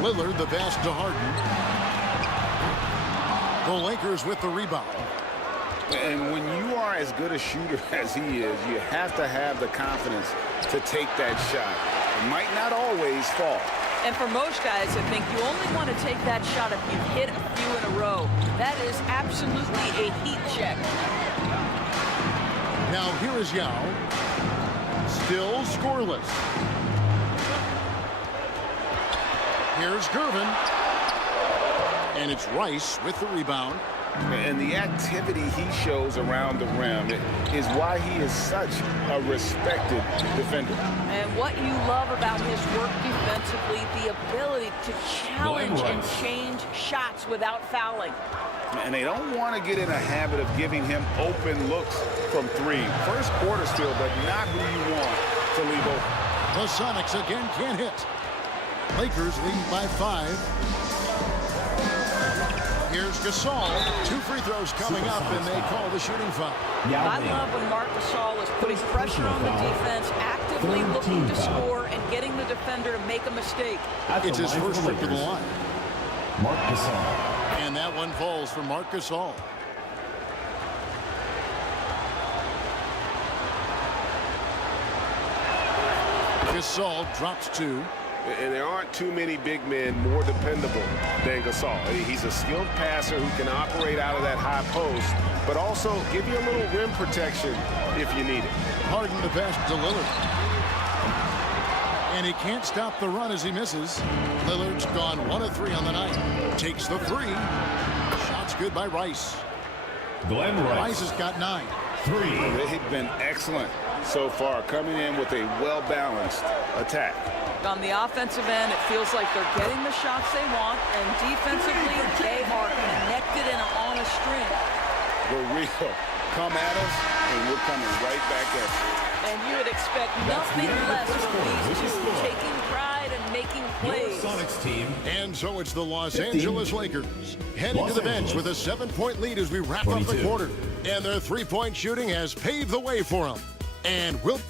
Lillard, the pass to Harden. The Lakers with the rebound. And when you are as good a shooter as he is, you have to have the confidence to take that shot. It might not always fall. And for most guys, I think you only want to take that shot if you've hit a few in a row. That is absolutely a heat check. Now here is Yao. Still scoreless. Here's Gervin. And it's Rice with the rebound. And the activity he shows around the rim is why he is such a respected defender. And what you love about his work defensively, the ability to challenge and change shots without fouling. And they don't want to get in a habit of giving him open looks from 3. First quarter still, but not who you want to leave open. The Sonics again can't hit. Lakers lead by 5. Here's Gasol. 2 free throws coming up, and they call the shooting foul. I love when Marc Gasol is putting pressure on the defense, actively looking to score and getting the defender to make a mistake. It's his first trip to the line. Marc Gasol. And that one falls for Marc Gasol. Gasol drops 2. And there aren't too many big men more dependable than Gasol. He's a skilled passer who can operate out of that high post, but also give you a little rim protection if you need it. Harden the pass to Lillard. And he can't stop the run as he misses. Lillard's gone 1 of 3 on the night. Takes the 3. Shot's good by Rice. Glenn Rice has got 9. 3. They've been excellent so far, coming in with a well-balanced attack. On the offensive end, it feels like they're getting the shots they want, and defensively, they are connected and on a string. We're real. Come at us, and we're coming right back at you. And you would expect nothing less from these two, taking pride and making plays. Sonics team. And so it's the Los Angeles Lakers heading to the bench with a 7-point lead as we wrap up the quarter. And their 3-point shooting has paved the way for them. And Wilt.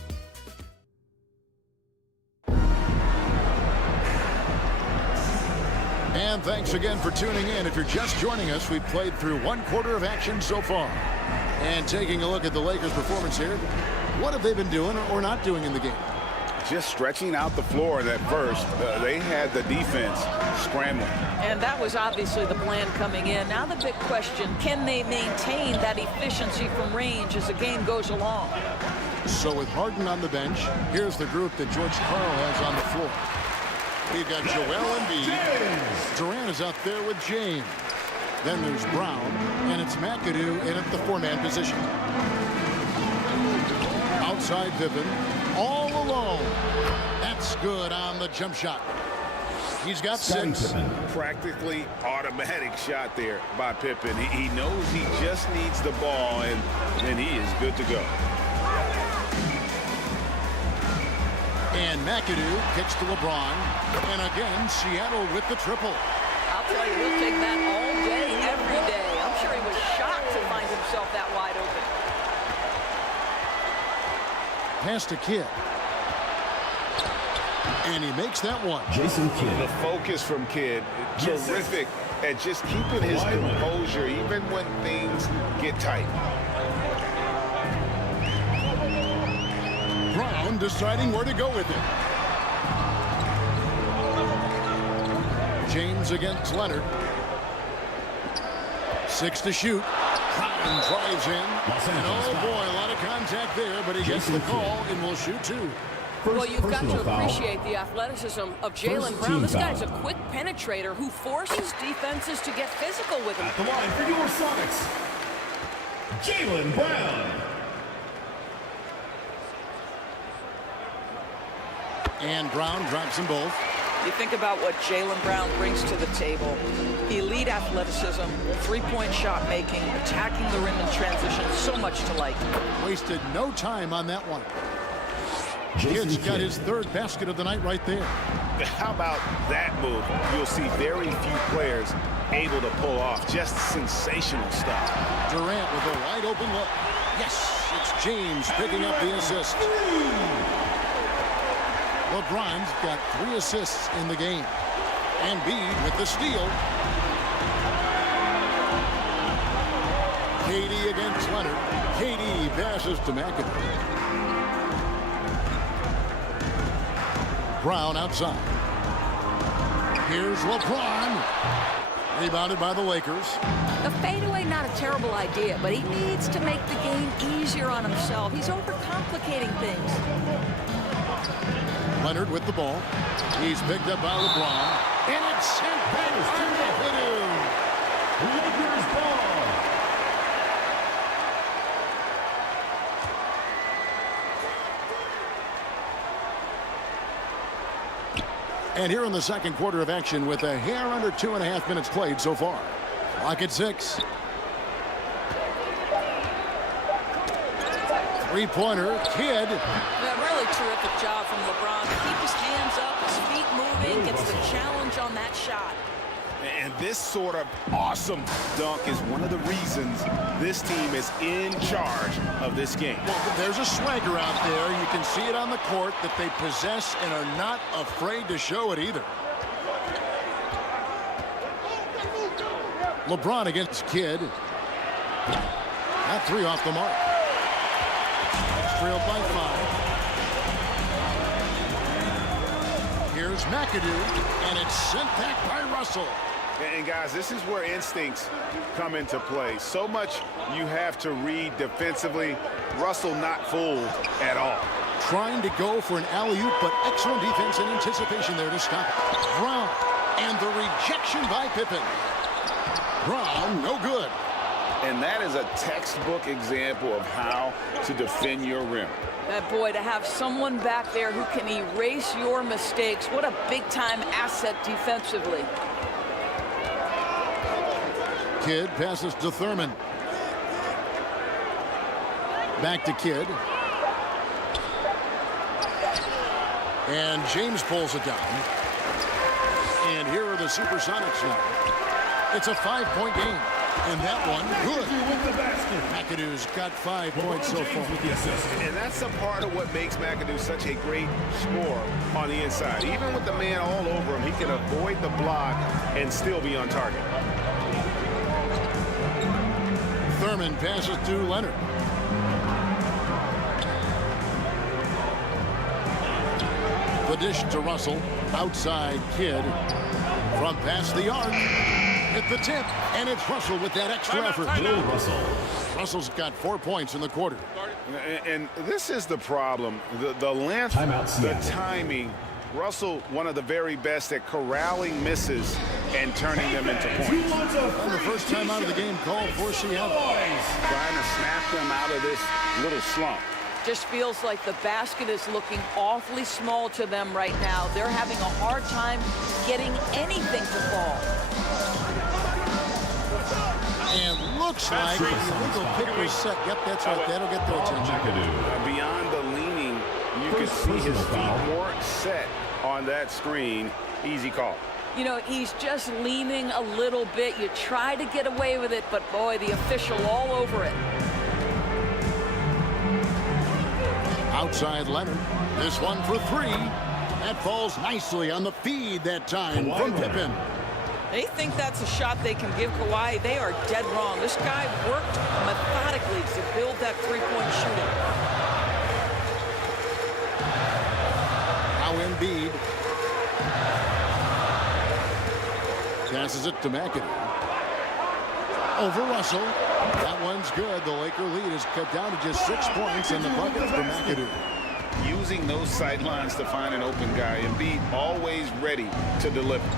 And thanks again for tuning in. If you're just joining us, we've played through 1 quarter of action so far. And taking a look at the Lakers' performance here, what have they been doing or not doing in the game? Just stretching out the floor at first. They had the defense scrambling. And that was obviously the plan coming in. Now the big question, can they maintain that efficiency from range as the game goes along? So with Harden on the bench, here's the group that George Karl has on the floor. We've got Joel Embiid. Durant is out there with James. Then there's Brown, and it's McAdoo in at the 4-man position. Outside Pippen, all alone. That's good on the jump shot. He's got 6. Practically automatic shot there by Pippen. He knows he just needs the ball, and then he is good to go. And McAdoo kicks to LeBron. And again, Seattle with the triple. I'll tell you, he'll take that all day, every day. I'm sure he was shocked to find himself that wide open. Pass to Kidd. And he makes that one. Jason Kidd. The focus from Kidd, terrific at just keeping his composure even when things get tight. Brown deciding where to go with it. James against Leonard. 6 to shoot. Brown drives in. And oh boy, a lot of contact there, but he gets the call and will shoot 2. Well, you've got to appreciate the athleticism of Jaylen Brown. This guy's a quick penetrator who forces defenses to get physical with him. At the line for your Sonics, Jaylen Brown. And Brown drops them both. You think about what Jaylen Brown brings to the table. Elite athleticism, 3-point shot making, attacking the rim in transition, so much to like. Wasted no time on that one. Kidd's got his 3rd basket of the night right there. How about that move? You'll see very few players able to pull off just sensational stuff. Durant with a wide open look. Yes, it's James picking up the assist. LeBron's got 3 assists in the game. Embiid with the steal. KD against Leonard. KD passes to McAdoo. Brown outside. Here's LeBron. Rebounded by the Lakers. The fadeaway, not a terrible idea, but he needs to make the game easier on himself. He's overcomplicating things. Leonard with the ball. He's picked up by LeBron. And it's sent back to McAdoo. Lakers ball. And here in the 2nd quarter of action with a hair under 2.5 minutes played so far. Clock at 6. 3-pointer, Kidd. Really terrific job from LeBron to keep his hands up, his feet moving, gets the challenge on that shot. And this sort of awesome dunk is one of the reasons this team is in charge of this game. Well, there's a swagger out there. You can see it on the court that they possess and are not afraid to show it either. LeBron against Kidd. That 3 off the mark. Trailed by 5. Here's McAdoo, and it's sent back by Russell. And guys, this is where instincts come into play. So much you have to read defensively. Russell not fooled at all. Trying to go for an alley-oop, but excellent defense and anticipation there to stop it. Brown, and the rejection by Pippen. Brown, no good. And that is a textbook example of how to defend your rim. That boy, to have someone back there who can erase your mistakes, what a big-time asset defensively. Kidd passes to Thurman. Back to Kidd. And James pulls it down. And here are the Supersonics now. It's a 5-point game. And that one, good. McAdoo's got 5 points so far. And that's a part of what makes McAdoo such a great scorer on the inside. Even with the man all over him, he can avoid the block and still be on target. Thurman passes to Leonard. The dish to Russell. Outside Kidd. From past the arc. Hit the tip. And it's Russell with that extra effort. Russell's got 4 points in the quarter. And this is the problem. The length, the timing. Russell, one of the very best at corralling misses and turning them into points. And the first time out of the game called for Seattle. Trying to snap them out of this little slump. Just feels like the basket is looking awfully small to them right now. They're having a hard time getting anything to fall. And looks like the illegal pick was set. Yep, that's right. That'll get their attention. Beyond the leaning, you can see his feet weren't set on that screen. Easy call. You know, he's just leaning a little bit. You try to get away with it, but boy, the official all over it. Outside Leonard. This one for 3. That falls nicely on the feed that time from Pippen. They think that's a shot they can give Kawhi. They are dead wrong. This guy worked methodically to build that three-point shooting. Now Embiid. Passes it to McAdoo. Over Russell. That one's good. The Laker lead is cut down to just 6 points, and the bucket for McAdoo. Using those sidelines to find an open guy. Embiid always ready to deliver.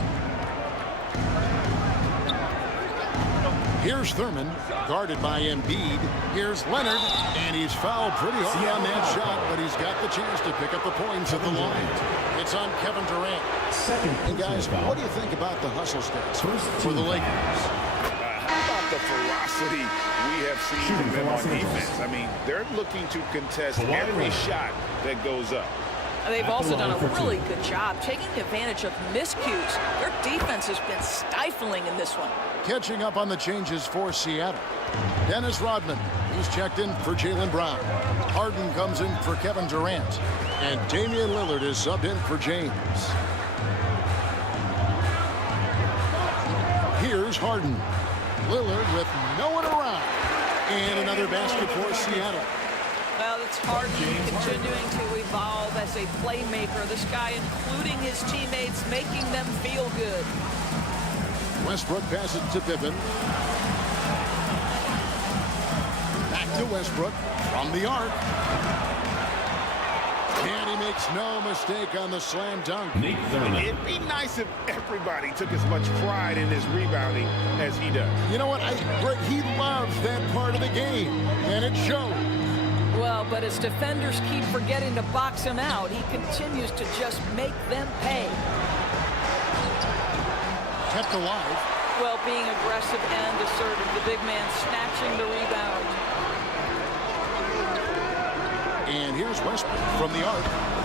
Here's Thurman, guarded by Embiid. Here's Leonard, and he's fouled pretty hard on that shot, but he's got the chance to pick up the points at the line. It's on Kevin Durant. And guys, what do you think about the hustle stats for the Lakers? How about the ferocity we have seen from them on defense? I mean, they're looking to contest every shot that goes up. They've also done a really good job taking advantage of miscues. Their defense has been stifling in this one. Catching up on the changes for Seattle. Dennis Rodman, he's checked in for Jaylen Brown. Harden comes in for Kevin Durant. And Damian Lillard is subbed in for James. Here's Harden. Lillard with no one around. And another basket for Seattle. Well, it's Harden continuing to evolve as a playmaker. This guy, including his teammates, making them feel good. Westbrook passes to Pippen. Back to Westbrook from the arc. And he makes no mistake on the slam dunk. It'd be nice if everybody took as much pride in his rebounding as he does. You know what? He loves that part of the game, and it shows. Well, but as defenders keep forgetting to box him out, he continues to just make them pay. Kept alive. Well, being aggressive and assertive, the big man snatching the rebound. And here's Westbrook from the arc.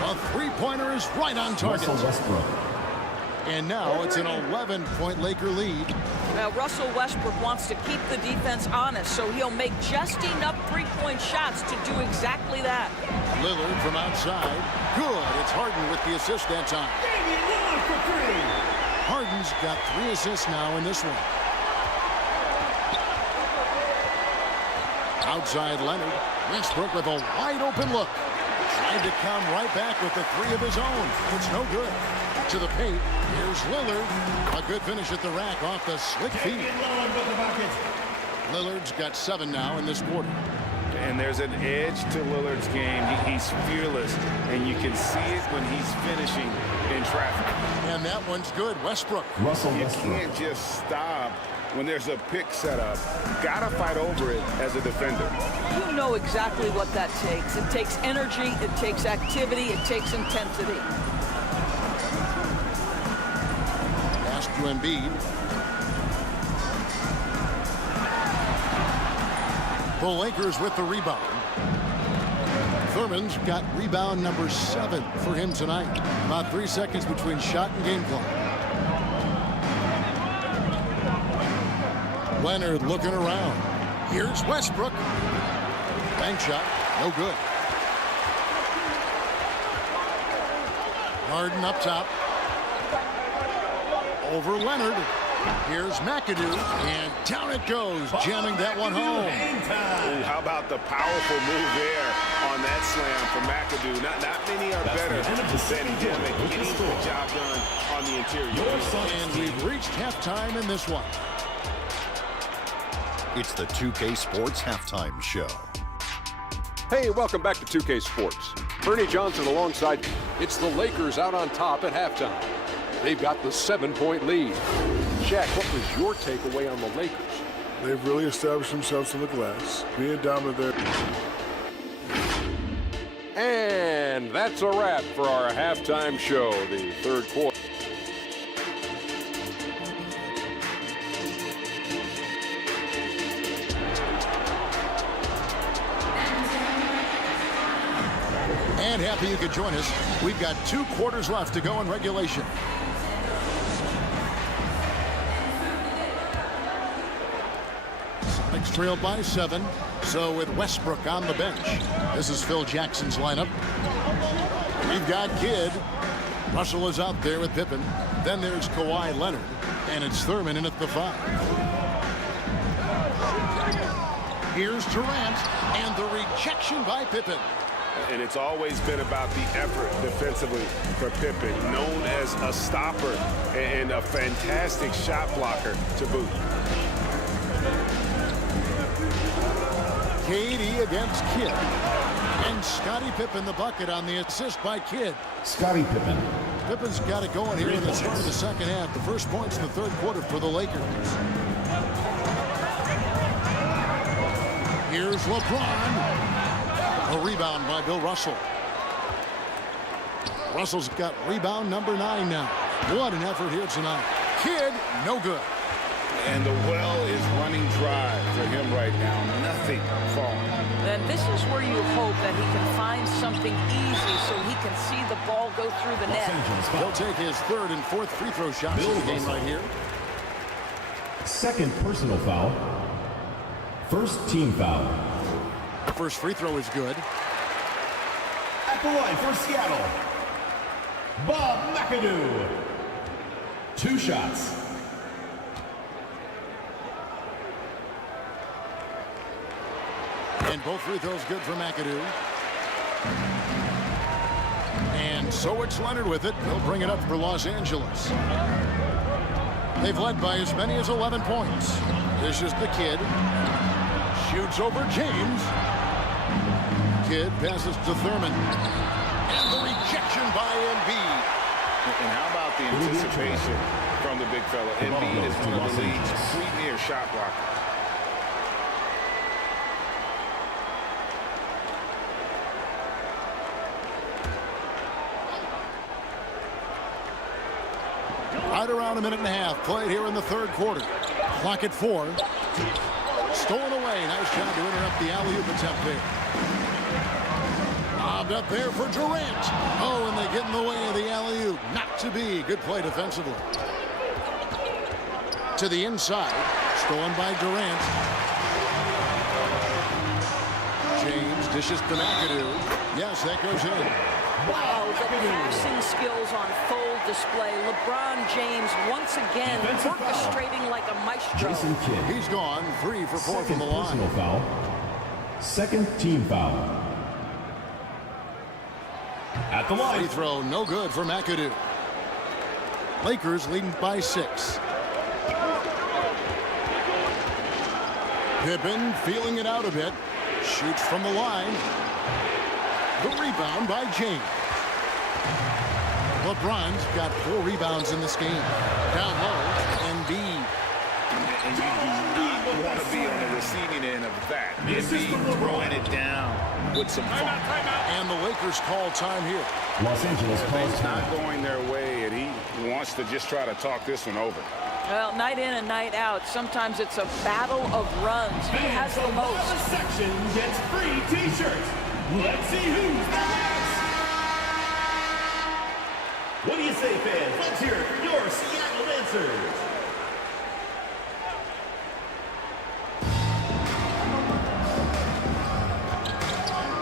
A three-pointer is right on target. And now it's an 11-point Laker lead. Now, Russell Westbrook wants to keep the defense honest, so he'll make just enough three-point shots to do exactly that. Lillard from outside. Good. It's Harden with the assist that time. Harden's got 3 assists now in this one. Outside Leonard. Westbrook with a wide open look. Tried to come right back with the three of his own. It's no good. To the paint. Here's Lillard. A good finish at the rack off the slick feed. Lillard's got 7 now in this quarter. And there's an edge to Lillard's game. He's fearless, and you can see it when he's finishing in traffic. And that one's good. Westbrook. You can't just stop when there's a pick set up. Gotta fight over it as a defender. You know exactly what that takes. It takes energy, it takes activity, it takes intensity. Pass to Embiid. The Lakers with the rebound. Thurman's got rebound number 7 for him tonight. About 3 seconds between shot and game clock. Leonard looking around. Here's Westbrook. Bank shot, no good. Harden up top. Over Leonard. Here's McAdoo, and down it goes, jamming that one home. Ooh, how about the powerful move there on that slam from McAdoo? Not many are better than him at getting the job done on the interior. And we've reached halftime in this one. It's the 2K Sports Halftime Show. Hey, welcome back to 2K Sports. Bernie Johnson alongside. It's the Lakers out on top at halftime. They've got the 7-point lead. Shaq, what was your takeaway on the Lakers? They've really established themselves in the glass, being dominant there. And that's a wrap for our halftime show, the third quarter. And happy you could join us. We've got 2 quarters left to go in regulation. Sonics trailed by 7. So with Westbrook on the bench, this is Phil Jackson's lineup. We've got Kidd. Russell is out there with Pippen. Then there's Kawhi Leonard. And it's Thurman in at the 5. Here's Durant. And the rejection by Pippen. And it's always been about the effort defensively for Pippen, known as a stopper and a fantastic shot blocker to boot. KD against Kidd. And Scottie Pippen the bucket on the assist by Kidd. Scottie Pippen. Pippen's got it going here in the start of the second half. The first points in the third quarter for the Lakers. Here's LeBron. A rebound by Bill Russell. Russell's got rebound number 9 now. What an effort here tonight. Kidd, no good. And the well is running dry for him right now. Nothing falling. And this is where you hope that he can find something easy so he can see the ball go through the net. He'll take his 3rd and 4th free throw shots in the game right here. Second personal foul. First team foul. First free throw is good. At the line for Seattle, Bob McAdoo. 2 shots. And both free throws good for McAdoo. And so it's Leonard with it. He'll bring it up for Los Angeles. They've led by as many as 11 points. This is the Kidd. Shoots over James. Kidd passes to Thurman. And the rejection by Embiid. And how about the anticipation from the big fella? Embiid is one of the league's premier shot blockers. Right around a minute and a half played here in the third quarter. Clock at 4. Stolen away. Nice job to interrupt the alley-oop attempt there. Lobbed up there for Durant. Oh, and they get in the way of the alley-oop. Not to be. Good play defensively. To the inside. Stolen by Durant. James dishes to McAdoo. Yes, that goes in. Wow, the passing skills on full display. LeBron James once again orchestrating like a maestro. Jason Kidd. He's gone 3 for 4 from the line. Personal foul. Second team foul. At the line. Free throw, no good for McAdoo. Lakers leading by 6. Pippen feeling it out a bit. Shoots from the line. The rebound by James. LeBron's got 4 rebounds in this game. Down low, Embiid. And you do not want to be on the receiving end of that. Embiid throwing it down with some fun. And the Lakers call time here. Los Angeles calls It's time. not going their way, and he wants to just try to talk this one over. Well, night in and night out, sometimes it's a battle of runs. Who has the most? The section gets free T-shirts. Let's see who's next. What do you say, fans? Let's hear it for your Seattle answers.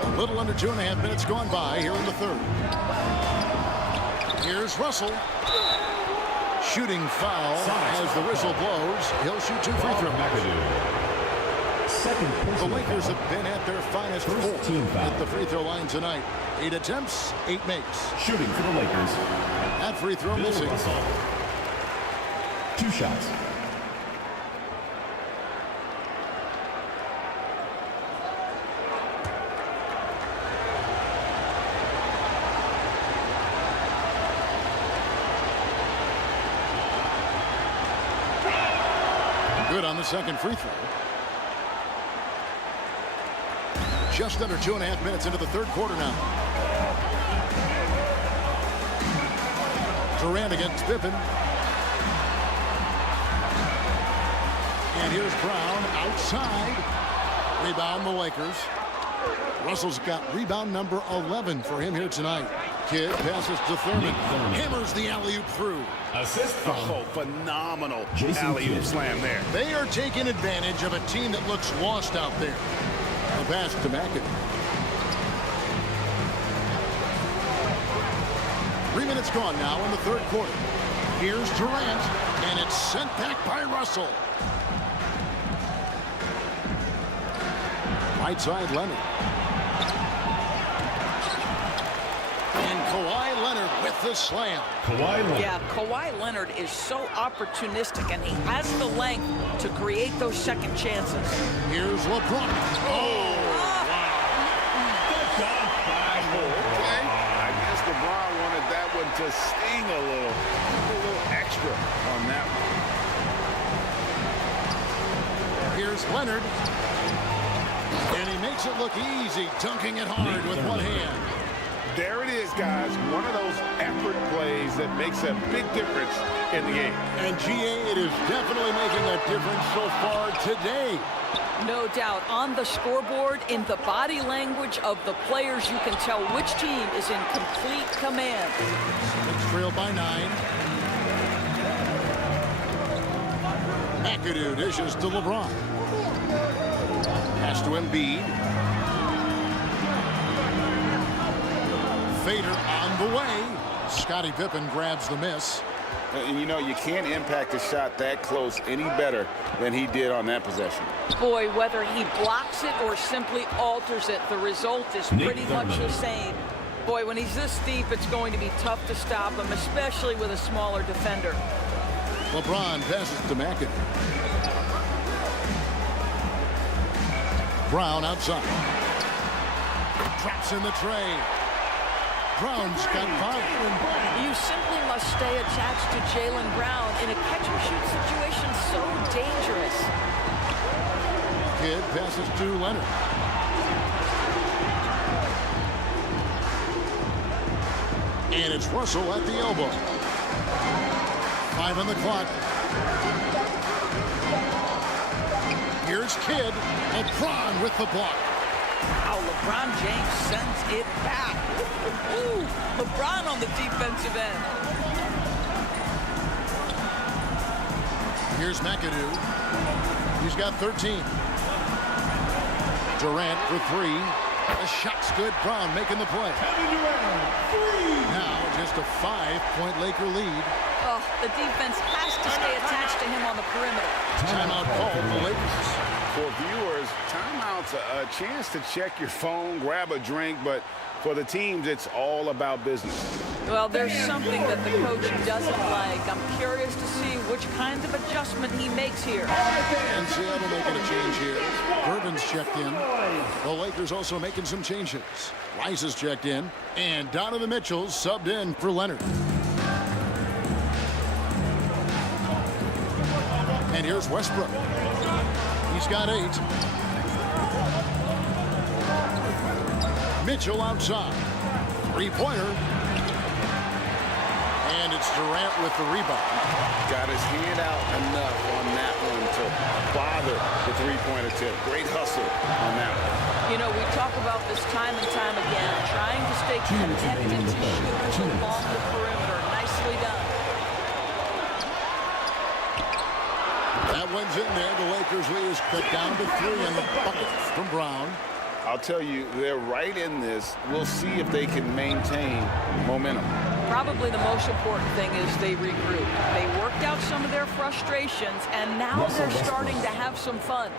A little under 2.5 minutes gone by here in the third. Here's Russell. Shooting foul as the whistle blows. He'll shoot 2 free throws. The Lakers have been at their finest at the free throw line tonight. 8 attempts, 8 makes. Shooting for the Lakers. That free throw missing. 2 shots. Good on the second free throw. Just under 2.5 minutes into the third quarter now. Durant against Pippen. And here's Brown outside. Rebound the Lakers. Russell's got rebound number 11 for him here tonight. Kidd passes to Thurman. Hammers the alley-oop through. Assist from Phenomenal Jason alley-oop Kidd. slam there. They are taking advantage of a team that looks lost out there. The pass to McAdoo. 3 minutes gone now in the third quarter. Here's Durant, and it's sent back by Russell. Right side, Leonard. And Kawhi Leonard with the slam. Kawhi Leonard. Yeah, Kawhi Leonard is so opportunistic, and he has the length to create those second chances. Here's LeBron. Oh, Okay. I guess LeBron wanted that one to sting a little extra on that one. here's Leonard. And he makes it look easy, dunking it hard with one hand. There it is, guys. One of those effort plays that makes a big difference in the game. And GA, it is definitely making a difference so far today. No doubt. On the scoreboard, in the body language of the players, you can tell which team is in complete command. It's trailed by 9. McAdoo dishes to LeBron. Pass to Embiid. Fader on the way. Scottie Pippen grabs the miss. And you know, you can't impact a shot that close any better than he did on that possession. Boy, whether he blocks it or simply alters it, the result is pretty much the same. Boy, when he's this deep, it's going to be tough to stop him, especially with a smaller defender. LeBron passes to McAdoo. Brown outside. Traps in the tray. Brown's got 5. You simply must stay attached to Jaylen Brown in a catch-and-shoot situation so dangerous. Kidd passes to Leonard. And it's Russell at the elbow. 5 on the clock. Here's Kidd. LeBron with the block. How LeBron James sends it back. Ooh, LeBron on the defensive end. Here's McAdoo. He's got 13. Durant for 3. The shot's good. Brown making the play. Now just a 5-point Laker lead. Oh, the defense has to stay attached to him on the perimeter. Timeout call for the Lakers. For viewers, timeout's a chance to check your phone, grab a drink, but for the teams, it's all about business. Well, there's something that the coach doesn't like. I'm curious to see which kind of adjustment he makes here. And Seattle making a change here. Irvin's checked in. The Lakers also making some changes. Rice is checked in. And Donovan Mitchell's subbed in for Leonard. And here's Westbrook. He's got 8. Mitchell outside. 3-pointer. And it's Durant with the rebound. Got his hand out enough on that one to bother the three-pointer tip. Great hustle on that one. You know, we talk about this time and time again, trying to stay connected to shooters along the perimeter. Nicely done. That one's in there. The Lakers lead is cut down to 3 in the bucket from Brown. I'll tell you, they're right in this. We'll see if they can maintain momentum. Probably the most important thing is they regroup. They worked out some of their frustrations, and now they're starting to have some fun.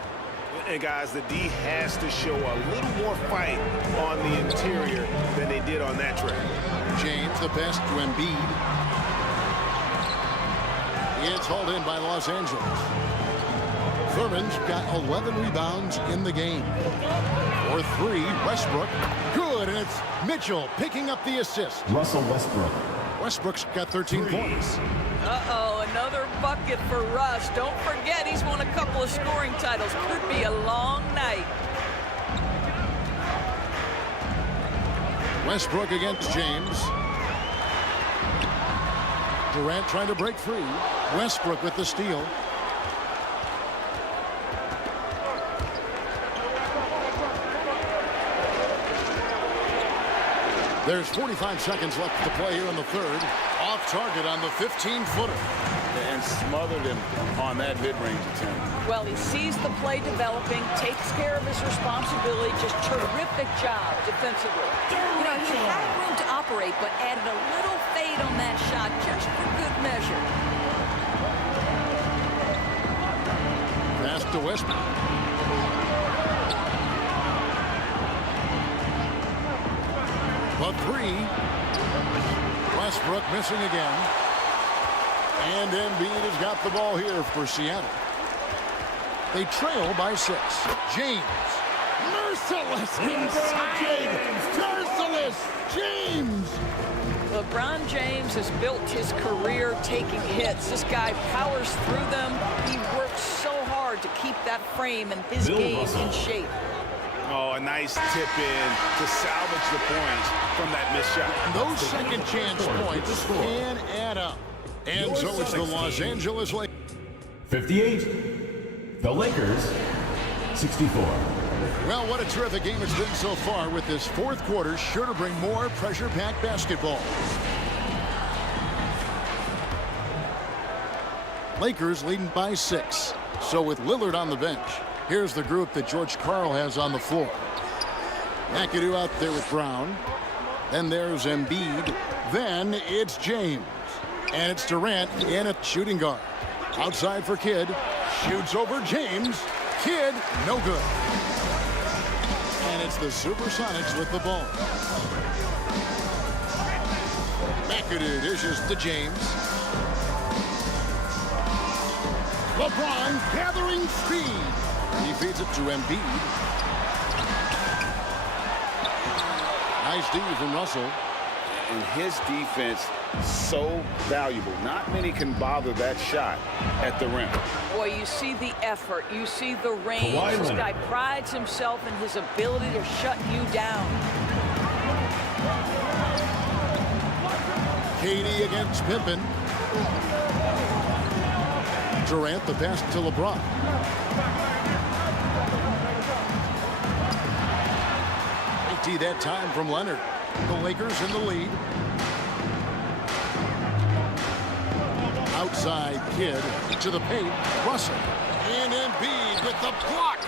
And guys, the D has to show a little more fight on the interior than they did on that trade. James, the pass to Embiid. It's hauled in by Los Angeles. Thurman's got 11 rebounds in the game. For 3, Westbrook. Good, and it's Mitchell picking up the assist. Russell Westbrook. Westbrook's got 13 points. Uh-oh, another bucket for Russ. Don't forget, he's won a couple of scoring titles. Could be a long night. Westbrook against James. Durant trying to break free. Westbrook with the steal. There's 45 seconds left to play here in the third. Off target on the 15-footer. And smothered him on that mid-range attempt. Well, he sees the play developing, takes care of his responsibility. Just terrific job defensively. You know, he had room to operate, but added a little fade on that shot just for good measure. Pass to Westbrook. But 3. Westbrook missing again. And Embiid has got the ball here for Seattle. They trail by 6. James. Merciless inside. Merciless James. LeBron James has built his career taking hits. This guy powers through them. He works so hard to keep that frame and his game in shape. Oh, a nice tip in to salvage the points from that missed shot. Those second chance points can add up. And so it's the Los Angeles Lakers. 58. The Lakers, 64. Well, what a terrific game it's been so far, with this fourth quarter sure to bring more pressure-packed basketball. Lakers leading by 6. So with Lillard on the bench, here's the group that George Karl has on the floor. McAdoo out there with Brown. Then there's Embiid. Then it's James. And it's Durant in a shooting guard. Outside for Kidd. Shoots over James. Kidd, no good. And it's the Supersonics with the ball. McAdoo dishes to James. LeBron gathering speed. He feeds it to Embiid. Nice D from Russell. And his defense so valuable. Not many can bother that shot at the rim. Boy, you see the effort. You see the range. This guy prides himself in his ability to shut you down. KD against Pippen. Durant the pass to LeBron. They that time from Leonard. The Lakers in the lead. Outside Kidd to the paint. Russell. And Embiid with the block.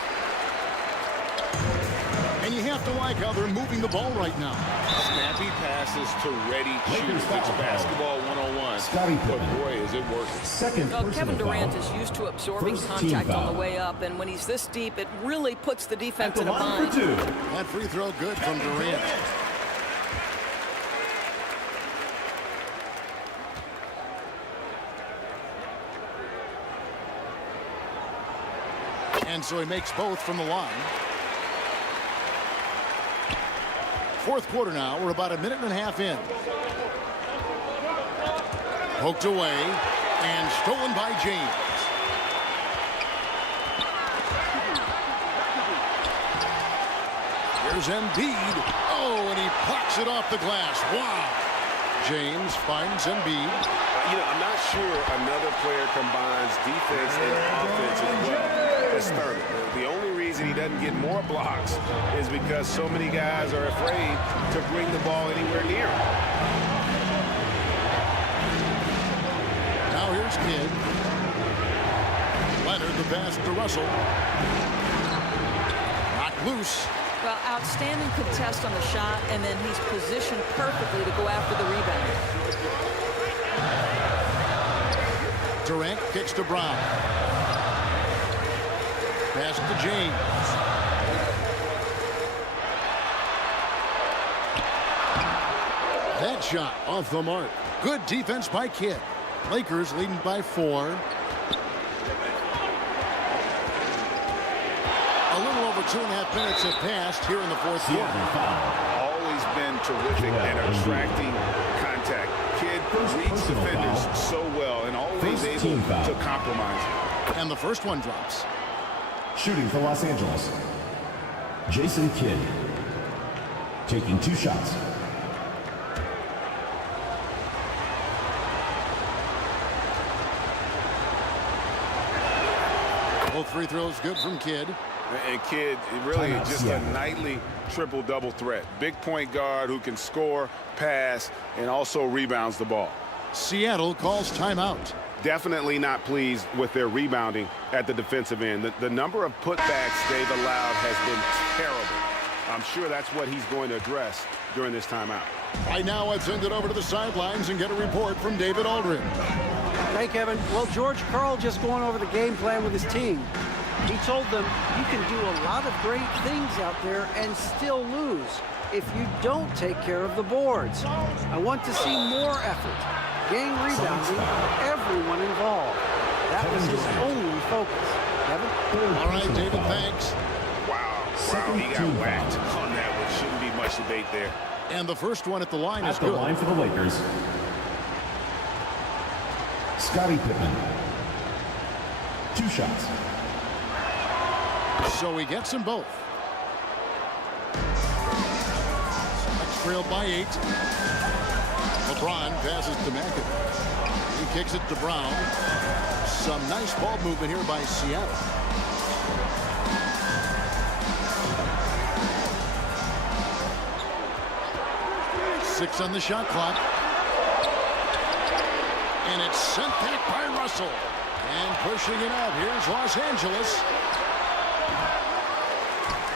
And you have to like how they're moving the ball right now. Snappy passes to ready shooters. It's basketball 101. But boy, is it working. Well, Kevin Durant is used to absorbing contact on the way up, and when he's this deep, it really puts the defense in a bind. That free throw good from Durant. And so he makes both from the line. Fourth quarter now. We're about a minute and a half in. Poked away and stolen by James. Here's Embiid. Oh, and he plucks it off the glass. Wow. James finds Embiid. I'm not sure another player combines defense and offense as well as Thurman. The only reason he doesn't get more blocks is because so many guys are afraid to bring the ball anywhere near him. Now here's Kidd. Leonard, the pass to Russell. Knocked loose. Well, outstanding contest on the shot, and then he's positioned perfectly to go after the rebound. Durant kicks to Brown. Pass to James. That shot off the mark. Good defense by Kidd. Lakers leading by 4. A little over 2.5 minutes have passed here in the fourth quarter. Always been terrific at attracting contact. Kidd reads defenders so well and always able to compromise. And the first one drops. Shooting for Los Angeles, Jason Kidd. Taking 2 shots. Both free throws good from Kidd. And Kidd really just a nightly triple-double threat. Big point guard who can score, pass, and also rebounds the ball. Seattle calls timeout. Definitely not pleased with their rebounding at the defensive end. The number of putbacks they've allowed has been terrible. I'm sure that's what he's going to address during this timeout. Right now, let's send it over to the sidelines and get a report from David Aldridge. Hey, Kevin. Well, George Karl just going over the game plan with his team. He told them, you can do a lot of great things out there and still lose if you don't take care of the boards. I want to see more effort. Gang rebounding, everyone involved. That was his only focus. Kevin? All right, David, thanks. Wow, he got whacked on that one. Shouldn't be much debate there. And the first one at the line is At the good. line for the Lakers, Scottie Pippen. 2 shots. So he gets them both. Next trailed by 8. LeBron passes to McAdoo. He kicks it to Brown. Some nice ball movement here by Seattle. Six on the shot clock. And it's sent back by Russell. And pushing it out. Here's Los Angeles.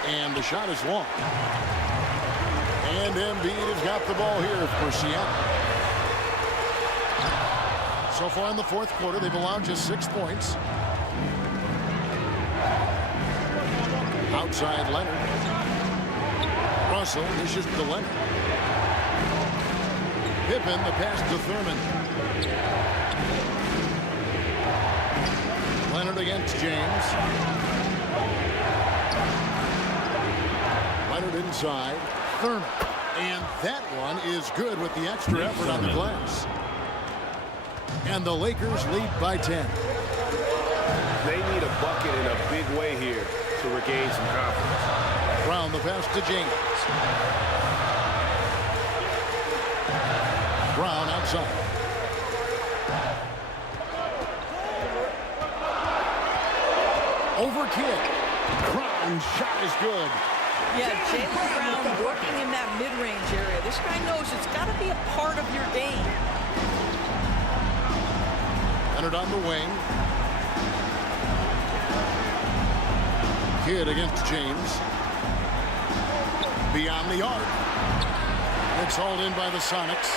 And the shot is long. And Embiid has got the ball here for Seattle. So far in the fourth quarter, they've allowed just 6 points. Outside Leonard. Russell dishes to Leonard. Pippen, the pass to Thurman. Leonard against James. Leonard inside. Thurman. And that one is good with the extra effort on the glass. And the Lakers lead by 10. They need a bucket in a big way here to regain some confidence. Brown, the pass to James. Brown outside. Over Kidd. Brown's shot is good. Yeah, Jaylen Brown working in that mid-range area. This guy knows it's got to be a part of your game. Leonard on the wing. Kidd against James. beyond the arc. It's hauled in by the Sonics.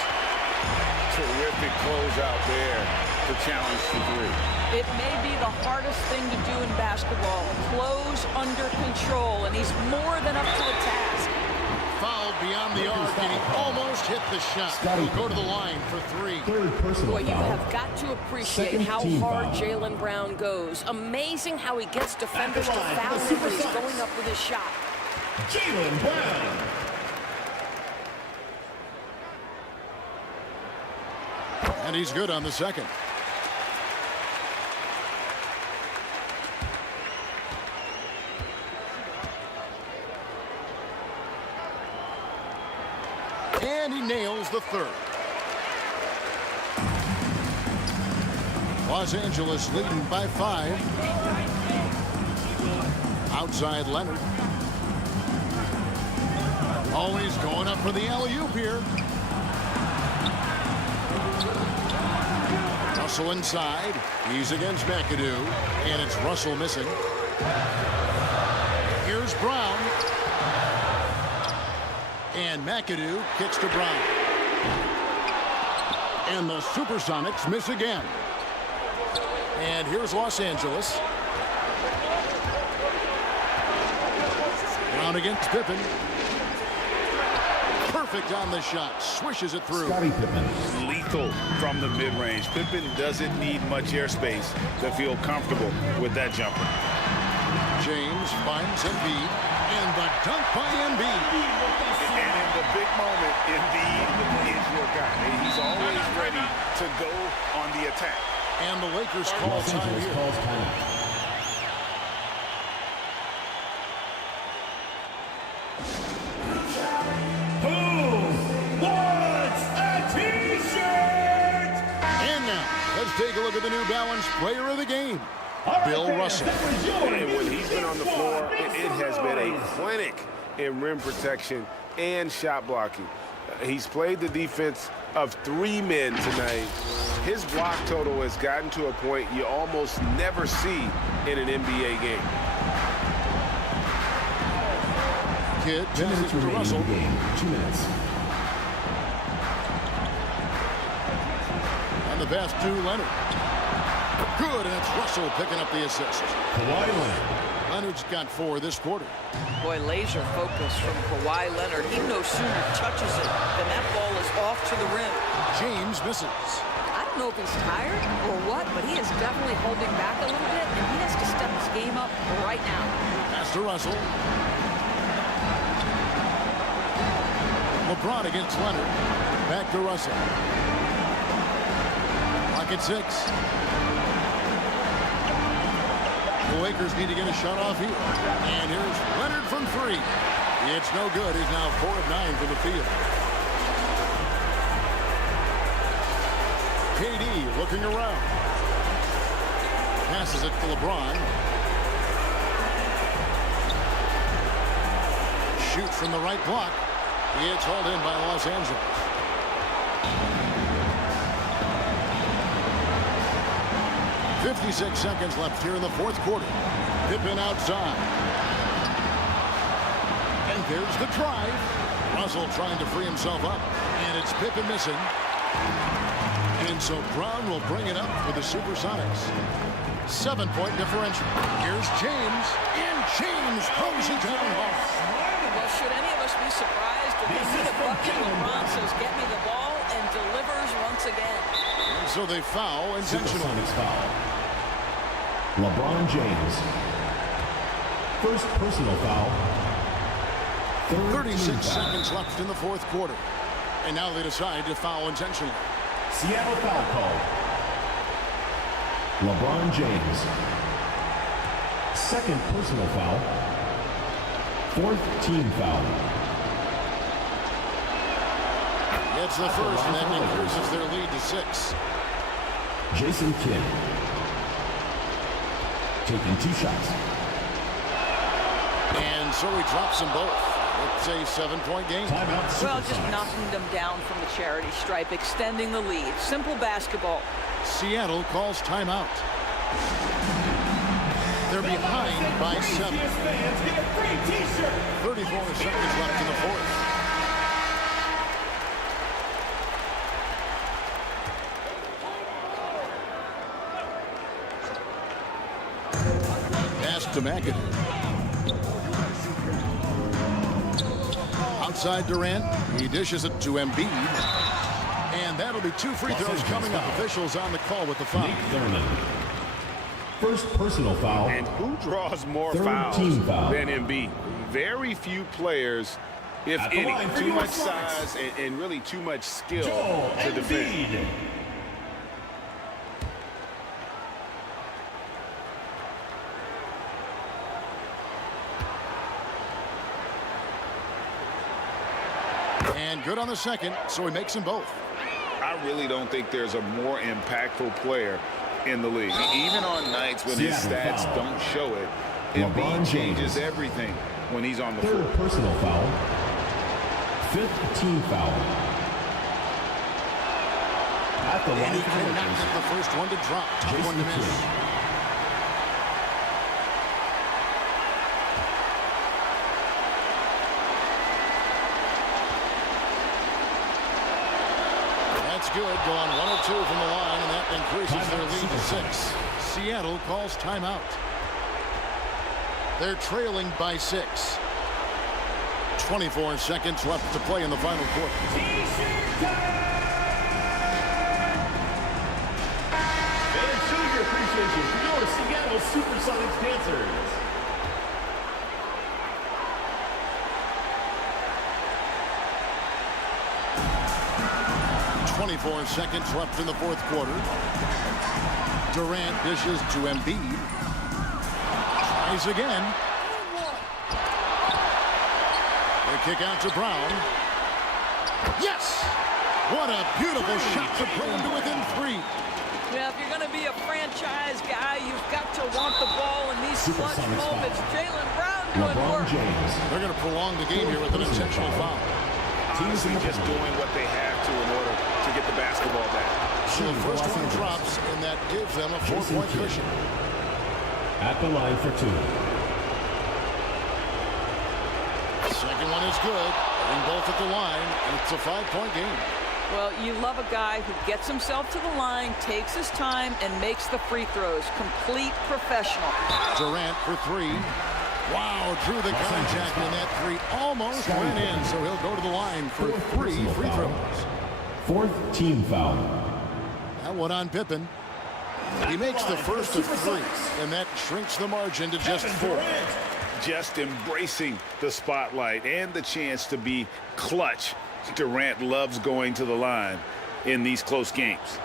Terrific closeout there to challenge the three. It may be the hardest thing to do in basketball. Close under control, and he's more than up to the task. Fouled beyond the arc, and he almost hit the shot. He'll go to the line for three. Boy, you have got to appreciate how hard Jaylen Brown goes. Amazing how he gets defenders to foul him when he's going up with his shot. Jaylen Brown. And he's good on the second. And he nails the third. Los Angeles leading by 5. Outside Leonard. Always going up for the alley-oop here. Russell inside. He's against McAdoo. And it's Russell missing. Here's Brown. And McAdoo kicks to Brown. And the Supersonics miss again. And here's Los Angeles. Brown against Pippen. Perfect on the shot. Swishes it through. Lethal from the mid-range. Pippen doesn't need much airspace to feel comfortable with that jumper. James finds Embiid. And the dunk by Embiid. And in the big moment, Embiid is your guy. He's always ready to go on the attack. And the Lakers call time here. Take a look at the New Balance player of the game, Bill Russell. And when he's been on the floor, it has been a clinic in rim protection and shot blocking. He's played the defense of 3 men tonight. His block total has gotten to a point you almost never see in an NBA game. Kid passes to Russell. 2 minutes. And the pass to Leonard. Good, and it's Russell picking up the assist. Kawhi Leonard. Leonard's got 4 this quarter. Boy, laser focus from Kawhi Leonard. He no sooner touches it than that ball is off to the rim. James misses. I don't know if he's tired or what, but he is definitely holding back a little bit, and he has to step his game up right now. Pass to Russell. LeBron against Leonard. Back to Russell. At 6. The Lakers need to get a shot off here. And here's Leonard from 3. It's no good. He's now 4 of 9 from the field. KD looking around. Passes it to LeBron. Shoots from the right block. It's hauled in by Los Angeles. 56 seconds left here in the 4th quarter. Pippen outside. And there's the drive. Russell trying to free himself up. And it's Pippen missing. And so Brown will bring it up for the Supersonics. 7-point differential. Here's James. And James throws it down hard. Well, should any of us be surprised if they need a bucket? LeBron says, get me the ball, and delivers once again. And so they foul intentionally. Foul. LeBron James. First personal foul. 36 seconds left in the 4th quarter. And now they decide to foul intentionally. Seattle foul call. LeBron James. Second personal foul. 4th team foul. It's the first, and that increases their lead to 6. Jason Kidd. Taking 2 shots. And so he drops them both. It's a 7-point game. Well, just knocking them down from the charity stripe, extending the lead. Simple basketball. Seattle calls timeout. They're behind by 7. Fans get a free t-shirt. 34 seconds left in the fourth. Pass to McAdoo. Outside Durant. He dishes it to Embiid. And that'll be 2 free throws coming up. Officials on the call with the foul. First personal foul. And who draws more Third fouls team foul. than Embiid? Very few players, if At the any. line for Too your much Sonics. size and really too much skill Joel to defend. Embiid. And good on the second, so he makes them both. I really don't think there's a more impactful player in the league. Even on nights when his stats don't show it, Embiid changes everything when he's on the floor. Third personal foul. Fifth team foul. At the And line he for cannot Lakers. get the first one to drop. Tough one to miss. That's good. Going 1 of 2 from the line, and that increases their lead to 6. Seattle calls timeout. They're trailing by 6. 24 seconds left to play in the final quarter. And show your appreciation for your Seattle Supersonics dancers. 24 seconds left in the fourth quarter. Durant dishes to Embiid. Tries again. They kick out to Brown. Yes! What a beautiful shot to put him to within 3. Yeah, if you're going to be a franchise guy, you've got to want the ball in these clutch moments. Jaylen Brown doing work. They're going to prolong the game here with an intentional foul. Honestly, just doing what they have to in order to get the basketball back. So the first one drops, and that gives them a 4-point cushion. At the line for 2. Second one is good. And both at the line, and it's a 5-point game. Well, you love a guy who gets himself to the line, takes his time, and makes the free throws. Complete professional. Durant for 3. Wow, drew the contact, and that 3 almost went in, so he'll go to the line for 3 free throws. Fourth team foul. That one on Pippen. He makes the first of 3, and that shrinks the margin to just 4. Just embracing the spotlight and the chance to be clutch. Durant loves going to the line in these close games.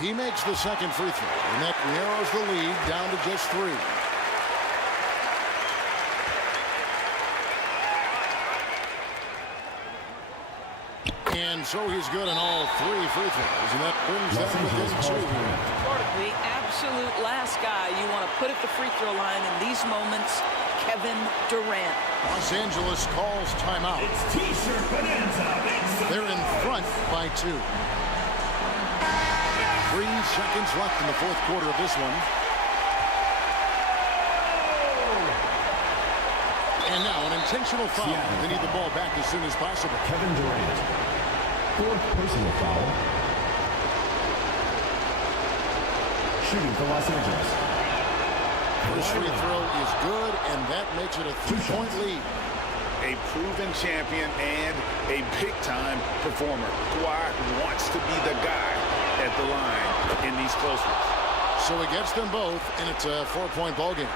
He makes the second free throw, and that narrows the lead down to just 3. And so he's good on all 3 free throws, and that brings them within 2. The absolute last guy you want to put at the free throw line in these moments, Kevin Durant. Los Angeles calls timeout. It's T-shirt bonanza. They're in front by 2. 3 seconds left in the fourth quarter of this one. And now an intentional foul. They need the ball back as soon as possible. Kevin Durant. Fourth personal foul. Shooting for Los Angeles. First free throw is good, and that makes it a 3-point lead. A proven champion and a big-time performer. Kawhi wants to be the guy at the line in these close ones. So he gets them both, and it's a 4-point ball game.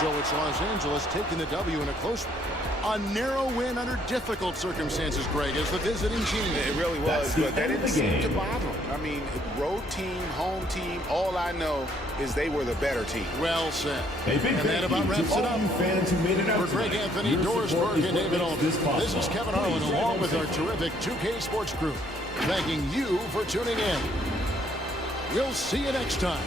So it's Los Angeles taking the W in a close one. A narrow win under difficult circumstances, Greg, as the visiting team. It really was, but that didn't seem to bother them. I mean, road team, home team, all I know is they were the better team. Well said. A big And that about wraps it up. fans who made it out For Greg tonight. Anthony, Your Doris support Burke, is and what David makes Olden. this This is possible. Kevin Harlan, along with our terrific 2K Sports crew, thanking you for tuning in. We'll see you next time.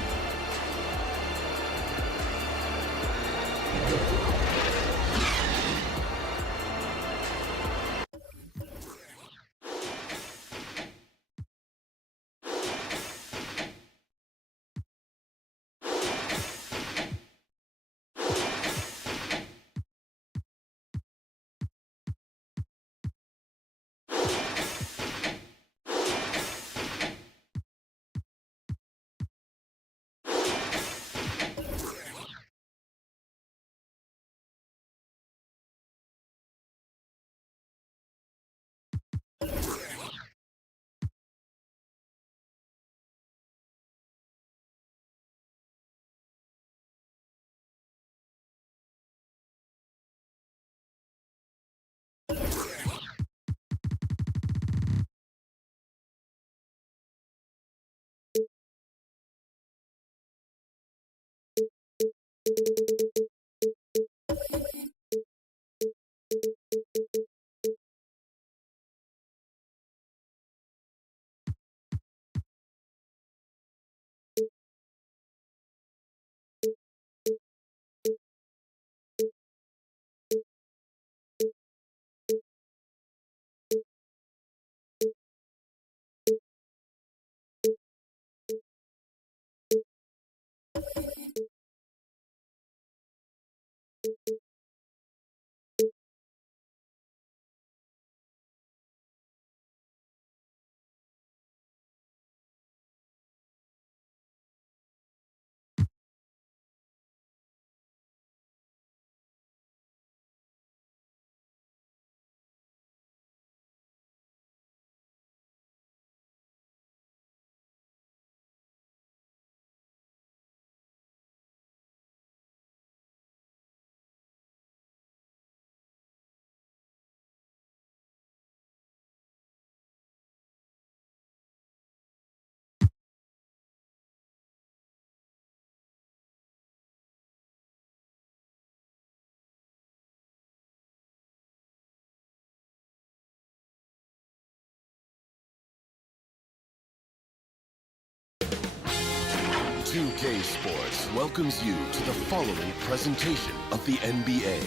2K Sports welcomes you to the following presentation of the NBA.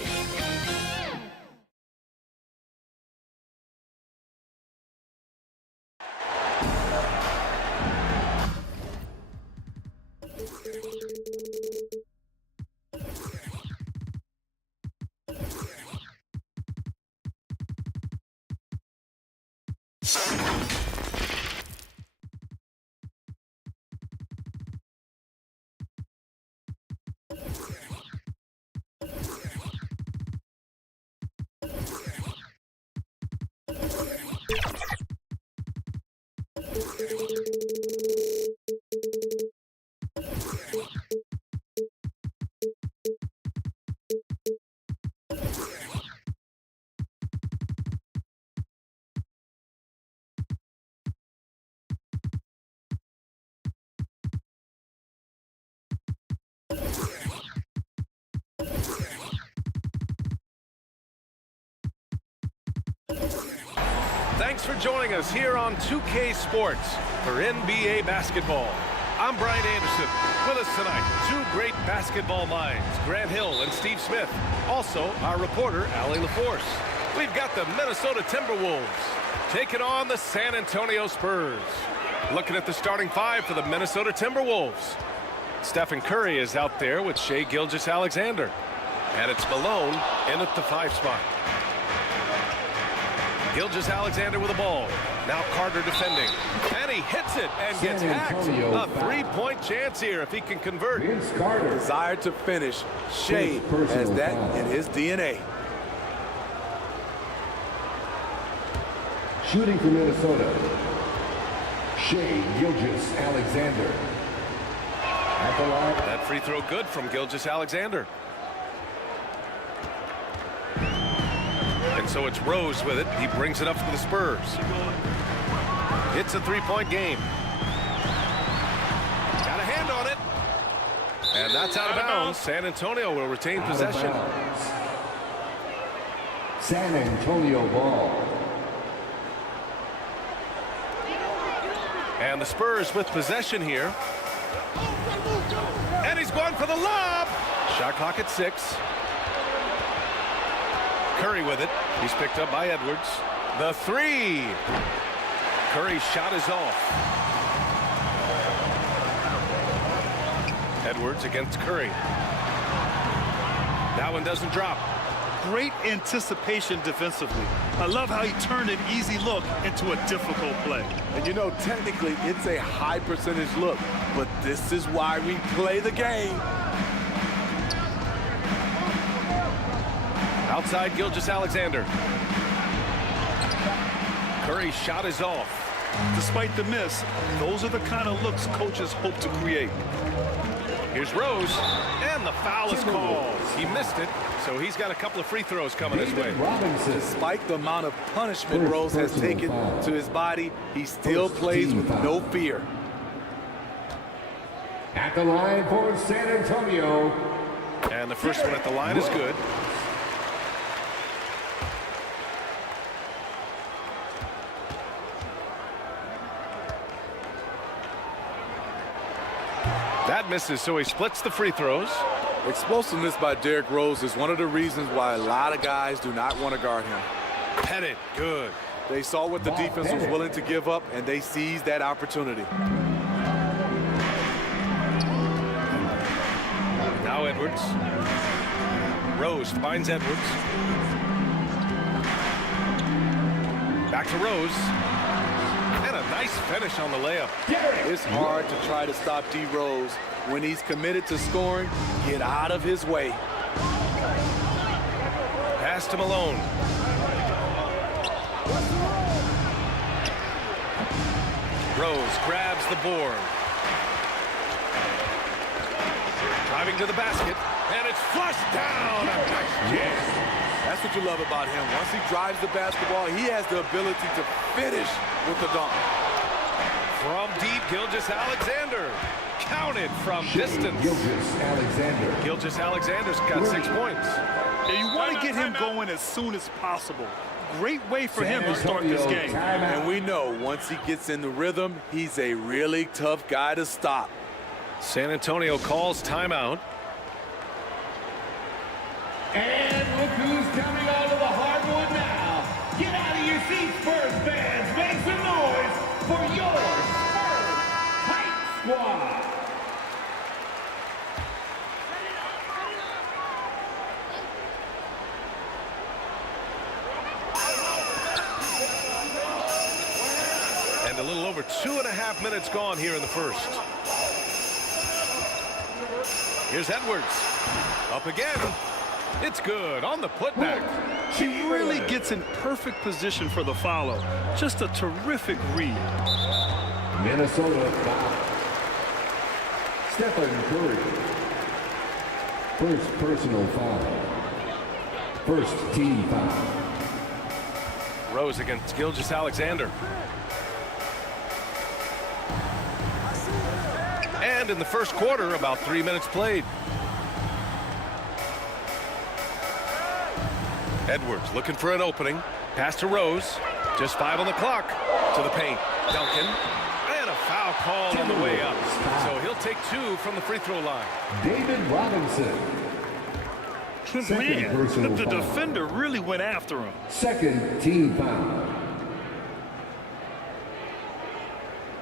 Thanks for joining us here on 2K Sports for NBA basketball. I'm Brian Anderson. With us tonight, two great basketball minds, Grant Hill and Steve Smith. Also, our reporter, Allie LaForce. We've got the Minnesota Timberwolves taking on the San Antonio Spurs. Looking at the starting five for the Minnesota Timberwolves. Stephen Curry is out there with Shai Gilgeous-Alexander. And it's Malone in at the 5 spot. Gilgeous-Alexander with the ball. Now Carter defending. And he hits it and gets hacked. A 3-point chance here if he can convert. Desire to finish. Shai has that in his DNA. Shooting for Minnesota, Shai Gilgeous-Alexander. At the line. That free throw good from Gilgeous-Alexander. And so it's Rose with it. He brings it up for the Spurs. It's a 3-point game. Got a hand on it. And that's out of bounds. San Antonio will retain possession. San Antonio ball. And the Spurs with possession here. And he's going for the lob. Shot clock at 6. Curry with it. He's picked up by Edwards. The 3. Curry's shot is off. Edwards against Curry. That one doesn't drop. Great anticipation defensively. I love how he turned an easy look into a difficult play. And you know, technically, it's a high percentage look, but this is why we play the game. Outside Gilgeous-Alexander. Curry's shot is off. Despite the miss, those are the kind of looks coaches hope to create. Here's Rose, and the foul is called. He missed it, so he's got a couple of free throws coming his way. Despite the amount of punishment Rose has taken to his body, he still plays with no fear. At the line for San Antonio. And the first one at the line is good. That misses, so he splits the free throws. Explosiveness by Derrick Rose is one of the reasons why a lot of guys do not want to guard him. Pettit, good. They saw what the defense was willing to give up, and they seized that opportunity. Now Edwards. Rose finds Edwards. Back to Rose. And a nice finish on the layup. It's hard to try to stop D. Rose. When he's committed to scoring, get out of his way. Pass to Malone. Rose grabs the board. Driving to the basket, and it's flushed down. A nice jam. That's what you love about him. Once he drives the basketball, he has the ability to finish with the dunk. From deep, Gilgeous-Alexander. Counted from distance. Gilgeous-Alexander. Gilgeous-Alexander's got 6 points. Yeah, you want to get him going as soon as possible. Great way for him to start this game. And we know once he gets in the rhythm, he's a really tough guy to stop. San Antonio calls timeout. And look who's coming onto the hardwood now. Get out of your seats, Spurs fans. Make some noise for your Spurs Hype Squad. And a little over 2.5 minutes gone here in the first. Here's Edwards. Up again. It's good on the putback. He really gets in perfect position for the follow. Just a terrific read. Minnesota foul. Stephen Curry. First personal foul. First team foul. Rose against Gilgeous-Alexander. And in the first quarter, about 3 minutes played. Edwards looking for an opening. Pass to Rose. Just 5 on the clock. To the paint. Duncan. And a foul call on the way up. So he'll take 2 from the free throw line. David Robinson. Man, the defender really went after him. Second team foul.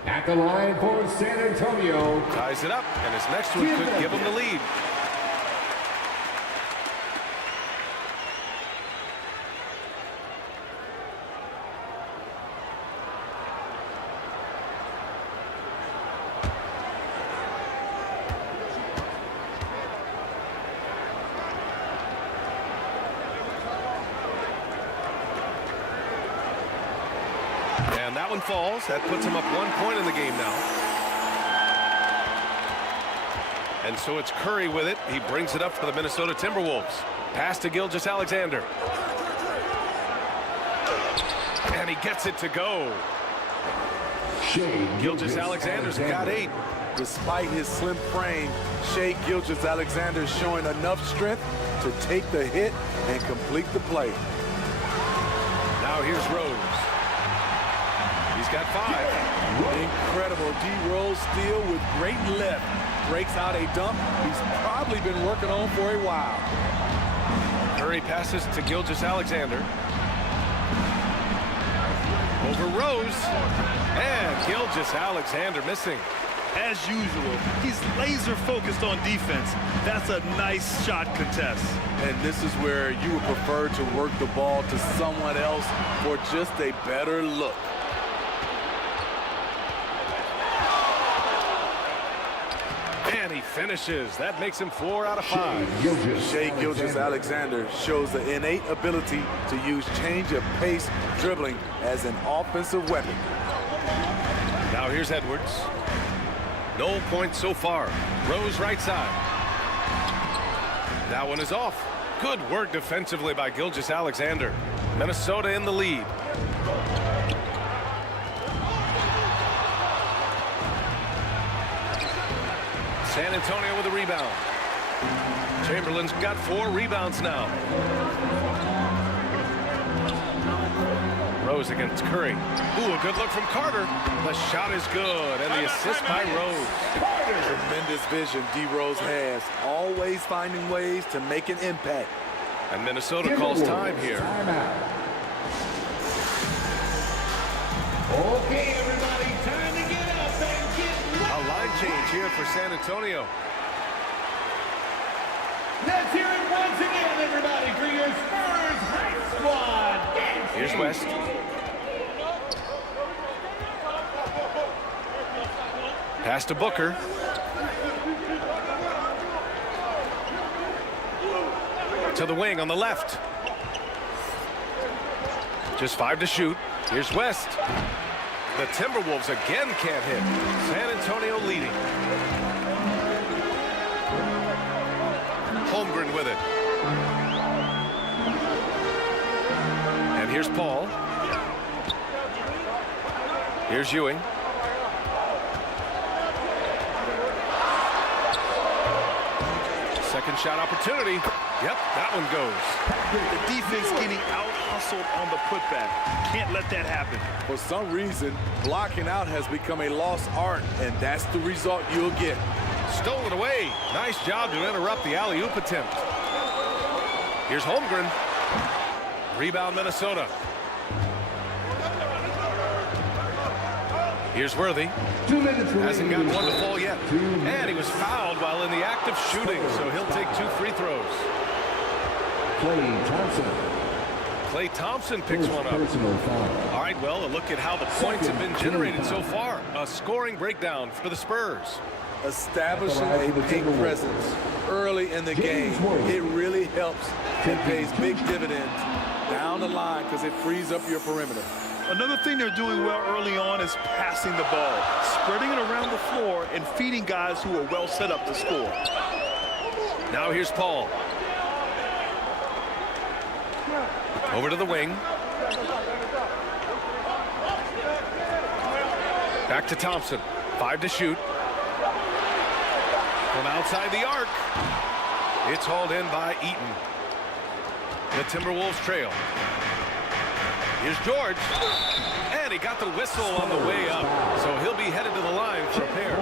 At the line for San Antonio. Ties it up, and his next one could give him the lead. And that one falls. That puts him up 1 point in the game now. And so it's Curry with it. He brings it up for the Minnesota Timberwolves. Pass to Gilgeous-Alexander. And he gets it to go. Gilgeous-Alexander's got 8. Despite his slim frame, Shai Gilgeous-Alexander is showing enough strength to take the hit and complete the play. Now here's Rose. He's got 5. Incredible D-Rose steal with great lift. Breaks out a dunk he's probably been working on for a while. Curry passes to Gilgeous-Alexander. Over Rose. And Gilgeous-Alexander missing. As usual, he's laser focused on defense. That's a nice shot contest. And this is where you would prefer to work the ball to someone else for just a better look. And he finishes. That makes him 4 out of 5. Shai Gilgeous-Alexander shows the innate ability to use change of pace dribbling as an offensive weapon. Now here's Edwards. No points so far. Rose right side. That one is off. Good work defensively by Gilgeous-Alexander. Minnesota in the lead. San Antonio with a rebound. Chamberlain's got 4 rebounds now. Rose against Curry. Ooh, a good look from Carter. The shot is good, and the assist by Rose. Tremendous vision D-Rose has, always finding ways to make an impact. And Minnesota calls time here. Okay, everybody, time to get up and get ready. A line change here for San Antonio. Let's hear it once again, everybody, for your Spurs Hype Squad. Here's West. Pass to Booker. To the wing on the left. Just 5 to shoot. Here's West. The Timberwolves again can't hit. San Antonio leading. Holmgren with it. And here's Paul. Here's Ewing. Second shot opportunity. Yep, that one goes. The defense getting out-hustled on the putback. Can't let that happen. For some reason, blocking out has become a lost art, and that's the result you'll get. stolen away. Nice job to interrupt the alley-oop attempt. Here's HOLMGREN. Rebound, Minnesota. Here's Worthy. 2 minutes remaining. Hasn't got one to fall yet. And he was fouled while in the act of shooting, so he'll take 2 free throws. Klay Thompson picks one up. All right, well, a look at how the points have been generated so far. A scoring breakdown for the Spurs. Establishing a big presence early in the game, it really helps and pays big dividends down the line because it frees up your perimeter. Another thing they're doing well early on is passing the ball, spreading it around the floor and feeding guys who are well set up to score. Now here's Paul. Over to the wing. Back to Thompson. 5 to shoot. From outside the arc. It's hauled in by Eaton. The Timberwolves trail. Here's George. And he got the whistle on the way up. So he'll be headed to the line for a pair.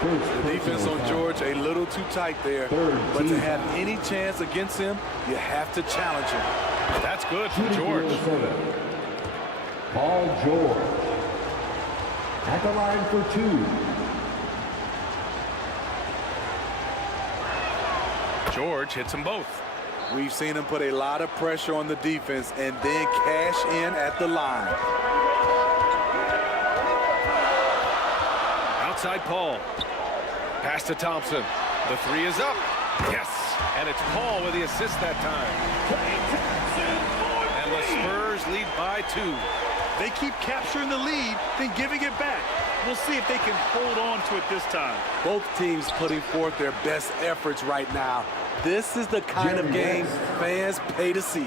The defense on George a little too tight there. But to have any chance against him, you have to challenge him. That's good from George. Paul George. At the line for 2. George hits them both. We've seen him put a lot of pressure on the defense and then cash in at the line. Outside Paul. Pass to Thompson. The 3 is up. Yes. And it's Paul with the assist that time. And the Spurs lead by 2. They keep capturing the lead, then giving it back. We'll see if they can hold on to it this time. Both teams putting forth their best efforts right now. This is the kind of game fans pay to see.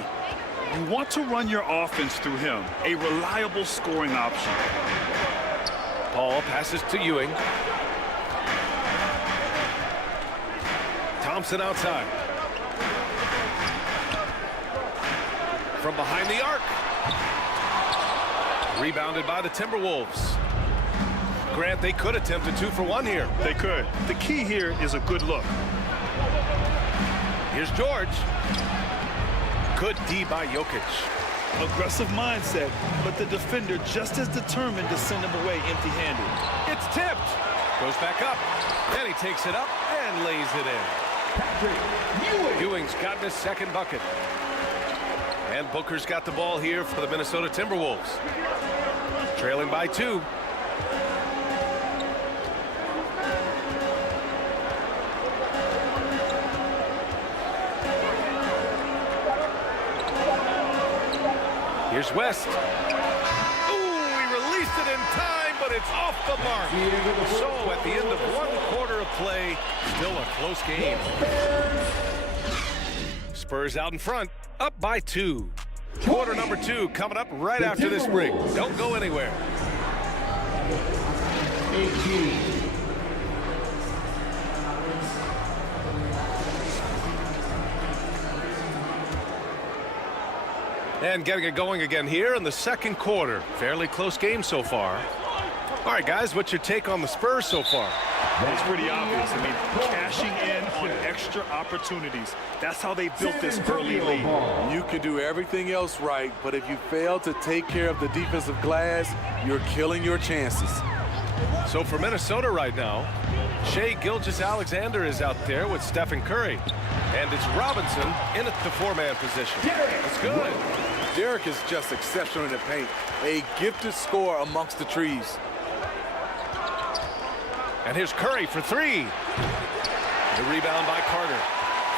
You want to run your offense through him, a reliable scoring option. Paul passes to Ewing. Thompson outside. From behind the arc. Rebounded by the Timberwolves. Grant, they could attempt a 2 for 1 here. They could. The key here is a good look. Here's George. Good D by Jokic. Aggressive mindset, but the defender just as determined to send him away empty-handed. It's tipped. Goes back up. Then he takes it up and lays it in. Ewing's gotten his second bucket. And Booker's got the ball here for the Minnesota Timberwolves. Trailing by 2. Here's West. Ooh, he released it in time, but it's off the mark. So at the end of 1 quarter of play, still a close game. Spurs out in front, up by 2. Quarter number 2 coming up right after this break. Don't go anywhere. 18. And getting it going again here in the second quarter. Fairly close game so far. All right, guys, what's your take on the Spurs so far? It's pretty obvious. I mean, cashing in on extra opportunities. That's how they built this early lead. You can do everything else right, but if you fail to take care of the defensive glass, you're killing your chances. So for Minnesota right now, SHAI Gilgeous-Alexander is out there with Stephen Curry. And it's Robinson in at the 4-man position. That's good. Derek is just exceptional in the paint. A gifted scorer amongst the trees. And here's Curry for 3. The rebound by Carter.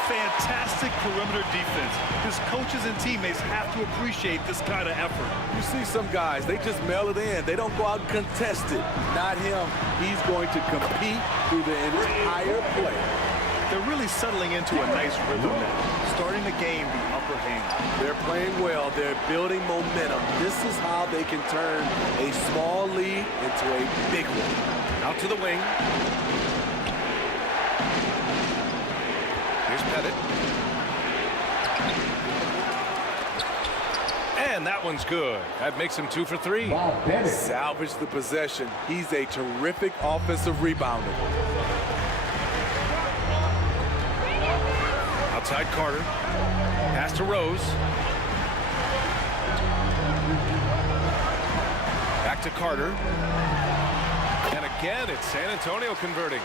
Fantastic perimeter defense. His coaches and teammates have to appreciate this kind of effort. You see some guys, they just mail it in. They don't go out and contest it. Not him. He's going to compete through the entire play. They're really settling into a nice rhythm now, starting to gain the upper hand. They're playing well. They're building momentum. This is how they can turn a small lead into a big one. Out to the wing. Here's Pettit. And that one's good. That makes him 2 for 3. Salvage the possession. He's a terrific offensive rebounder. Outside Carter. Pass to Rose. Back to Carter. And again, it's San Antonio converting.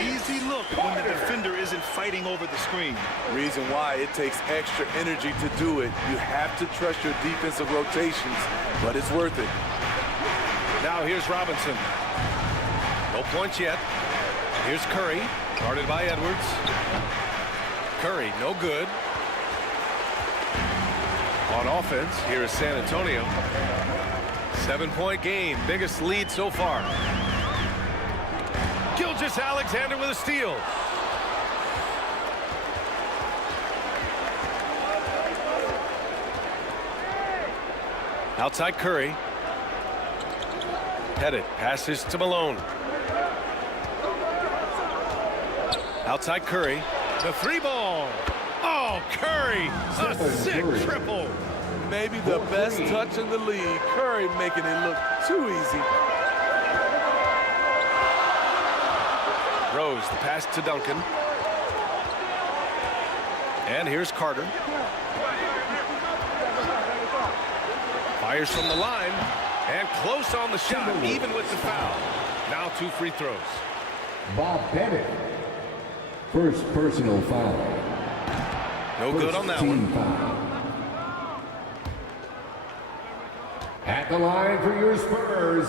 Easy look when the defender isn't fighting over the screen. Reason why it takes extra energy to do it. You have to trust your defensive rotations, but it's worth it. Now here's Robinson. No points yet. Here's Curry, guarded by Edwards. Curry, no good. On offense, here is San Antonio. 7-point game, biggest lead so far. GILGEOUS-ALEXANDER with a steal. Outside Curry. Pettit passes to Malone. Outside Curry. The 3-ball. Oh, Curry, a sick triple. Maybe the best touch in the league. Curry making it look too easy. Rose, the pass to Duncan. And here's Carter. Fires from the line. And close on the shot, even with the foul. Now 2 free throws. Bob Pettit. First personal foul. No good on that one. Foul. At the line for your Spurs,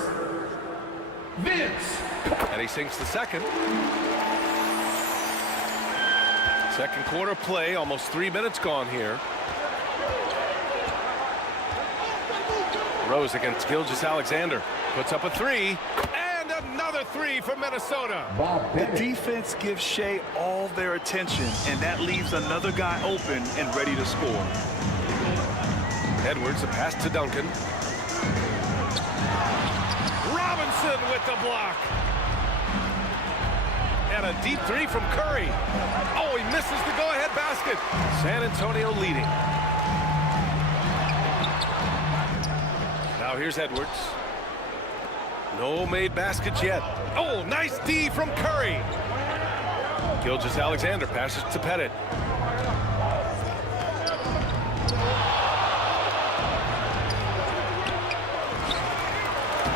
Vince. And he sinks the second. Second quarter play, almost 3 minutes gone here. Rose against GILGEOUS-ALEXANDER. Puts up a 3. And another 3 for Minnesota. The defense gives SHAI all their attention, and that leaves another guy open and ready to score. Edwards, a pass to Duncan. Robinson with the block. And a deep 3 from Curry. Oh, he misses the go-ahead basket. San Antonio leading. Now here's Edwards. No made baskets yet. Oh, nice D from Curry. GILGEOUS-ALEXANDER passes to Pettit.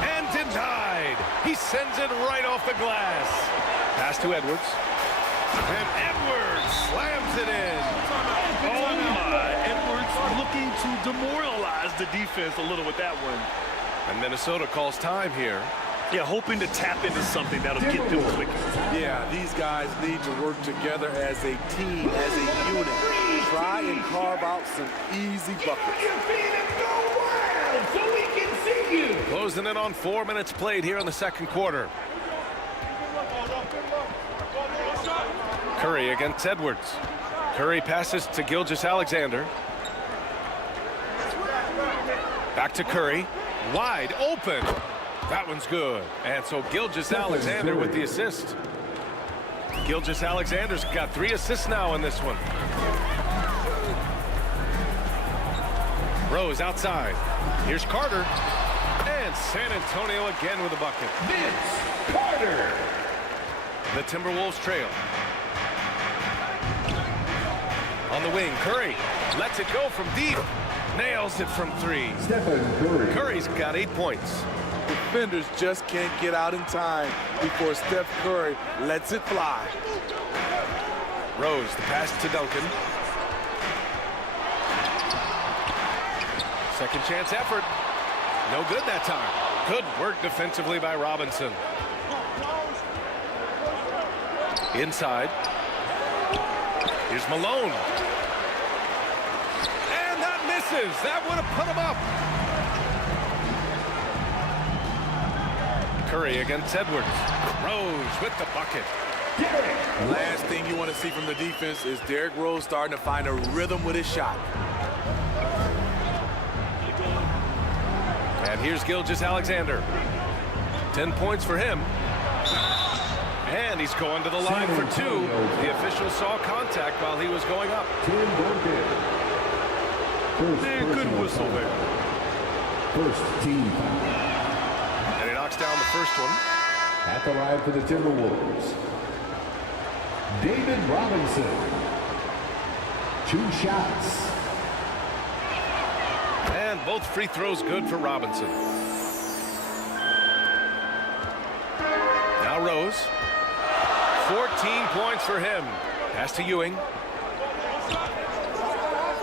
And denied. He sends it right off the glass. Pass to Edwards. And Edwards slams it in. Oh my, Edwards looking to demoralize the defense a little with that one. And Minnesota calls time here. Yeah, hoping to tap into something that'll get them quicker. Yeah, these guys need to work together as a team, as a unit. Try and carve out some easy buckets. So we can see you. Closing in on 4 minutes played here in the second quarter. Curry against Edwards. Curry passes to GILGEOUS-ALEXANDER. Back to Curry. Wide open. That one's good. And so GILGEOUS-ALEXANDER with the assist. GILGEOUS-ALEXANDER's got 3 assists now in this one. Rose outside. Here's Carter. And San Antonio again with a bucket. Vince Carter. The Timberwolves trail. On the wing, Curry lets it go from deep. Nails it from 3. Stephen Curry. Curry's got 8 points. Defenders just can't get out in time before Steph Curry lets it fly. Rose, the pass to Duncan. Second chance effort. No good that time. Good work defensively by Robinson. Inside. Here's Malone. And that misses. That would have put him up. Curry against Edwards. Rose with the bucket. Last thing you want to see from the defense is Derrick Rose starting to find a rhythm with his shot. And here's GILGEOUS-ALEXANDER. 10 points for him. And he's going to the line for 2. The official saw contact while he was going up. And good whistle there. First team foul. And he knocks down the first one. At the line for the Timberwolves, David Robinson. 2 shots. And both free throws good for Robinson. Now Rose. 14 points for him. Pass to Ewing.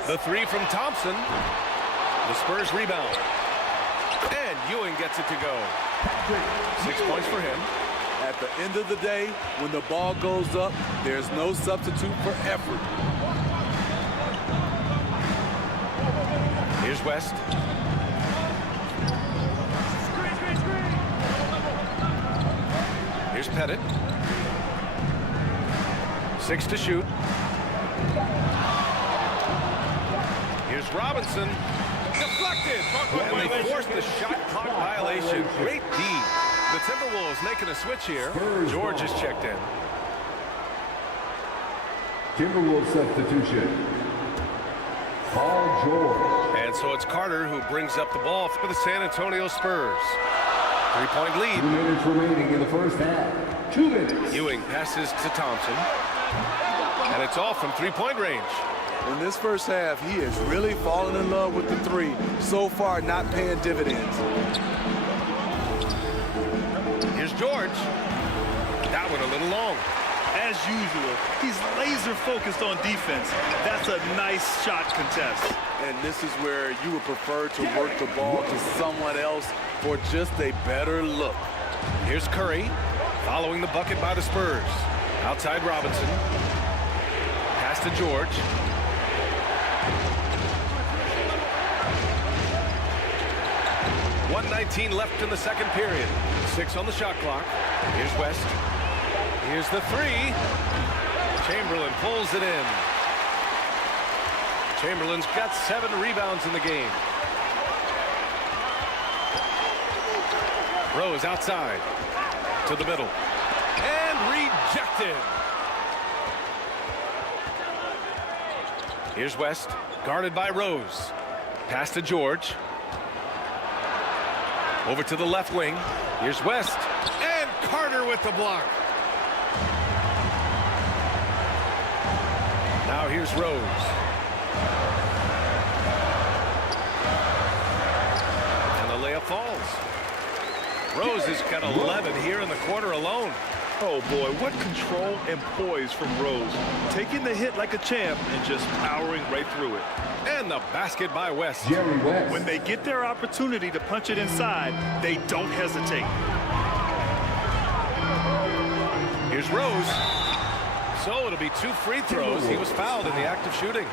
The 3 from Thompson. The Spurs rebound. And Ewing gets it to go. 6 points for him. At the end of the day, when the ball goes up, there's no substitute for effort. Here's West. Here's Pettit. 6 to shoot. Here's Robinson. Deflected. And they forced the shot clock violation. Great D. The Timberwolves making a switch here. George is checked in. Timberwolves substitution. Paul George. And so it's Carter who brings up the ball for the San Antonio Spurs. 3-point lead. 2 minutes remaining in the first half. 2 minutes. Ewing passes to Thompson. And it's off from 3-point range. In this first half, he has really fallen in love with the 3. So far, not paying dividends. Here's George. That one a little long. As usual, he's laser focused on defense. That's a nice shot contest. And this is where you would prefer to work the ball to someone else for just a better look. Here's Curry, following the bucket by the Spurs. Outside Robinson. Pass to George. .119 left in the second period. 6 on the shot clock. Here's West. Here's the 3. Chamberlain pulls it in. Chamberlain's got 7 rebounds in the game. Rose outside to the middle. And rejected. Here's West, guarded by Rose. Pass to George. Over to the left wing. Here's West. And Carter with the block. Now here's Rose. And the layup falls. Rose has got 11 here in the quarter alone. Oh boy, what control and poise from Rose. Taking the hit like a champ and just powering right through it. And the basket by West. Jerry West. When they get their opportunity to punch it inside, they don't hesitate. Here's Rose. So it'll be 2 free throws. He was fouled in the act of shooting.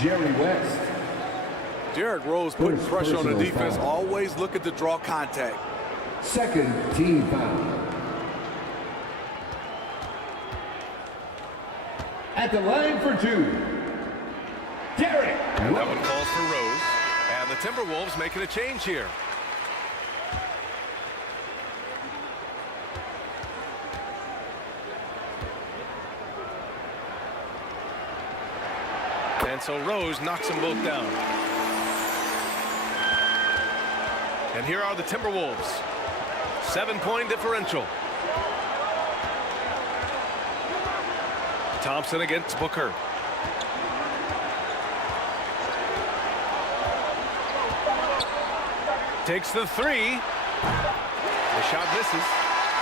Jerry West. Derrick Rose putting pressure on the defense. Always looking to draw contact. Second team foul. At the line for 2. Derrick. And that one calls for Rose. And the Timberwolves making a change here. And so Rose knocks them both down. And here are the Timberwolves. 7-point differential. Thompson against Booker. Takes the 3. The shot misses.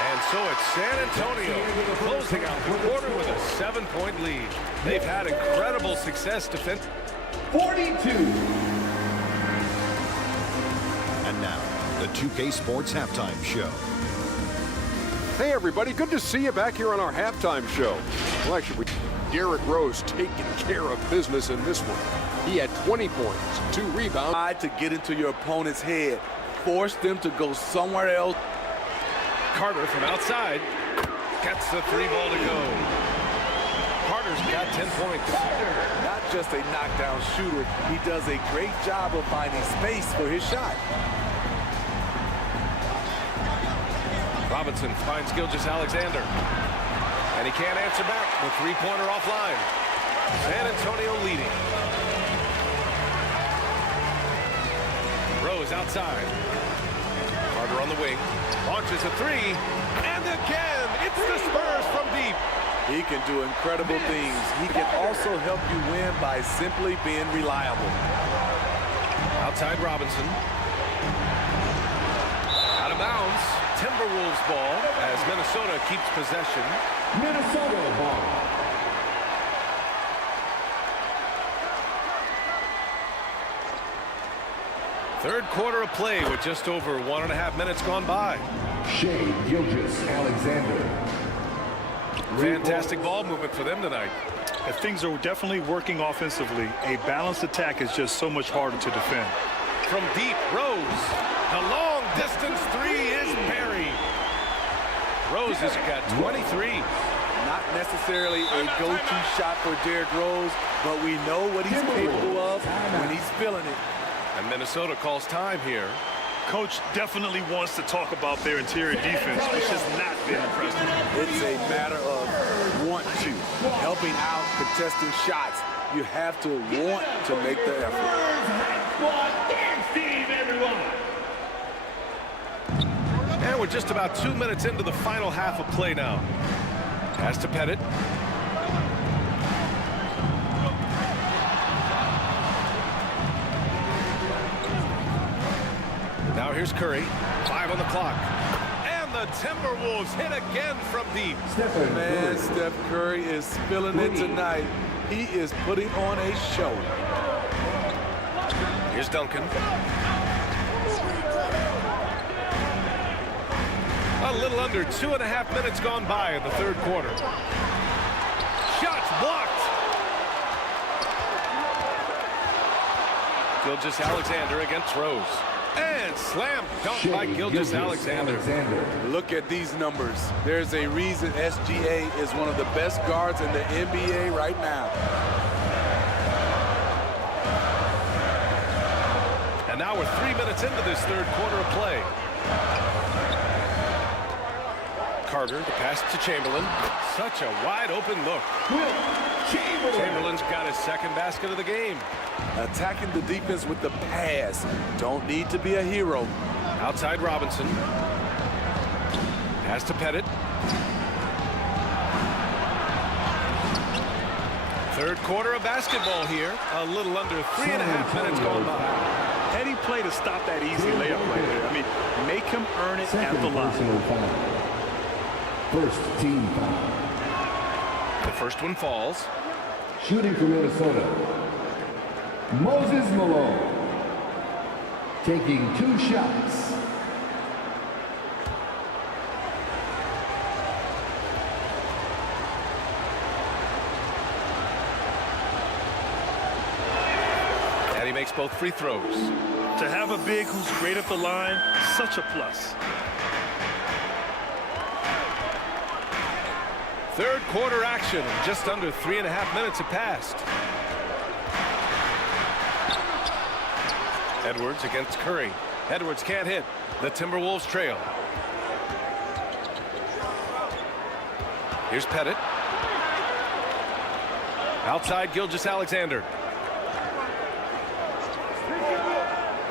And so it's San Antonio closing out the quarter with a 7-point lead. They've had incredible success defensively. 42. And now, the 2K Sports Halftime Show. Hey, everybody. Good to see you back here on our halftime show. Well, actually, Derrick Rose taking care of business in this one. He had 20 points, 2 rebounds. Try to get into your opponent's head. Force them to go somewhere else. Carter from outside gets the 3 ball to go. Carter's got 10 points. Not just a knockdown shooter, he does a great job of finding space for his shot. Robinson finds Gilgeous-Alexander. And he can't answer back. The 3-pointer offline. San Antonio leading. Rose outside. Carter on the wing. Launches a three. And again, it's the Spurs from deep. He can do incredible things. He can also help you win by simply being reliable. Outside Robinson. Out of bounds. Timberwolves ball as Minnesota keeps possession. Minnesota ball. Third quarter of play with just over 1.5 minutes gone by. SHAI GILGEOUS-ALEXAnder. Fantastic ball movement for them tonight. And things are definitely working offensively. A balanced attack is just so much harder to defend. From deep, Rose. The long distance three is buried. Rose has got 23. Not necessarily a go-to shot for Derrick Rose, but we know what he's capable of when he's feeling it. And Minnesota calls time here. Coach definitely wants to talk about their interior defense, which has not been impressive. It's a matter of want to. Helping out, contesting shots. You have to want to make the effort. And we're just about 2 minutes into the final half of play now. Pass to Pettit. Now here's Curry. 5 on the clock. And the Timberwolves hit again from deep. Man, Steph Curry is feeling it tonight. He is putting on a show. Here's Duncan. A little under 2.5 minutes gone by in the third quarter. Shots blocked. Gilgeous-Alexander against Rose. And slam dunk by Gilgeous-Alexander. Look at these numbers. There's a reason SGA is one of the best guards in the NBA right now. And now we're 3 minutes into this third quarter of play. Carter, the pass to Chamberlain. Such a wide open look. Chamberlain's got his second basket of the game. Attacking the defense with the pass. Don't need to be a hero. Outside Robinson. Pass to Pettit. Third quarter of basketball here. A little under 3.5 minutes gone by. Heady play to stop that easy layup right there. I mean, make him earn it at the line. First team foul. The first one falls. Shooting for Minnesota. Moses Malone. Taking 2 shots. And he makes both free throws. To have a big who's great at the line, such a plus. Third quarter action. Just under 3.5 minutes have passed. Edwards against Curry. Edwards can't hit. The Timberwolves trail. Here's Pettit. Outside Gilgeous-Alexander.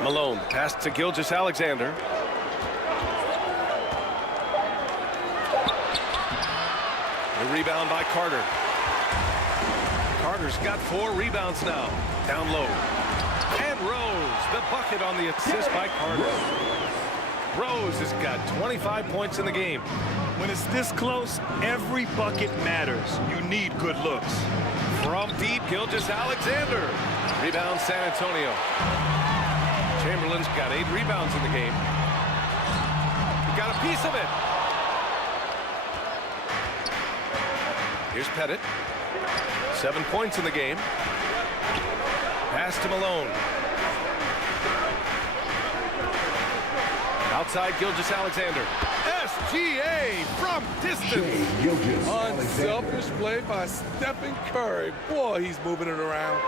Malone. Pass to Gilgeous-Alexander. The rebound by Carter. Carter's got 4 rebounds now. Down low. And Rose, the bucket on the assist by Carter. Rose has got 25 points in the game. When it's this close, every bucket matters. You need good looks. From deep, Gilgeous-Alexander. Rebound San Antonio. Chamberlain's got 8 rebounds in the game. He got a piece of it. Here's Pettit. 7 points in the game. Pass to Malone. Outside Gilgeous-Alexander. SGA from distance. Unselfish play by Stephen Curry. Boy, he's moving it around.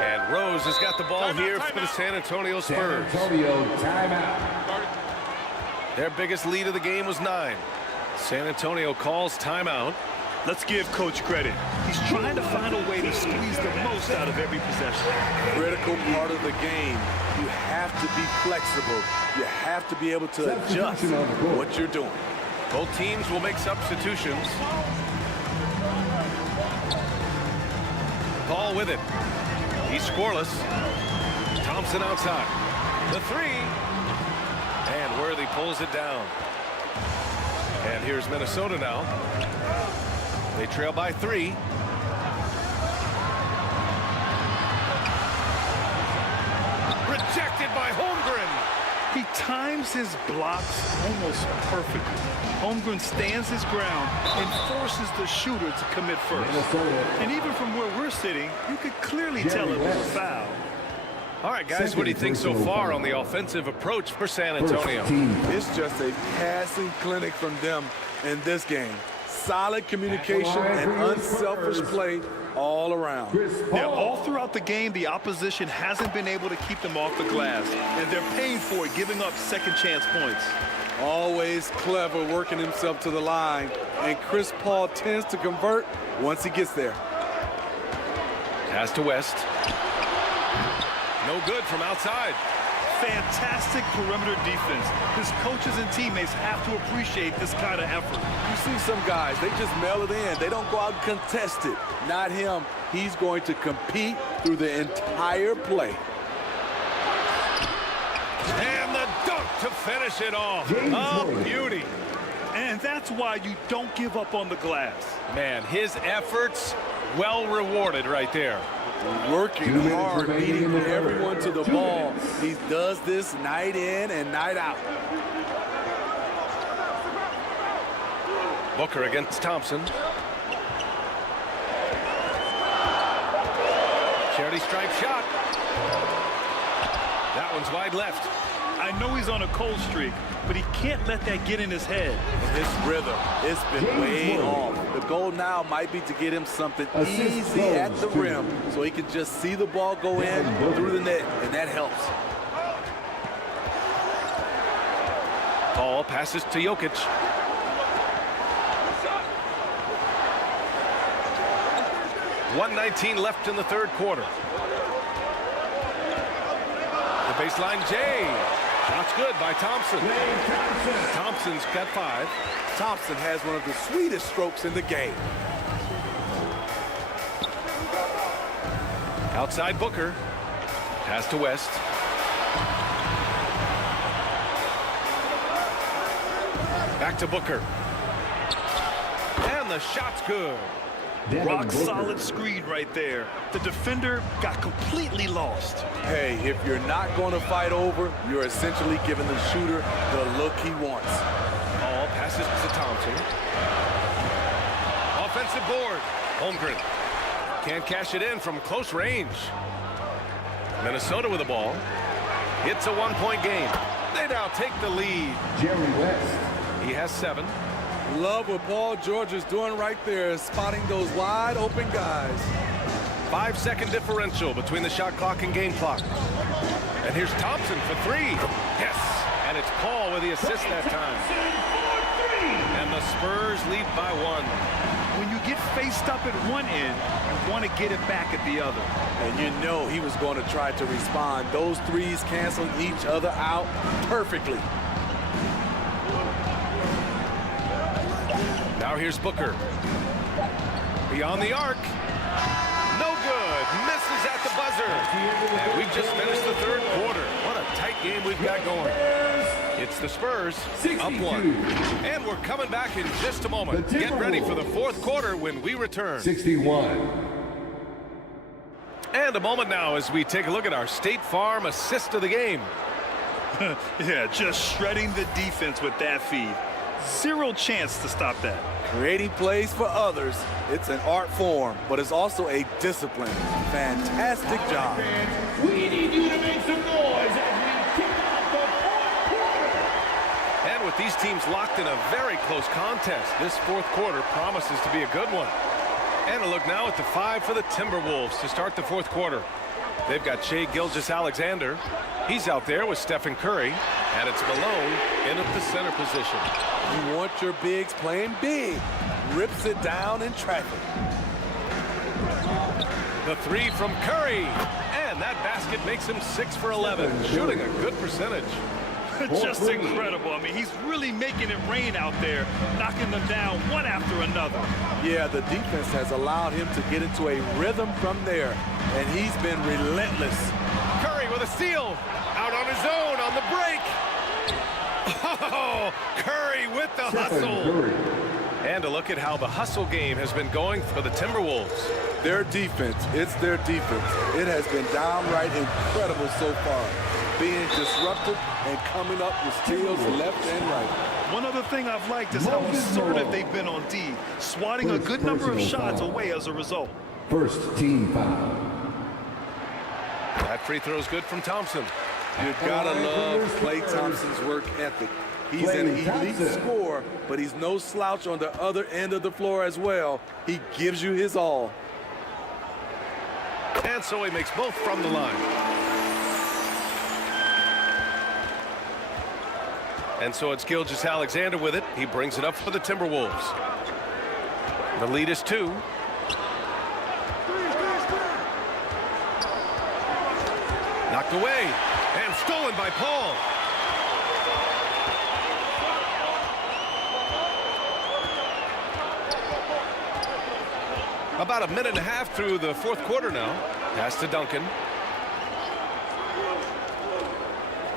And Rose has got the ball here for the San Antonio Spurs. San Antonio timeout. Their biggest lead of the game was 9. San Antonio calls timeout. Let's give Coach credit. He He's trying to find a way to squeeze the most out of every possession. Critical part of the game. You have to be flexible. You have to be able to adjust what you're doing. Both teams will make substitutions. Ball with it. He's scoreless. Thompson outside. The three. And Worthy pulls it down. And here's Minnesota now. They trail by 3. Rejected by Holmgren. He times his blocks almost perfectly. Holmgren stands his ground and forces the shooter to commit first. And even from where we're sitting, you could clearly tell it was a foul. All right, guys, what do you think so far on the offensive approach for San Antonio? It's just a passing clinic from them in this game. Solid communication and unselfish play all around. Yeah, all throughout the game, the opposition hasn't been able to keep them off the glass, and they're paying for it, giving up second chance points. Always clever, working himself to the line, and Chris Paul tends to convert once he gets there. Pass to West. No good from outside. Fantastic perimeter defense. His coaches and teammates have to appreciate this kind of effort. You see some guys, they just mail it in. They don't go out and contest it. Not him. He's going to compete through the entire play. And the dunk to finish it off. Oh, beauty. And that's why you don't give up on the glass. Man, his efforts well rewarded right there. Working hard, beating everyone to the ball. He does this night in and night out. Booker against Thompson. Charity stripe shot. That one's wide left. I know he's on a cold streak, but he can't let that get in his head. His rhythm, it's been way off. The goal now might be to get him something easy at the rim so he can just see the ball go in through the net, and that helps. Paul passes to Jokic. .119 left in the third quarter. The baseline, Jay. Shot's good by Thompson. Thompson's got 5. Thompson has one of the sweetest strokes in the game. Outside Booker. Pass to West. Back to Booker. And the shot's good. Rock solid screen right there. The defender got completely lost. Hey, if you're not going to fight over, you're essentially giving the shooter the look he wants. All passes to Thompson. Offensive board. Holmgren can't cash it in from close range. Minnesota with the ball. It's a 1-point game. They now take the lead. Jerry West. He has 7. Love what Paul George is doing right there, spotting those wide open guys. 5-second differential between the shot clock and game clock. And here's Thompson for 3. Yes, and it's Paul with the assist that time. And the Spurs lead by 1. When you get faced up at one end, you want to get it back at the other. And you know he was going to try to respond. Those threes canceled each other out perfectly. Now here's Booker. Beyond the arc. No good. Misses at the buzzer. And we just finished the third quarter. What a tight game we've got going. It's the Spurs up 1. And we're coming back in just a moment. Get ready for the fourth quarter when we return. 61. And a moment now as we take a look at our State Farm assist of the game. Yeah, just shredding the defense with that feed. Zero chance to stop that. Creating plays for others, it's an art form, but it's also a discipline. Fantastic job. We need you to make some noise as we kick off the fourth quarter. And with these teams locked in a very close contest, this fourth quarter promises to be a good one. And a look now at the 5 for the Timberwolves to start the fourth quarter. They've got SHAI Gilgeous-Alexander. He's out there with Stephen Curry. And it's Malone in at the center position. You want your bigs playing big. Rips it down in traffic. The three from Curry. And that basket makes him 6 for 11, shooting a good percentage. Just incredible. I mean, he's really making it rain out there, knocking them down one after another. Yeah, the defense has allowed him to get into a rhythm from there, and he's been relentless. Curry with a steal. Out on his own on the break. Oh, Curry with the hustle. And a look at how the hustle game has been going for the Timberwolves. Their defense, it's their defense. It has been downright incredible so far, being disruptive and coming up with steals left and right. One other thing I've liked is how assertive they've been on D, swatting a good number of shots away as a result. First team foul. That free throw is good from Thompson. You gotta love Klay Thompson's work ethic. He's an elite scorer, but he's no slouch on the other end of the floor as well. He gives you his all. And so he makes both from the line. And so it's Gilgeous-Alexander with it. He brings it up for the Timberwolves. The lead is 2. Knocked away and stolen by Paul. About a minute and a half through the fourth quarter now. Pass to Duncan.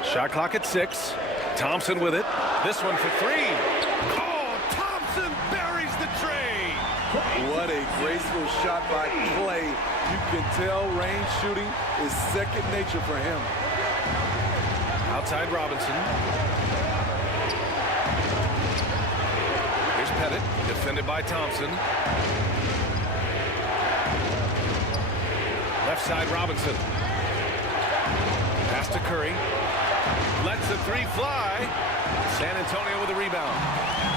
Shot clock at 6. Thompson with it. This one for 3. Oh, Thompson buries the tray. What a graceful shot by Klay. You can tell range shooting is second nature for him. Outside Robinson. Here's Pettit, defended by Thompson. Left side Robinson. Pass to Curry. Lets the 3 fly. San Antonio with a rebound.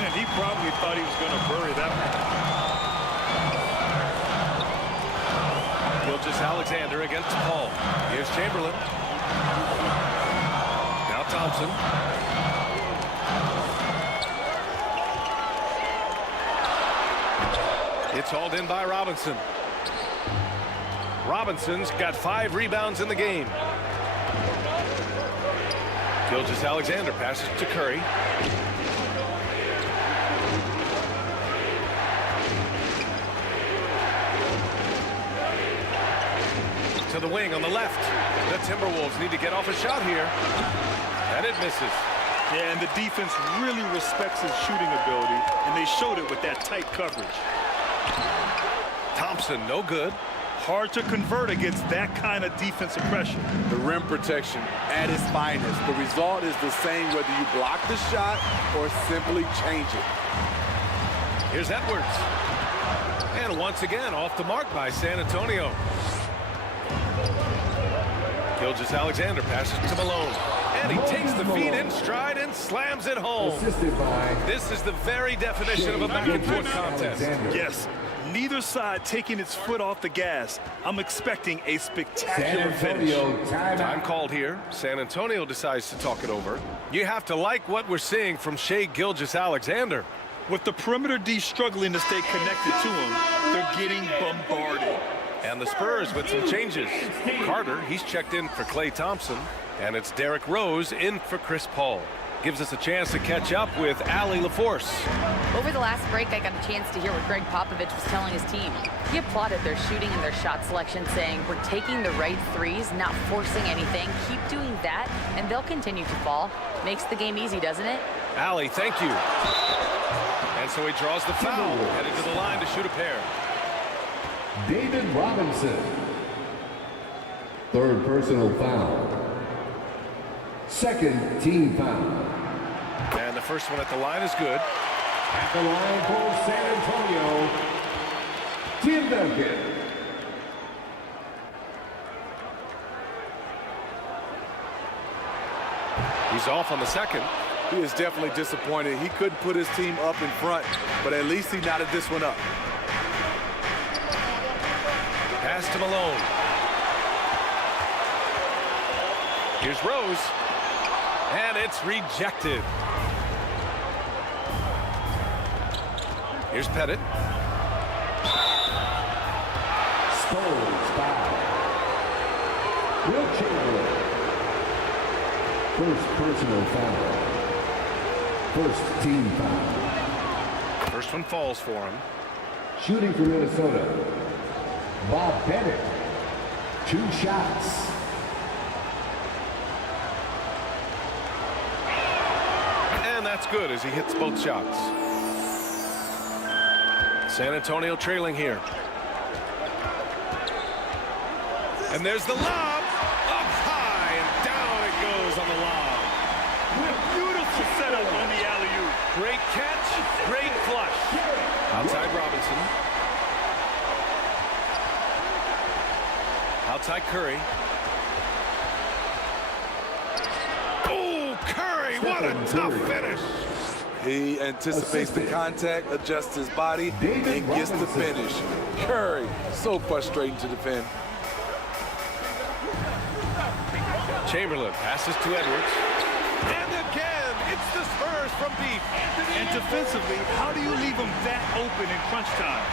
And he probably thought he was going to bury that one. Gilgeous-Alexander against Paul. Here's Chamberlain. Now Thompson. It's hauled in by Robinson. Robinson's got 5 rebounds in the game. Gilgeous-Alexander passes to Curry. To the wing on the left. The Timberwolves need to get off a shot here. And it misses. Yeah, and the defense really respects his shooting ability, and they showed it with that tight coverage. Thompson, no good. Hard to convert against that kind of defensive pressure. The rim protection at its finest. The result is the same whether you block the shot or simply change it. Here's Edwards. And once again, off the mark by San Antonio. Gilgeous-Alexander passes to Malone. And he takes the feed in stride and slams it home. This is the very definition of a back-and-forth contest. Yes. Neither side taking its foot off the gas. I'm expecting a spectacular finish. Time called here. San Antonio decides to talk it over. You have to like what we're seeing from Shai Gilgeous-Alexander. With the perimeter D struggling to stay connected to him, they're getting bombarded. And the Spurs with some changes. Carter, he's checked in for Klay Thompson. And it's Derrick Rose in for Chris Paul. Gives us a chance to catch up with Allie LaForce. Over the last break, I got a chance to hear what Greg Popovich was telling his team. He applauded their shooting and their shot selection, saying, "We're taking the right threes, not forcing anything. Keep doing that, and they'll continue to fall." Makes the game easy, doesn't it? Allie, thank you. And so he draws the foul, headed to the line to shoot a pair. David Robinson. Third personal foul. Second team foul. And the first one at the line is good. At the line for San Antonio, Tim Duncan. He's off on the second. He is definitely disappointed. He couldn't put his team up in front, but at least he knotted this one up. Pass to Malone. Here's Rose. And it's rejected. Here's Pettit. Spurs foul. Wilt Chamberlain. First personal foul. First team foul. First one falls for him. Shooting for Minnesota, Bob Pettit. 2 shots. And that's good as he hits both shots. San Antonio trailing here. And there's the lob. Up high and down it goes on the lob. Beautiful setup on the alley-oop. Great catch, great flush. Outside Robinson. Outside Curry. Oh, Curry, what a tough finish. He anticipates the contact, adjusts his body, and gets the finish. Curry, so frustrating to defend. Chamberlain passes to Edwards. And again, it's the Spurs from deep. And defensively, how do you leave them that open in crunch time?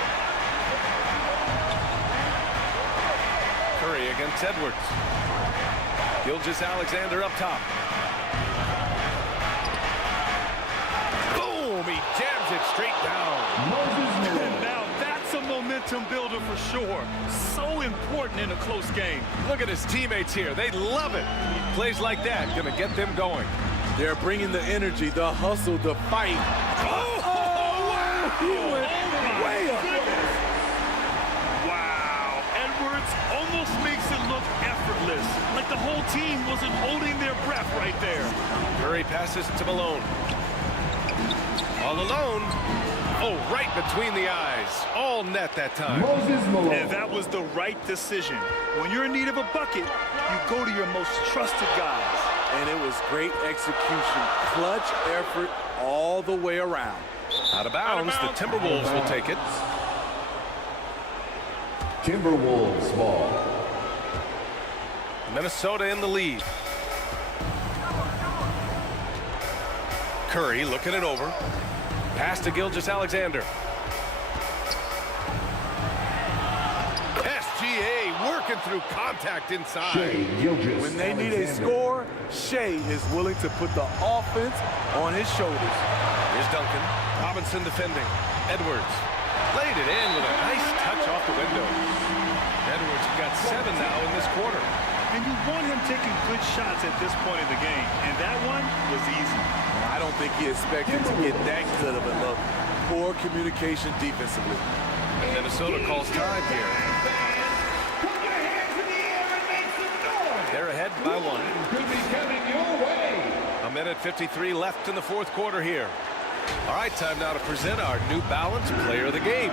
Curry against Edwards. GILGEOUS-ALEXANDER up top. Boom! He jams it straight down. And now that's a momentum builder for sure. So important in a close game. Look at his teammates here. They love it. Plays like that gonna get them going. They're bringing the energy, the hustle, the fight. Oh, wow! He went way up. Wow. Edwards almost makes it look effortless. Like the whole team wasn't holding their breath right there. Curry passes to Malone. All alone. Oh, right between the eyes. All net that time. And that was the right decision. When you're in need of a bucket, you go to your most trusted guys. And it was great execution. Clutch effort all the way around. Out of bounds. The Timberwolves will take it. Timberwolves ball. Minnesota in the lead. Curry looking it over. Pass to GILGEOUS-ALEXANDER. SGA working through contact inside. When they need a score, Shai is willing to put the offense on his shoulders. Here's Duncan. Robinson defending. Edwards laid it in with a nice touch off the window. Edwards got 7 now in this quarter. And you want him taking good shots at this point in the game. And that one was easy. I don't think he expected to get that good of a look. Poor communication defensively. And Minnesota calls time here. They're ahead by 1. A minute 53 left in the fourth quarter here. All right, time now to present our New Balance Player of the Game,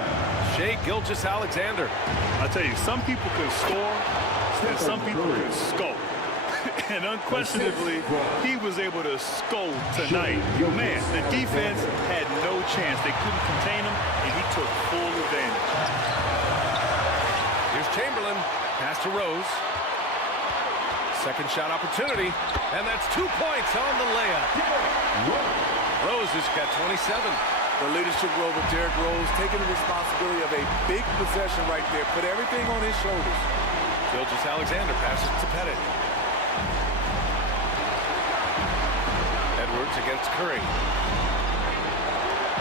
Shai GILGEOUS-ALEXANDer. I'll tell you, some people can score and some people can scope. And unquestionably, he was able to scope tonight. Man, the defense had no chance. They couldn't contain him, and he took full advantage. Here's Chamberlain. Pass to Rose. Second shot opportunity, and that's 2 points on the layup. Rose has got 27. The leadership role with Derrick Rose, taking the responsibility of a big possession right there. Put everything on his shoulders. GILGEOUS-ALEXANDER passes to Pettit. Edwards against Curry.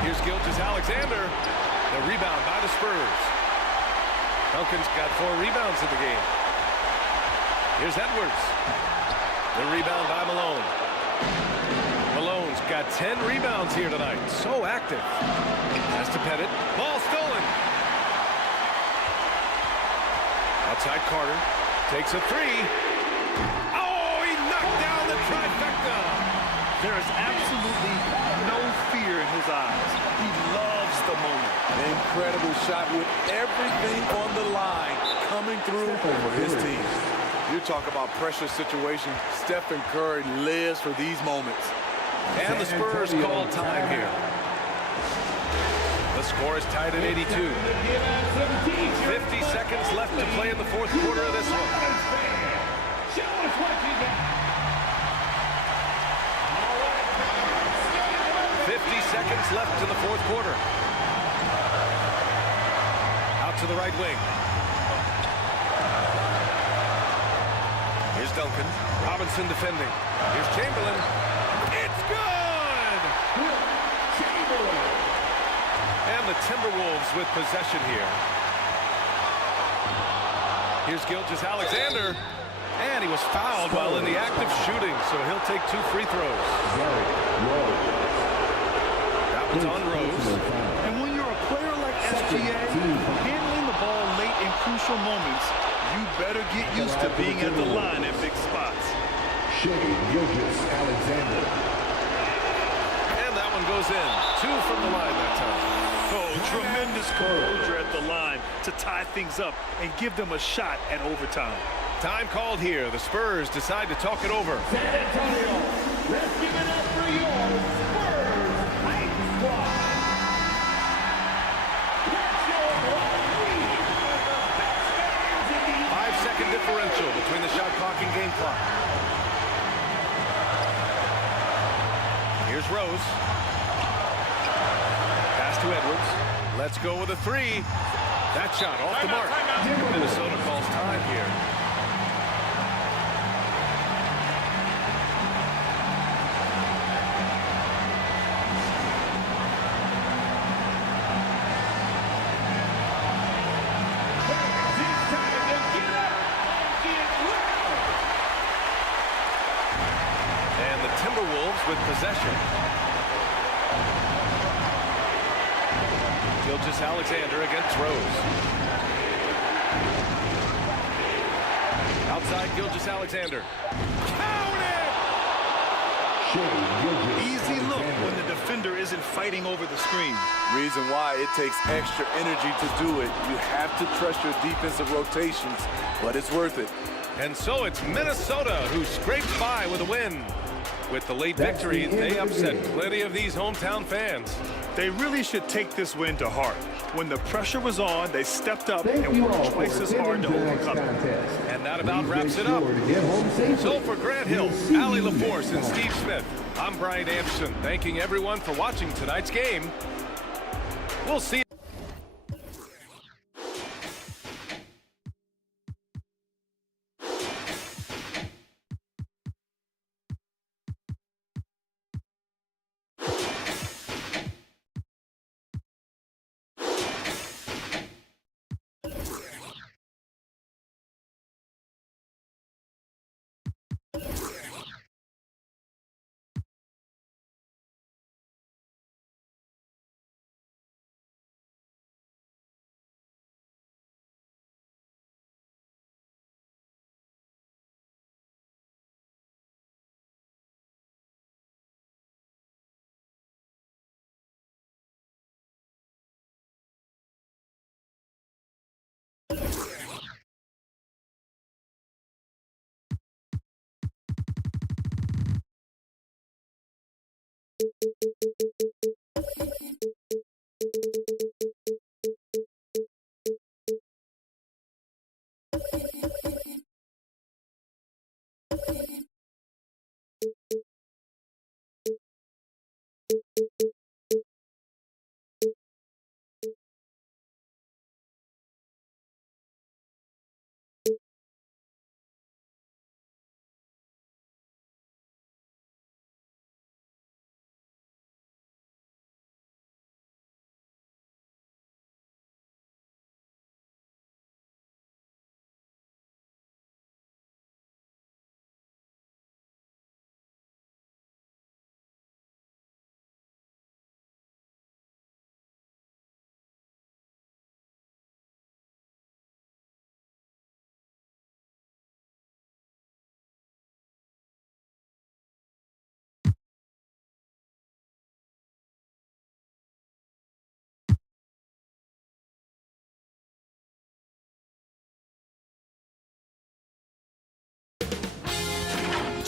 Here's GILGEOUS-ALEXANDER. The rebound by the Spurs. Duncan's got 4 rebounds in the game. Here's Edwards. The rebound by Malone. Malone's got 10 rebounds here tonight. So active. Pass to Pettit. Ball stolen. Outside Carter. Takes a 3. Oh, he knocked down the trifecta. There is absolutely no fear in his eyes. He loves the moment. An incredible shot with everything on the line coming through for his team. You talk about pressure situation. Stephen Curry lives for these moments. And the Spurs call time here. The score is tied at 82. 50 seconds left to play in the fourth quarter of this one. 50 seconds left in the fourth quarter. Out to the right wing. Duncan. Robinson defending. Here's Chamberlain. It's good! And the Timberwolves with possession here. Here's Gilgeous-Alexander. And he was fouled while in the act of shooting, so he'll take 2 free throws. That one's on Rose. And when you're a player like SGA, handling the ball late in crucial moments, you better get used to being at the line in big spots. Gilgeous-Alexander. And that one goes in. 2 from the line that time. Oh, tremendous composure at the line to tie things up and give them a shot at overtime. Time called here. The Spurs decide to talk it over. San Antonio, let's give it up for your Spurs Hype Squad. Let's show what we are the best fans in the 5-second differential between the shot clock and game clock. Here's Rose. Pass to Edwards. Let's go with a 3. That shot off the mark. Minnesota calls time here. And the Timberwolves with possession. Gilgeous-Alexander against Rose. Outside Gilgeous-Alexander. Counted! Easy look when the defender isn't fighting over the screen. Reason why it takes extra energy to do it. You have to trust your defensive rotations, but it's worth it. And so it's Minnesota who scrapes by with a win. With the late victory, they upset plenty of these hometown fans. They really should take this win to heart. When the pressure was on, they stepped up and worked twice as hard to overcome it. And that about wraps it up. So for Grant Hill, Allie LaForce, and Steve Smith, I'm Brian Anderson, thanking everyone for watching tonight's game. We'll see you.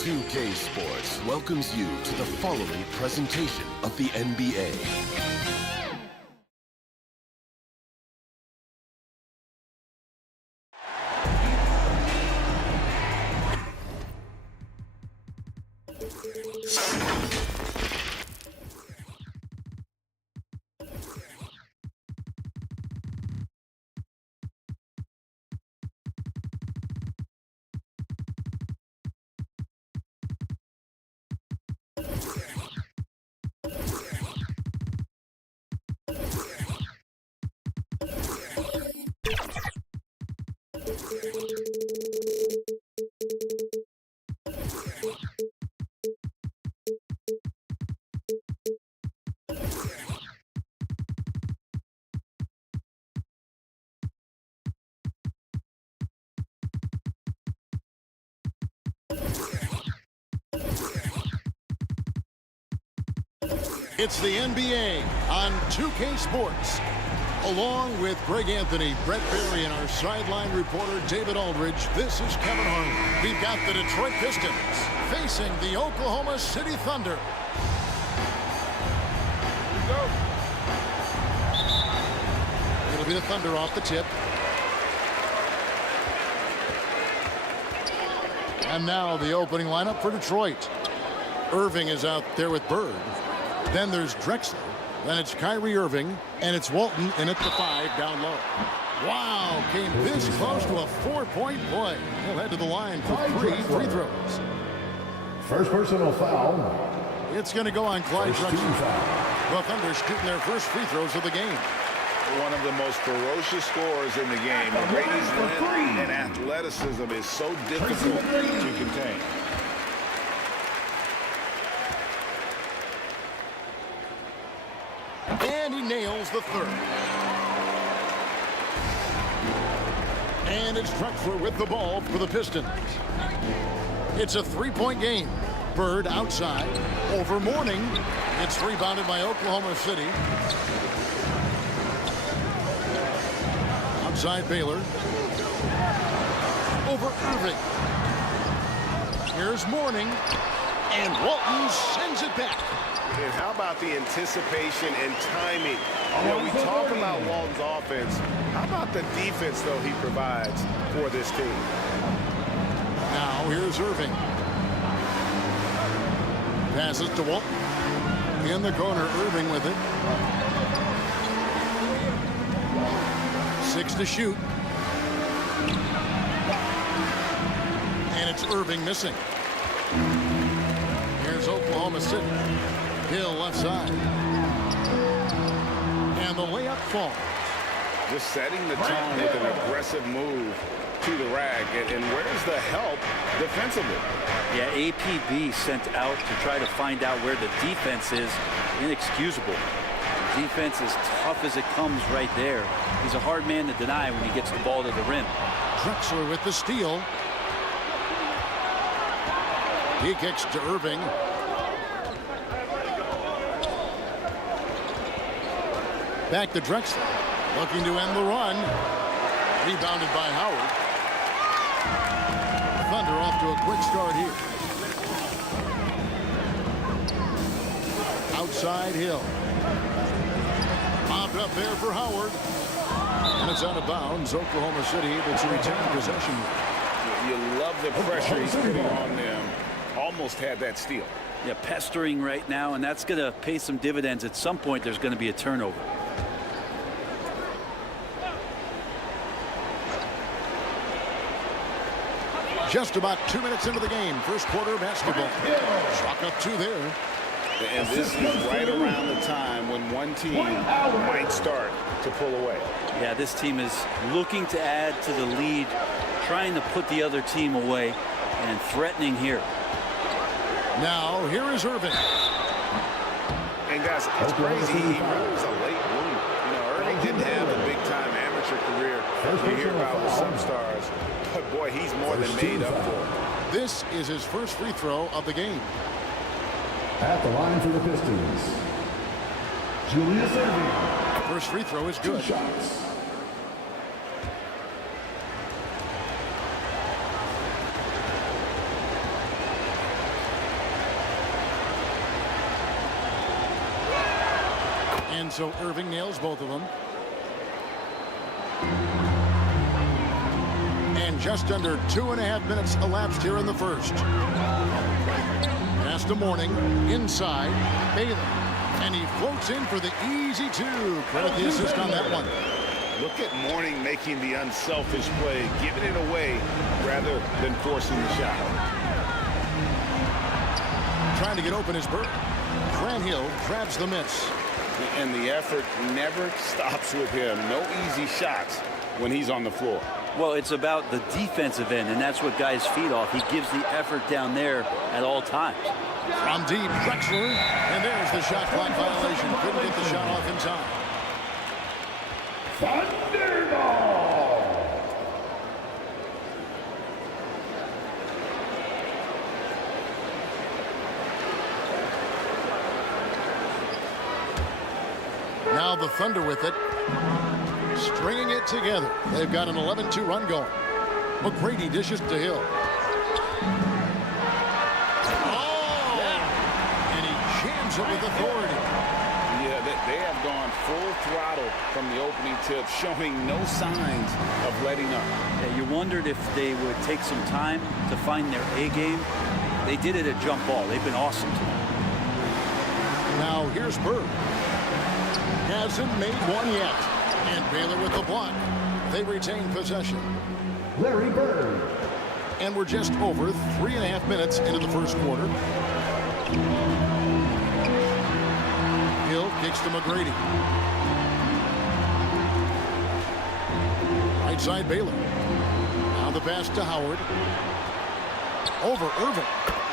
UK Sports welcomes you to the following presentation of the NBA. It's the NBA on 2K Sports. Along with Greg Anthony, Brett Berry, and our sideline reporter David Aldridge, this is Kevin Harlan. We've got the Detroit Pistons facing the Oklahoma City Thunder. Here we go. It'll be the Thunder off the tip. And now the opening lineup for Detroit. Irving is out there with Bird. Then there's Drexler. Then it's Kyrie Irving, and it's Walton in at the 5 down low. Wow, came this close to a 4-point play. He'll head to the line for 3 free throws. First personal foul. It's going to go on Clyde Drexler. The Thunder shooting their first free throws of the game. One of the most ferocious scorers in the game. Brady's length and athleticism is so difficult to contain. And he nails the third. And it's Drexler with the ball for the Pistons. It's a 3-point game. Bird outside. Over Mourning. It's rebounded by Oklahoma City. Outside Baylor. Over Irving. Here's Mourning. And Walton sends it back. And how about the anticipation and timing? You know, we talk about Walton's offense. How about the defense, though, he provides for this team? Now here's Irving. Passes to Walton. In the corner, Irving with it. 6 to shoot. And it's Irving missing. Here's Oklahoma City. Hill left side. And the layup falls. Just setting the tone with an aggressive move to the rag. And where's the help defensively? Yeah, APB sent out to try to find out where the defense is. Inexcusable. Defense is tough as it comes right there. He's a hard man to deny when he gets the ball to the rim. Drexler with the steal. He kicks to Irving. Back to Drexler. Looking to end the run. Rebounded by Howard. Thunder off to a quick start here. Outside Hill. Mobbed up there for Howard. And it's out of bounds. Oklahoma City able to retain possession. You love the pressure he's putting on them. Almost had that steal. Yeah, pestering right now, and that's going to pay some dividends. At some point, there's going to be a turnover. Just about 2 minutes into the game. First quarter of basketball. Chalk up 2 there. And this is right around the time when one team might start to pull away. Yeah, this team is looking to add to the lead, trying to put the other team away, and threatening here. Now, here is Irving. And guys, it's crazy. He really was a late bloomer. You know, Irving didn't have a big-time amateur career. You hear about with some stars. But, boy, he's more than made up for it. This is his first free throw of the game. At the line for the Pistons, Julius Irving. First free throw is good. 2 shots. And so Irving nails both of them. And just under 2.5 minutes elapsed here in the first. Pass to Mourning, inside, Baylor. And he floats in for the easy 2. Credit the assist on that one. Look at Mourning making the unselfish play, giving it away rather than forcing the shot. Trying to get open is Burke. Grant Hill grabs the miss. And the effort never stops with him. No easy shots when he's on the floor. Well, it's about the defensive end, and that's what guys feed off. He gives the effort down there at all times. From deep, Drexler, and there's the shot clock violation. Couldn't get the shot off in time. Thunderball. Now the Thunder with it. Stringing it together. They've got an 11-2 run going. McGrady dishes to Hill. Oh! Yeah. And he jams it with authority. Yeah, they have gone full throttle from the opening tip, showing no signs of letting up. Yeah, you wondered if they would take some time to find their A game. They did it at jump ball. They've been awesome tonight. Now here's Bird. Hasn't made one yet. And Baylor with the block. They retain possession. Larry Bird. And we're just over 3.5 minutes into the first quarter. Hill kicks to McGrady. Right side Baylor. Now the pass to Howard. Over Irvin.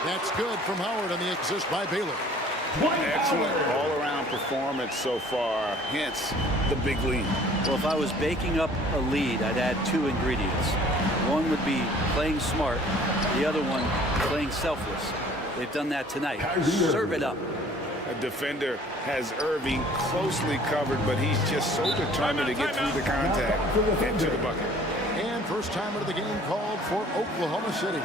That's good from Howard on the assist by Baylor. Excellent all-around performance so far, hence the big lead. Well, if I was baking up a lead, I'd add 2 ingredients. One would be playing smart, the other one playing selfless. They've done that tonight. Serve it up. A defender has Irving closely covered, but he's just so determined to get through the contact and to the bucket. And first timer of the game called for Oklahoma City.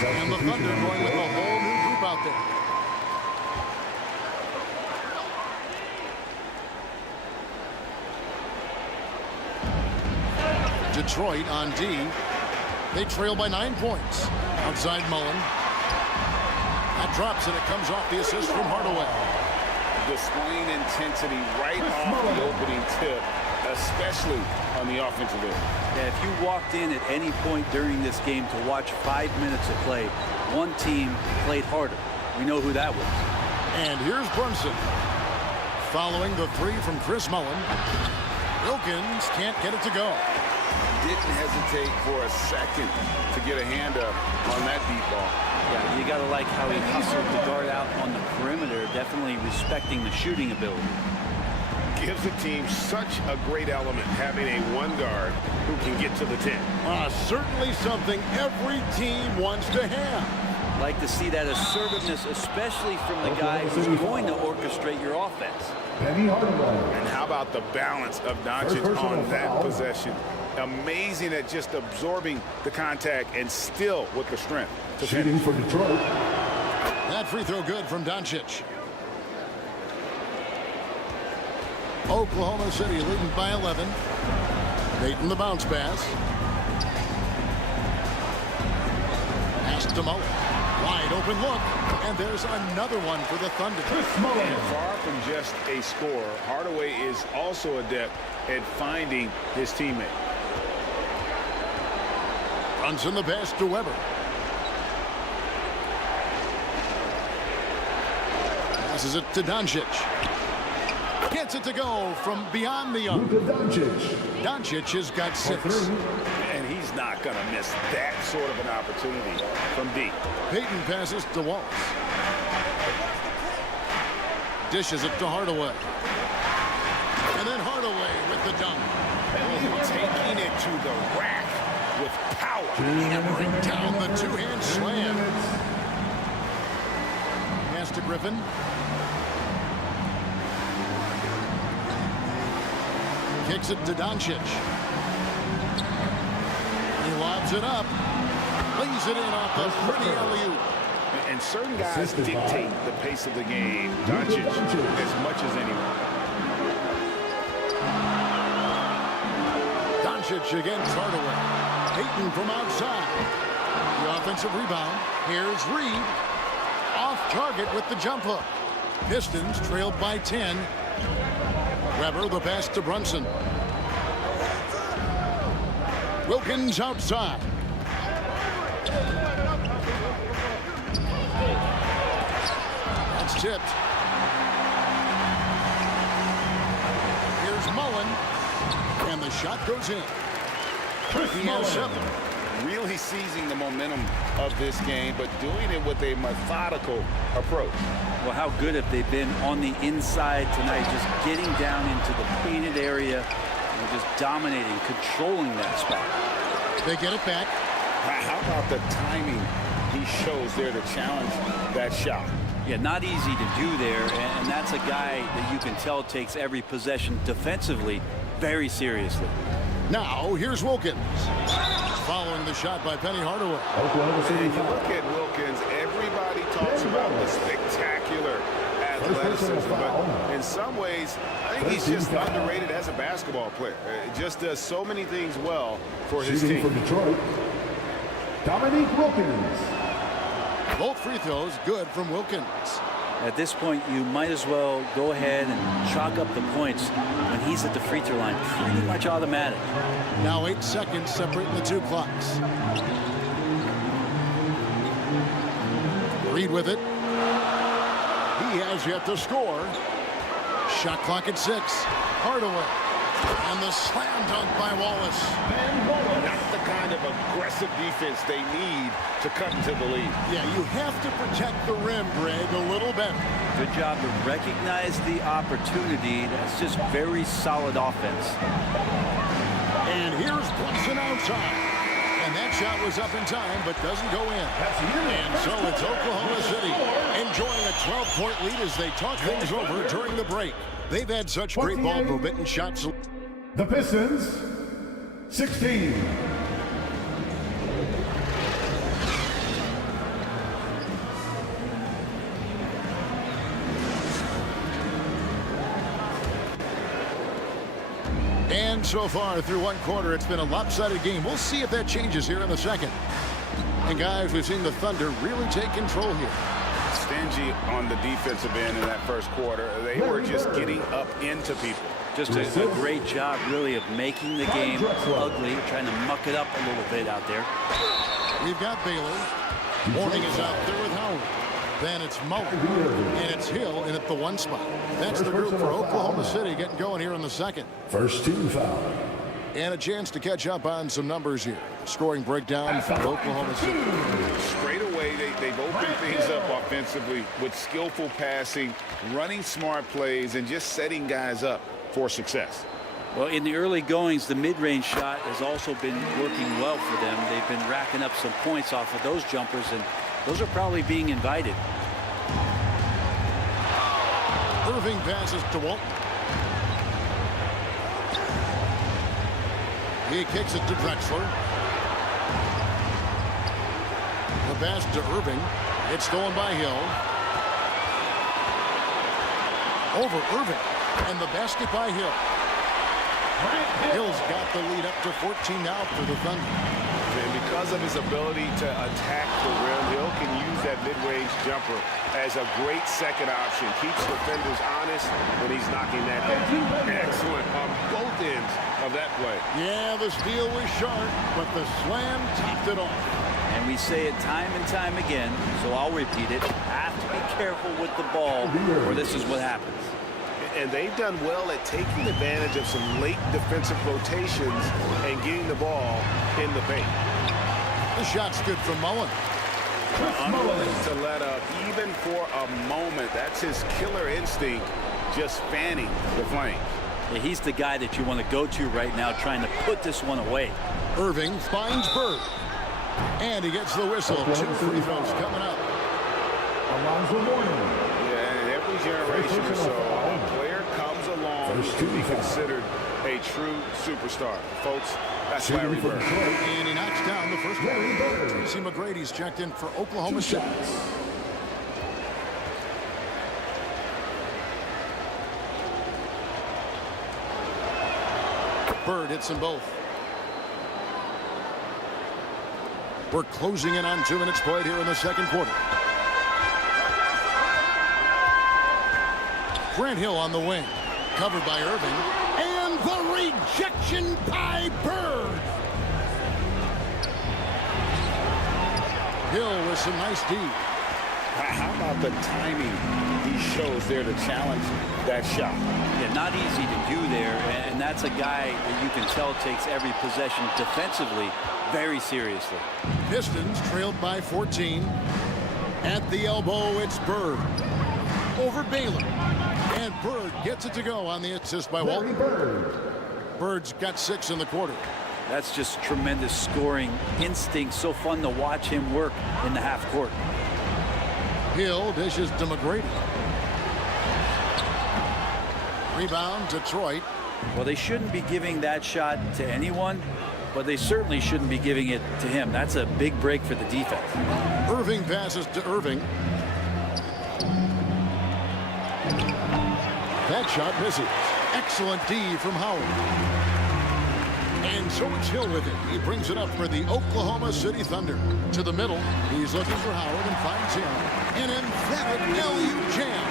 And the Thunder going with a whole new group out there. Detroit on D. They trail by 9 points. Outside Mullen. That drops and it comes off the assist from Hardaway. Displaying intensity right off the opening tip, especially on the offensive end. Yeah, if you walked in at any point during this game to watch 5 minutes of play, one team played harder. We know who that was. And here's Brunson. Following the 3 from Chris Mullen. Wilkins can't get it to go. Didn't hesitate for a second to get a hand up on that deep ball. Yeah, you got to like how he hustled the guard out on the perimeter, definitely respecting the shooting ability. Gives the team such a great element having a one guard who can get to the 10. Certainly something every team wants to have. Like to see that assertiveness, especially from the guy who's going to orchestrate your offense. And how about the balance of Doncic on that possession? Amazing at just absorbing the contact and still with the strength to shooting for Detroit. That free throw good from Doncic. Oklahoma City leading by 11. Dayton the bounce pass. Pass to Mullen. Wide open look. And there's another one for the Thunder. And far from just a scorer, Hardaway is also adept at finding his teammate. Brunson the pass to Weber. Passes it to Doncic. Gets it to go from beyond the arc. Doncic has got 6. And he's not going to miss that sort of an opportunity from deep. Payton passes to Wallace. Dishes it to Hardaway. And then Hardaway with the dunk. Taking it to the rack with power. Hammering down the two-hand slam. Pass to Griffin. Kicks it to Doncic. He lobs it up. Lays it in off the pretty alley-oop. And certain guys dictate the pace of the game. Doncic as much as anyone. Doncic against Hardaway. Payton from outside. The offensive rebound. Here's Reed. Off target with the jump hook. Pistons trailed by 10. Weber the pass to Brunson. Wilkins outside. That's tipped. Here's Mullen. And the shot goes in. He has 7. Really seizing the momentum of this game, but doing it with a methodical approach. Well, how good have they been on the inside tonight, just getting down into the painted area and just dominating, controlling that spot. They get it back. How about the timing he shows there to challenge that shot? Yeah, not easy to do there, and that's a guy that you can tell takes every possession defensively very seriously. Now, here's Wilkins. Following the shot by Penny Hardaway. And you look at Wilkins, everybody talks about the spectacular athleticism, but in some ways, I think he's just underrated as a basketball player. He just does so many things well for his team. From Detroit, Dominique Wilkins. Both free throws good from Wilkins. At this point, you might as well go ahead and chalk up the points when he's at the free throw line. Pretty much automatic. Now 8 seconds separating the two clocks. Reed with it. He has yet to score. Shot clock at 6. Hardaway. And the slam dunk by Wallace. Not the kind of aggressive defense they need to cut into the lead. Yeah, you have to protect the rim, Greg, a little better. Good job to recognize the opportunity. That's just very solid offense. And here's Brunson outside. And that shot was up in time, but doesn't go in. And so it's Oklahoma City enjoying a 12-point lead as they talk things over during the break. They've had such great ball movement and shots. The Pistons, 16. And so far through one quarter, it's been a lopsided game. We'll see if that changes here in the second. And guys, we've seen the Thunder really take control here. Stingy on the defensive end in that first quarter. They were just getting up into people. Just a great job, really, of making the game ugly, trying to muck it up a little bit out there. We've got Baylor. Warning is out there with Howard. Then it's Mullen, and it's Hill in at the 1 spot. That's the group for Oklahoma City getting going here in the second. First team foul. And a chance to catch up on some numbers here. Scoring breakdown for Oklahoma City. Straight away, they've opened things up offensively with skillful passing, running smart plays, and just setting guys up for success. Well, in the early goings, the mid-range shot has also been working well for them. They've been racking up some points off of those jumpers, and those are probably being invited. Irving passes to Walton. He kicks it to Drexler. The pass to Irving. It's stolen by Hill. Over Irving. And the basket by Hill. Hill's got the lead up to 14 now for the Thunder. And because of his ability to attack the rim, Hill can use that mid-range jumper as a great second option. Keeps defenders honest when he's knocking that down. Excellent on both ends of that play. Yeah, the steal was sharp, but the slam topped it off. And we say it time and time again, so I'll repeat it. Have to be careful with the ball, or this is what happens. And they've done well at taking advantage of some late defensive rotations and getting the ball in the paint. The shot's good from Mullen. Unwilling to let up even for a moment. That's his killer instinct, just fanning the flames. Yeah, he's the guy that you want to go to right now, trying to put this one away. Irving finds Bird. And he gets the whistle. 2 free throws coming up. Alonzo Mourning. Yeah, and every generation or so, a player comes along to be considered a true superstar. Folks, that's Larry Bird. And he knocks down the first one. Tracy McGrady's checked in for Oklahoma City. Bird hits them both. We're closing in on 2 minutes played here in the second quarter. Grant Hill on the wing. Covered by Irving. And the rejection by Bird. Hill with some nice D. How about the timing he shows there to challenge that shot? Yeah, not easy to do there, and that's a guy that you can tell takes every possession defensively very seriously. Pistons trailed by 14. At the elbow, it's Bird. Over Baylor. And Bird gets it to go on the assist by Walton. Bird's got 6 in the quarter. That's just tremendous scoring instinct. So fun to watch him work in the half court. Hill dishes to McGrady. Rebound, Detroit. Well, they shouldn't be giving that shot to anyone, but they certainly shouldn't be giving it to him. That's a big break for the defense. Irving passes to Irving. That shot misses. Excellent D from Howard. And so it's Hill with it. He brings it up for the Oklahoma City Thunder. To the middle. He's looking for Howard and finds him. An emphatic LU jam.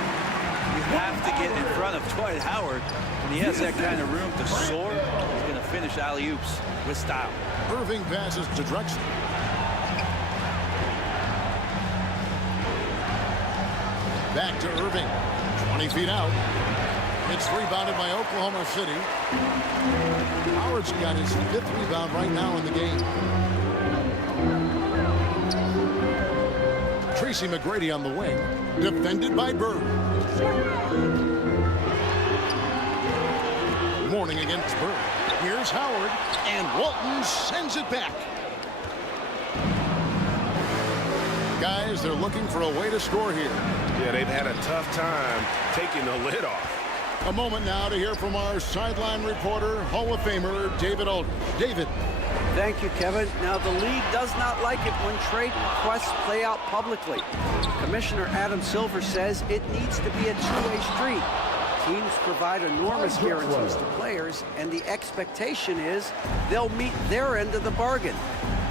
You have to get in front of Dwight Howard. When he has that kind of room to soar, he's going to finish alley-oops with style. Irving passes to Drexler. Back to Irving. 20 feet out. It's rebounded by Oklahoma City. Howard's got his 5th rebound right now in the game. Tracy McGrady on the wing. Defended by Bird. Morning against Bird. Here's Howard. And Walton sends it back. Guys, they're looking for a way to score here. Yeah, they've had a tough time taking the lid off. A moment now to hear from our sideline reporter, Hall of Famer David Aldridge. David. Thank you, Kevin. Now, the league does not like it when trade requests play out publicly. Commissioner Adam Silver says it needs to be a two-way street. Teams provide enormous guarantees to players, and the expectation is they'll meet their end of the bargain.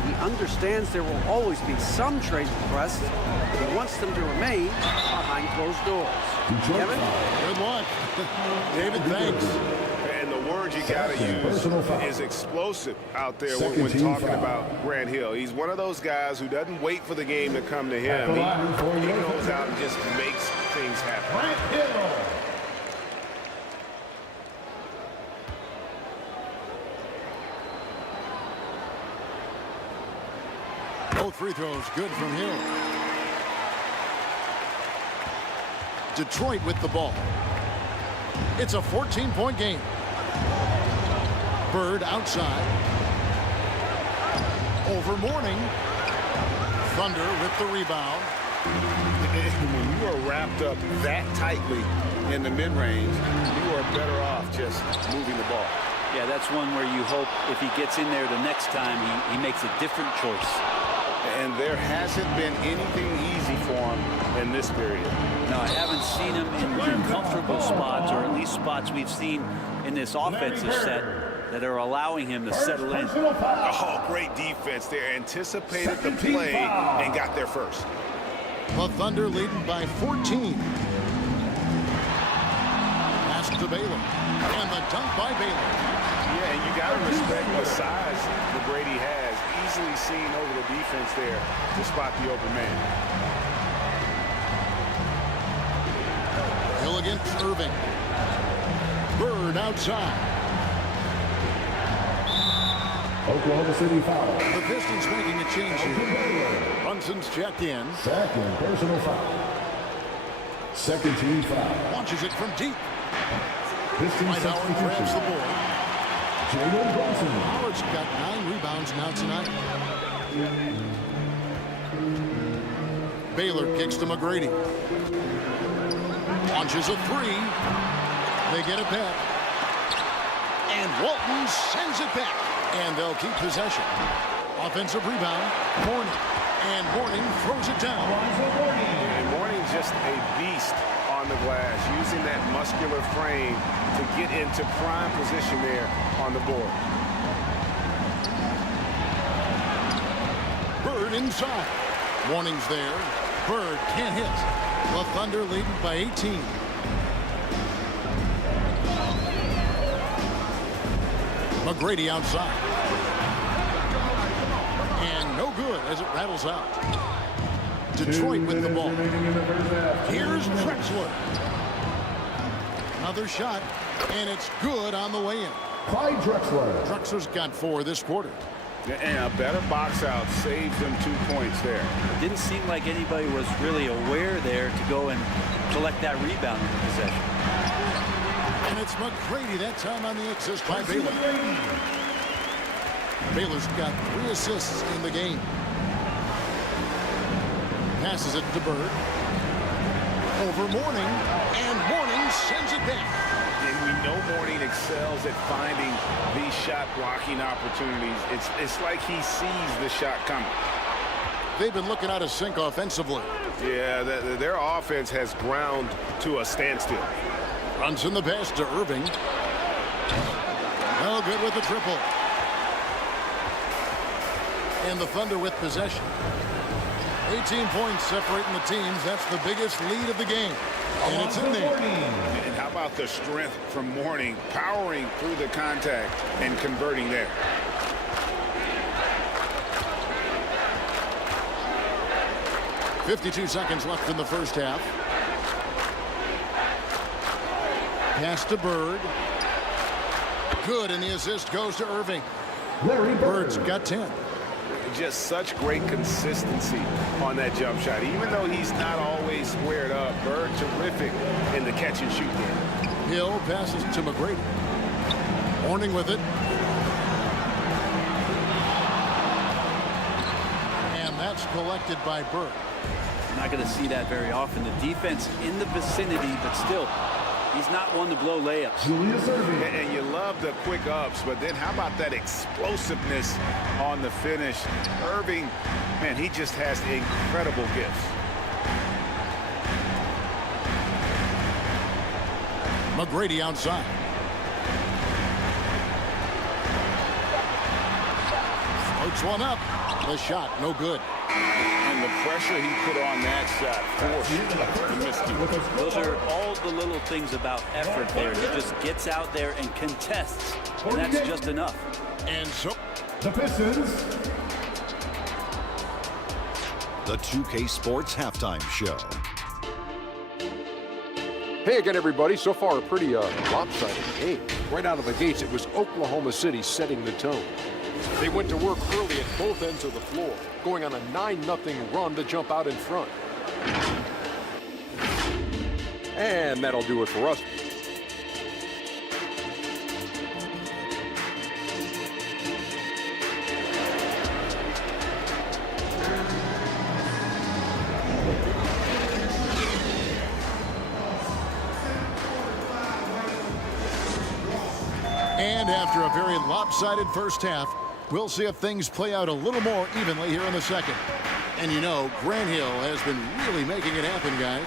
He understands there will always be some trade requests, but he wants them to remain behind closed doors. Kevin? Good luck. David, thanks. And the word you got to use is explosive out there when talking about Grant Hill. He's one of those guys who doesn't wait for the game to come to him. He goes out and just makes things happen. Grant Hill. Both free throws good from Hill. Detroit with the ball. It's a 14-point game. Bird outside. Over Morning. Thunder with the rebound. When you are wrapped up that tightly in the mid-range, you are better off just moving the ball. Yeah, that's one where you hope if he gets in there the next time, he makes a different choice. And there hasn't been anything easy for him in this period. No, I haven't seen him in comfortable spots, or at least spots we've seen in this offensive set that are allowing him to settle in. Oh, great defense there. Anticipated the play and got there first. The Thunder leading by 14. Pass to Baylor. And the dunk by Baylor. Yeah, and you got to respect the size McGrady has. Easily seen over the defense there to spot the open man. Hill against Irving. Bird outside. Oklahoma City foul. The Pistons making a change here. Brunson's checked in. Second personal foul. Second team foul. Launches it from deep. Pistons Howard grabs the board. Jalen Brunson. Howard's got 9 rebounds now tonight. Baylor kicks to McGrady. Launches a 3. They get it back. And Walton sends it back. And they'll keep possession. Offensive rebound. Morning. And Morning throws it down. And Morning's just a beast on the glass, using that muscular frame to get into prime position there on the board. Bird inside. Warning's there. Bird can't hit. The Thunder leading by 18. McGrady outside. And no good as it rattles out. Detroit with the ball. Here's Drexler. Another shot, and it's good on the way in. Clyde Drexler. Drexler's got 4 this quarter. And a better box out saves them 2 points there. It didn't seem like anybody was really aware there to go and collect that rebound in the possession. And it's McGrady that time on the assist by Baylor. Baylor's got 3 assists in the game. Passes it to Bird. Over Mourning, and Mourning sends it back. And we know Mourning excels at finding these shot blocking opportunities. It's like he sees the shot coming. They've been looking out of sync offensively. Yeah, their offense has ground to a standstill. Runs in the pass to Irving. Well, good with the triple. And the Thunder with possession. 18 points separating the teams. That's the biggest lead of the game. And it's in there. And how about the strength from Mourning, powering through the contact and converting there. 52 seconds left in the first half. Pass to Bird. Good, and the assist goes to Irving. Bird's got 10. Just such great consistency on that jump shot. Even though he's not always squared up, Bird terrific in the catch and shoot game. Hill passes to McGrady. Mourning with it. And that's collected by Bird. Not going to see that very often. The defense in the vicinity, but still, he's not one to blow layups. And you love the quick ups, but then how about that explosiveness on the finish? Irving, man, he just has incredible gifts. McGrady outside. Floats one up. The shot, no good. And the pressure he put on that shot forced the miscue. Those are all the little things about effort there. He just gets out there and contests, and that's just enough. And so the Pistons. The 2K Sports Halftime Show. Hey again, everybody. So far, a pretty lopsided game. Right out of the gates, it was Oklahoma City setting the tone. They went to work early at both ends of the floor, going on a 9-0 run to jump out in front. And that'll do it for us. And after a very lopsided first half, we'll see if things play out a little more evenly here in the second. And you know, Grant Hill has been really making it happen, guys.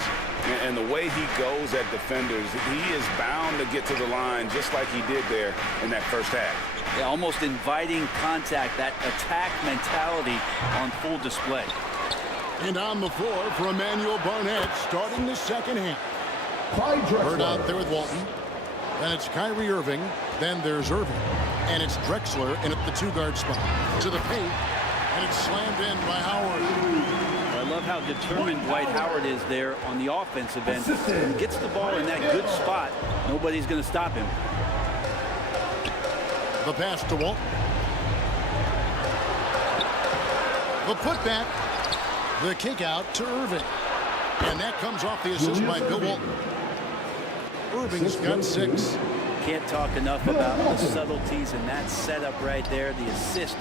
And the way he goes at defenders, he is bound to get to the line just like he did there in that first half. Yeah, almost inviting contact, that attack mentality on full display. And on the floor for Emmanuel Barnett starting the second half. Bird out there with Walton. Then it's Kyrie Irving. Then there's Irving. And it's Drexler in at the 2-guard spot. To the paint. And it's slammed in by Howard. I love how determined Dwight Howard is there on the offensive end. He gets the ball in that good spot. Nobody's going to stop him. The pass to Walton. The putback. The kick out to Irving. And that comes off the assist by Bill Walton. Irving's got 6. Can't talk enough about the subtleties in that setup right there. The assist,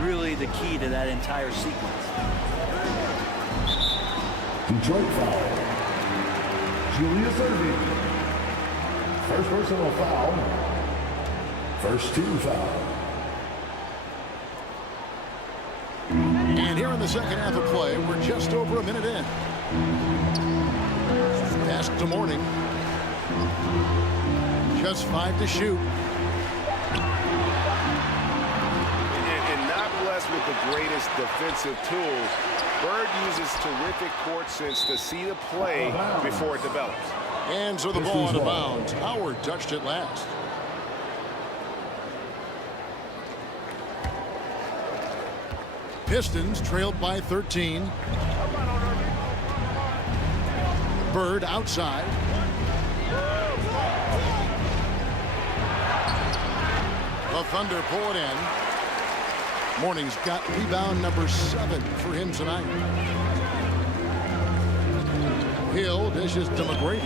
really the key to that entire sequence. Detroit foul. Julius Irving. First personal foul. First team foul. And here in the second half of play, we're just over a minute in. Pass to Mourning. Just 5 to shoot. And not blessed with the greatest defensive tools. Bird uses terrific court sense to see the play before it develops. And so the ball out of bounds. Howard touched it last. Pistons trailed by 13. Bird outside. The Thunder pull it in. Mourning's got rebound number 7 for him tonight. Hill dishes to McGrady.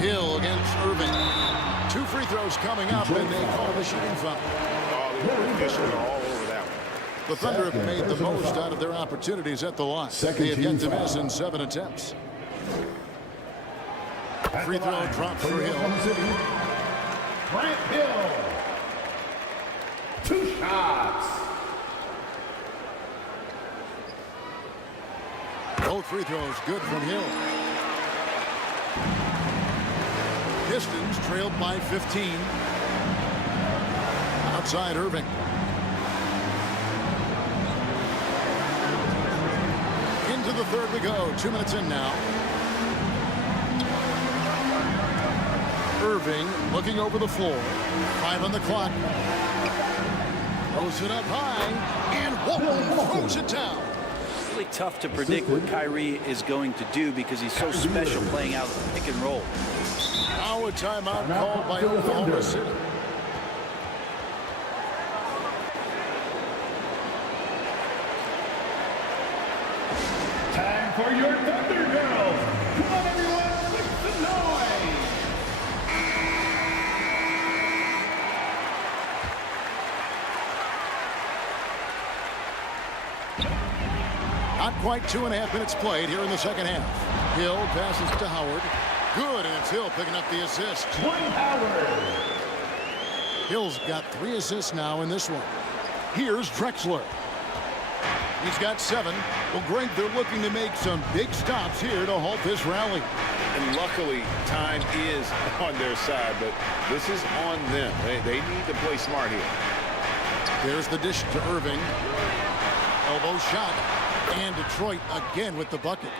Hill against Irving. 2 free free throws coming up, and they call the shooting foul. Oh, the officials are all over that one. The Thunder have made the most out of their opportunities at the line. They have yet to miss in 7 attempts. Free throw drop for Hill. Grant Hill. 2 shots. Both free throws good from Hill. Pistons trailed by 15. Outside Irving. Into the third we go. 2 minutes in now. Irving looking over the floor. 5 on the clock. Throws it up high. And Walton throws it down. Really tough to predict what Kyrie is going to do because he's so special playing out pick and roll. Now a timeout called by Oklahoma City. Time for your Thunder Girls. Come on, everyone, make some noise. Not quite 2.5 minutes played here in the second half. Hill passes to Howard. Good, and it's Hill picking up the assist. Dwight Howard. Hill's got 3 assists now in this one. Here's Drexler. He's got 7. Well, Greg, they're looking to make some big stops here to halt this rally. And luckily, time is on their side, but this is on them. They need to play smart here. There's the dish to Irving. Elbow shot. And Detroit again with the bucket.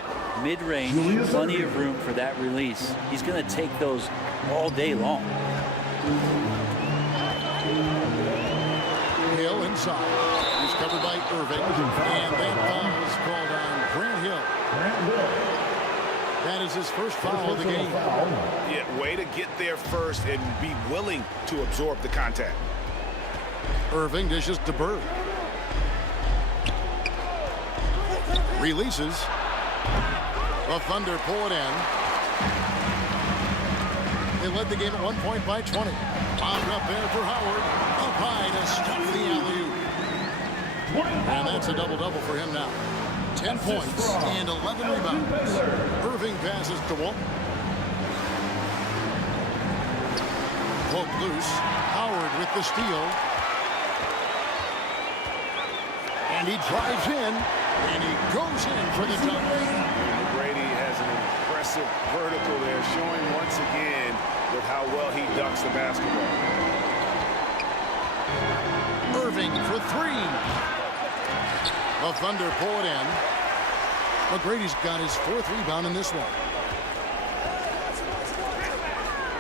Mid-range, plenty of room for that release. He's going to take those all day long. Hill inside. He's covered by Irving. And that foul is called on Grant Hill. That is his first foul of the game. Yeah, way to get there first and be willing to absorb the contact. Irving dishes to Bird. Releases. The Thunder pull it in. They led the game at 1 point by 20. Bombed up there for Howard. Up high to stop the alley-oop. And that's a double-double for him now. 10 points and 11 rebounds. Irving passes to Walton. Poke loose. Howard with the steal. And he drives in. And he goes in for the dunk. Brady has an impressive vertical there, showing once again with how well he dunks the basketball. Irving for 3. The Thunder pull it in. McGrady's got his 4th rebound in this one.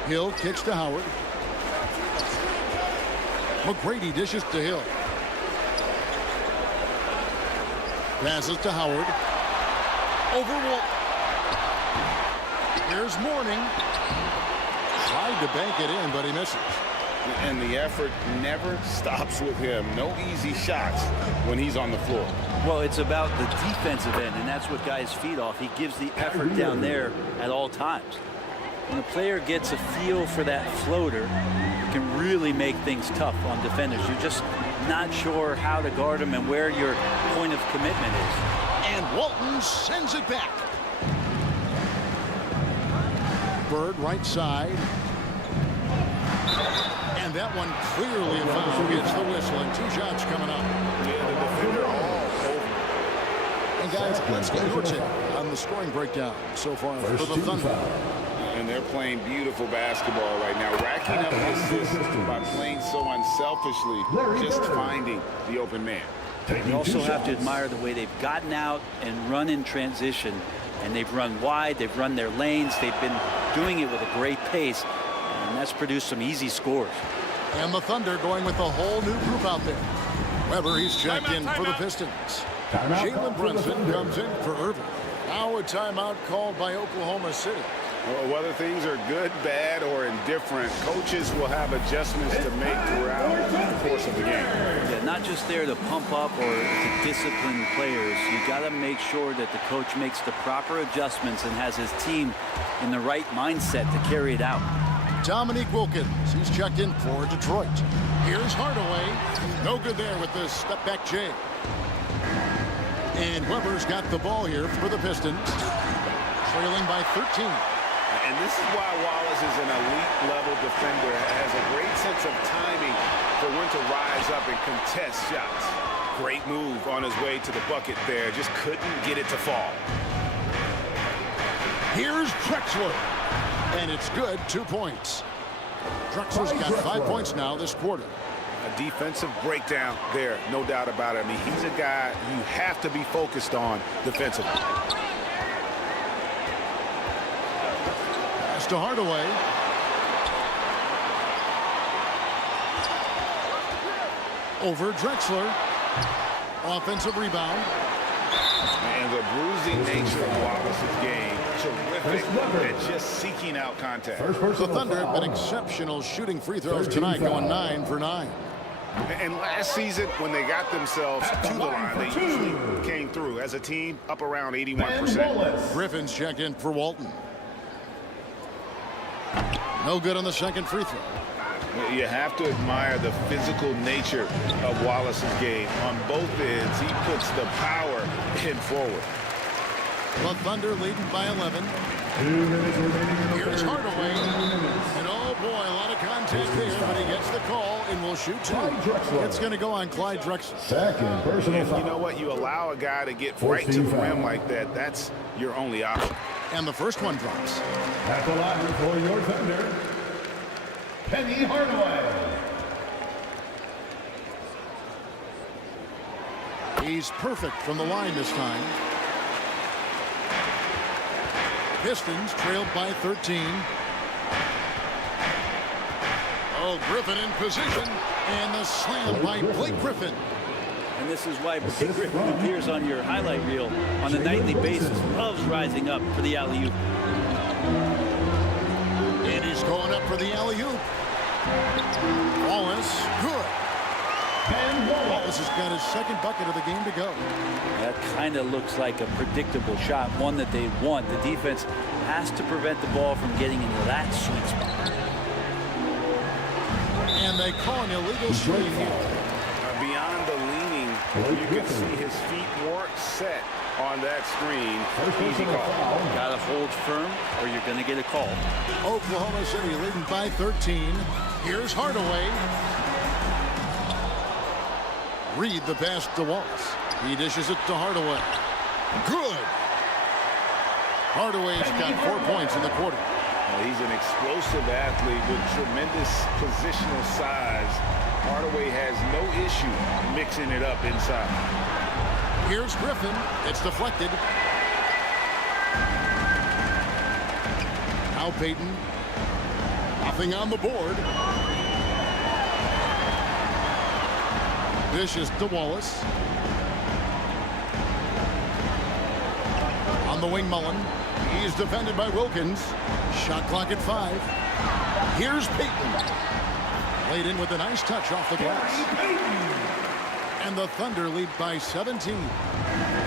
Hill kicks to Howard. McGrady dishes to Hill. Passes to Howard. Over Walton. Here's Mourning. Tried to bank it in, but he misses. And the effort never stops with him. No easy shots when he's on the floor. Well, it's about the defensive end, and that's what guys feed off. He gives the effort down there at all times. When a player gets a feel for that floater, it can really make things tough on defenders. You're just not sure how to guard him and where your point of commitment is. And Walton sends it back. Bird right side. And that one clearly a foul. Gets the whistle and 2 shots coming up. Yeah, the defender all over. And guys, let's get your take on the scoring breakdown so far for the Thunder. And they're playing beautiful basketball right now, racking up assists by playing so unselfishly, just finding the open man. You also have to admire the way they've gotten out and run in transition, and they've run wide, they've run their lanes, they've been doing it with a great pace, and that's produced some easy scores. And the Thunder going with a whole new group out there. Weber, he's checked in for the Pistons. Jalen Brunson comes in for Irving. Now a timeout called by Oklahoma City. Well, whether things are good, bad, or indifferent, coaches will have adjustments to make throughout the course of the game. Yeah, not just there to pump up or to discipline players. You got to make sure that the coach makes the proper adjustments and has his team in the right mindset to carry it out. Dominique Wilkins. He's checked in for Detroit. Here's Hardaway. No good there with the step-back J. And Weber's got the ball here for the Pistons. Trailing by 13. And this is why Wallace is an elite-level defender. Has a great sense of timing for when to rise up and contest shots. Great move on his way to the bucket there. Just couldn't get it to fall. Here's Drexler. And it's good, 2 points. Drexler's got 5 points now this quarter. A defensive breakdown there, no doubt about it. I mean, he's a guy you have to be focused on defensively. Pass to Hardaway. Over Drexler. Offensive rebound. And the bruising nature of Wallace's game. Terrific at just seeking out contact. The Thunder have been exceptional shooting free throws tonight, going 9 for 9. And last season, when they got themselves to the line, they usually came through as a team up around 81%. Griffin's checked in for Walton. No good on the second free throw. You have to admire the physical nature of Wallace's game. On both ends, he puts the power in forward. The Thunder leading by 11. Here's Hardaway. And oh boy, a lot of contact there, but he gets the call and will shoot 2. It's going to go on Clyde Drexler. Second personal foul. You know what? You allow a guy to get right to the rim like that. That's your only option. And the first one drops. At the line for your Thunder, Penny Hardaway. He's perfect from the line this time. Pistons trailed by 13. Oh, Griffin in position. And the slam by Blake Griffin. And this is why Blake Griffin appears on your highlight reel on a nightly basis. Loves rising up for the alley-oop. And he's going up for the alley-oop. Wallace, good. And Wallace has got his second bucket of the game to go. That kind of looks like a predictable shot, one that they want. The defense has to prevent the ball from getting into that sweet spot. And they call an illegal screen here. Beyond the leaning, you can see his feet weren't set on that screen. Easy call. Got to hold firm or you're going to get a call. Oklahoma City leading by 13. Here's Hardaway. Reed the pass to Wallace. He dishes it to Hardaway. Good. Hardaway's got 4 points in the quarter. Well, he's an explosive athlete with tremendous positional size. Hardaway has no issue mixing it up inside. Here's Griffin. It's deflected. Now Payton. Nothing on the board. Dishes to Wallace. On the wing, Mullen. He's defended by Wilkins. Shot clock at 5. Here's Payton. Laid in with a nice touch off the glass. And the Thunder lead by 17.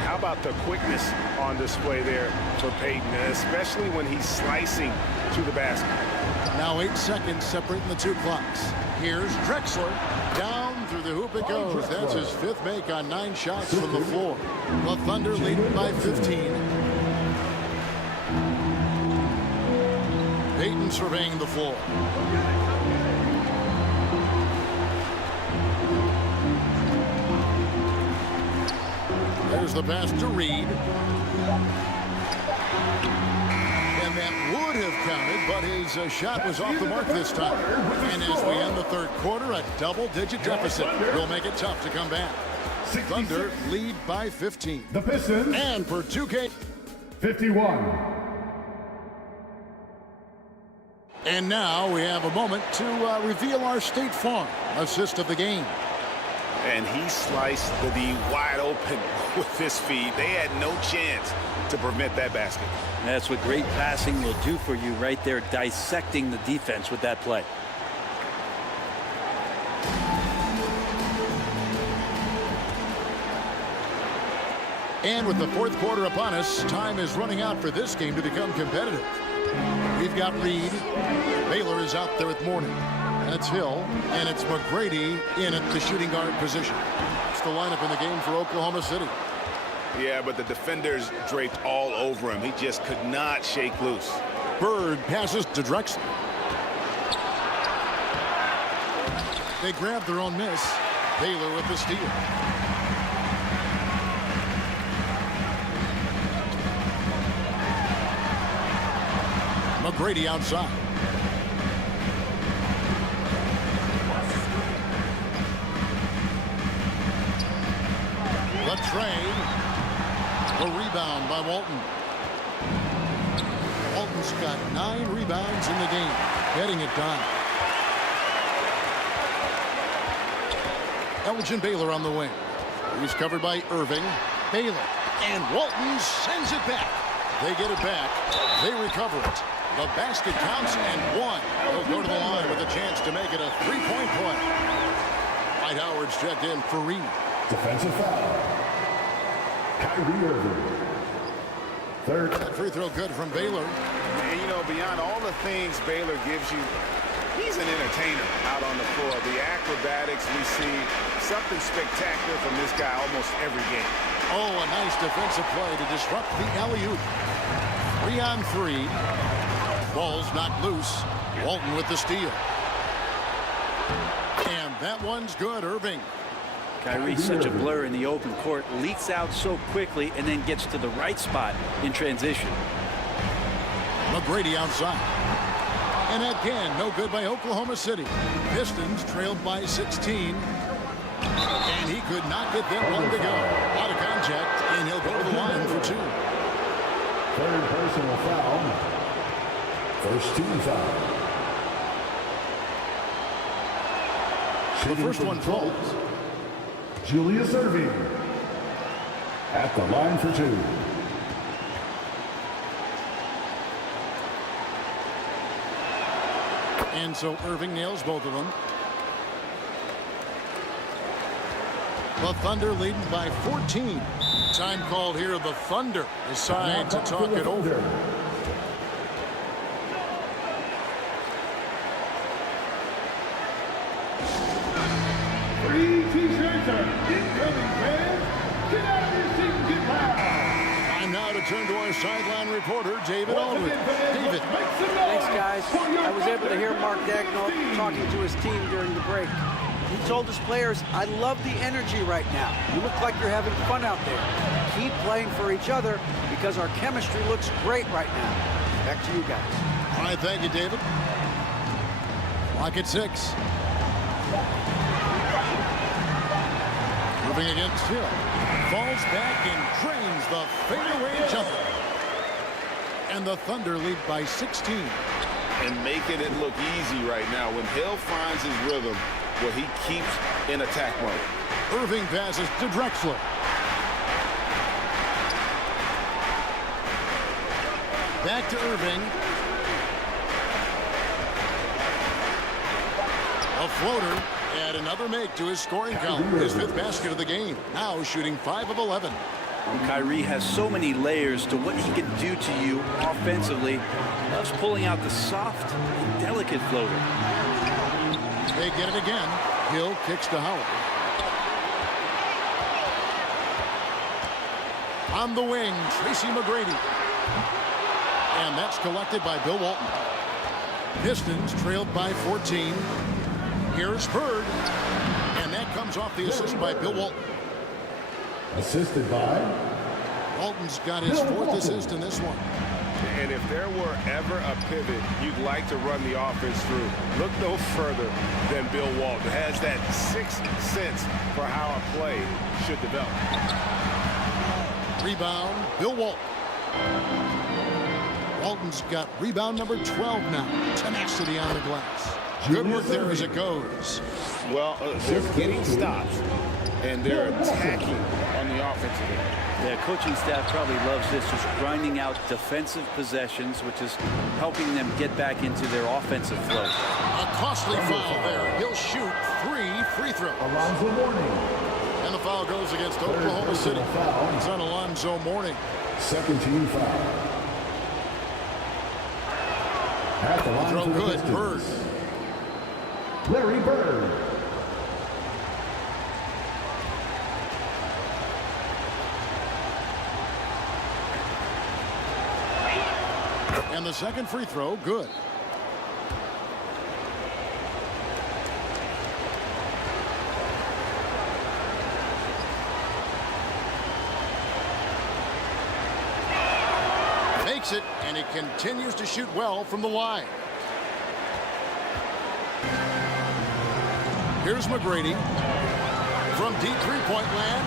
How about the quickness on display there for Payton, especially when he's slicing to the basket. Now 8 seconds separating the 2 clocks. Here's Drexler. Down through the hoop it goes. That's his 5th make on 9 shots from the floor. The Thunder leading by 15. Payton surveying the floor. There's the pass to Reed. And that would have counted, but his shot was off the mark this time. And as we end the 3rd quarter, a double-digit deficit will make it tough to come back. Thunder lead by 15. The Pistons. And for 2K. 51. And now we have a moment to reveal our State Farm assist of the game. And he sliced the D wide open with his feet. They had no chance to prevent that basket. That's what great passing will do for you right there, dissecting the defense with that play. And with the 4th quarter upon us, time is running out for this game to become competitive. We've got Reed. Baylor is out there with Mourning. That's Hill, and it's McGrady in at the shooting guard position. It's the lineup in the game for Oklahoma City. Yeah, but the defenders draped all over him. He just could not shake loose. Bird passes to Drexler. They grab their own miss. Baylor with the steal. McGrady outside. The trade. A rebound by Walton. Walton's got 9 rebounds in the game. Getting it done. Elgin Baylor on the wing. He's covered by Irving. Baylor. And Walton sends it back. They get it back. They recover it. The basket counts and 1. They'll go to the line with a chance to make it a 3-point play. Dwight Howard's checked in for Reed. Defensive foul. Kyrie Irving. Third. That free throw good from Baylor. And, you know, beyond all the things Baylor gives you, he's an entertainer out on the floor. The acrobatics we see, something spectacular from this guy almost every game. Oh, a nice defensive play to disrupt the alley-oop. 3-on-3. Ball's knocked loose. Walton with the steal. And that one's good, Irving. Kyrie's such a blur in the open court, leaks out so quickly, and then gets to the right spot in transition. McGrady outside. And again, no good by Oklahoma City. Pistons trailed by 16. And he could not get that one to go. Out of contact, and he'll go to the line for 2. Third personal foul. First team foul. The first one falls. Julius Irving at the line for 2. And so Irving nails both of them. The Thunder leading by 14. Time called here. The Thunder decide to talk it over. Free t-shirts are incoming, fans. Get out of your seat and get loud. Time now to turn to our sideline reporter, David Aldridge. David. Thanks, guys. I was able to hear Mark Daigneault talking to his team during the break. He told his players, I love the energy right now. You look like you're having fun out there. Keep playing for each other because our chemistry looks great right now. Back to you guys. All right, thank you, David. Clock at 6. Moving against Hill. Falls back and drains the fadeaway jumper. And the Thunder lead by 16. And making it look easy right now. When Hill finds his rhythm, well, he keeps in attack mode. Irving passes to Drexler. Back to Irving. A floater. Add another make to his scoring count. His 5th basket of the game. Now shooting 5 of 11. Kyrie has so many layers to what he can do to you offensively. Loves pulling out the soft and delicate floater. They get it again. Hill kicks to Howard. On the wing, Tracy McGrady. And that's collected by Bill Walton. Pistons trailed by 14. Here's Bird. And that comes off the assist by Bill Walton. Assisted by Walton's got his 4th assist in this one. And if there were ever a pivot you'd like to run the offense through, look no further than Bill Walton. Has that 6th sense for how a play should develop. Rebound, Bill Walton. Walton's got rebound number 12 now. Tenacity on the glass. Good work there as it goes. Well, they're getting stops, and they're attacking on the offensive end. Yeah, coaching staff probably loves this, just grinding out defensive possessions, which is helping them get back into their offensive flow. A costly foul there. He'll shoot 3 free throws. Alonzo Mourning. And the foul goes against Oklahoma City. It's on Alonzo Mourning. Second team foul. At the line Throw for the good. Pistons. Bird. Larry Bird. And the second free throw, good. Makes it, and he continues to shoot well from the line. Here's McGrady from deep three-point land.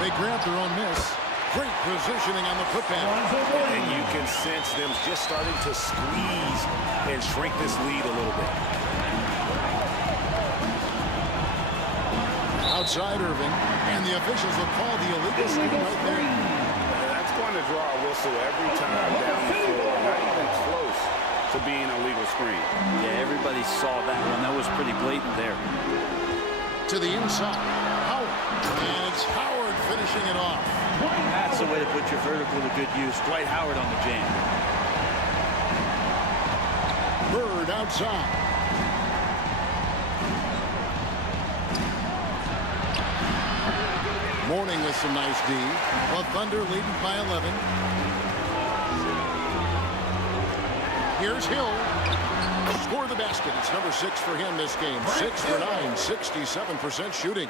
They grab their own miss. Great positioning on the putback. And you can sense them just starting to squeeze and shrink this lead a little bit. Outside Irving, and the officials will call the illegal screen right there. That's going to draw a whistle every time down the floor. Not even close to being a legal screen. Yeah, everybody saw that one. That was pretty blatant there. To the inside, Howard, and it's Howard finishing it off. That's the way to put your vertical to good use. Dwight Howard on the jam. Bird outside. Mourning with some nice D. The Thunder leading by 11. Here's Hill. Score the basket. It's number 6 for him this game. 6 for 9, 67% shooting.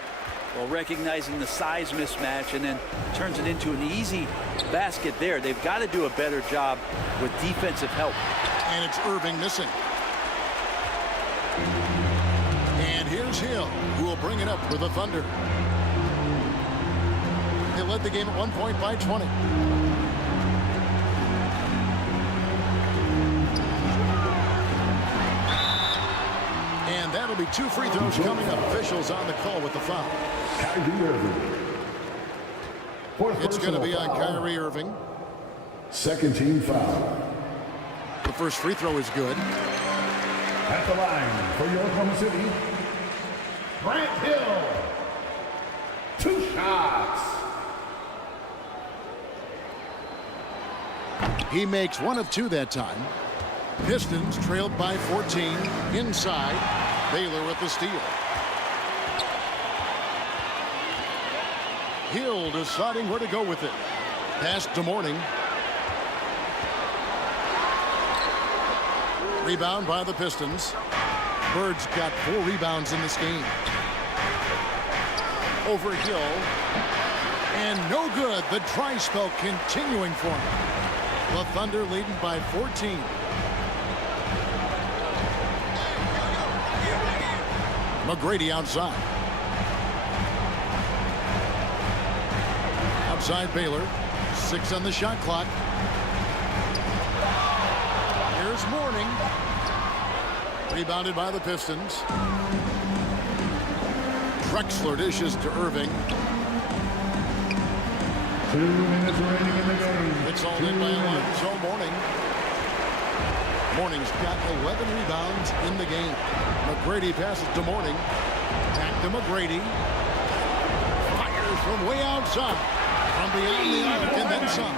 Well, recognizing the size mismatch and then turns it into an easy basket there. They've got to do a better job with defensive help. And it's Irving missing. And here's Hill, who will bring it up for the Thunder. They led the game at 1 point by 20. And that'll be 2 free throws coming up. Officials on the call with the foul. Kyrie Irving. It's going to be on Kyrie Irving. Second team foul. The first free throw is good. At the line for your Oklahoma City, Grant Hill. 2 shots. He makes 1 of 2 that time. Pistons trailed by 14. Inside, Baylor with the steal. Hill deciding where to go with it. Pass to Mourning. Rebound by the Pistons. Bird's got 4 rebounds in this game. Over Hill. And no good. The dry spell continuing for him. The Thunder leading by 14. McGrady outside. Outside Baylor. 6 on the shot clock. Here's Mourning. Rebounded by the Pistons. Drexler dishes to Irving. 2 minutes remaining in the game. It's all in by Alonzo Mourning. Mourning's got 11 rebounds in the game. McGrady passes to Mourning. Back to McGrady. Fires from way outside. From beyond the arc and then some.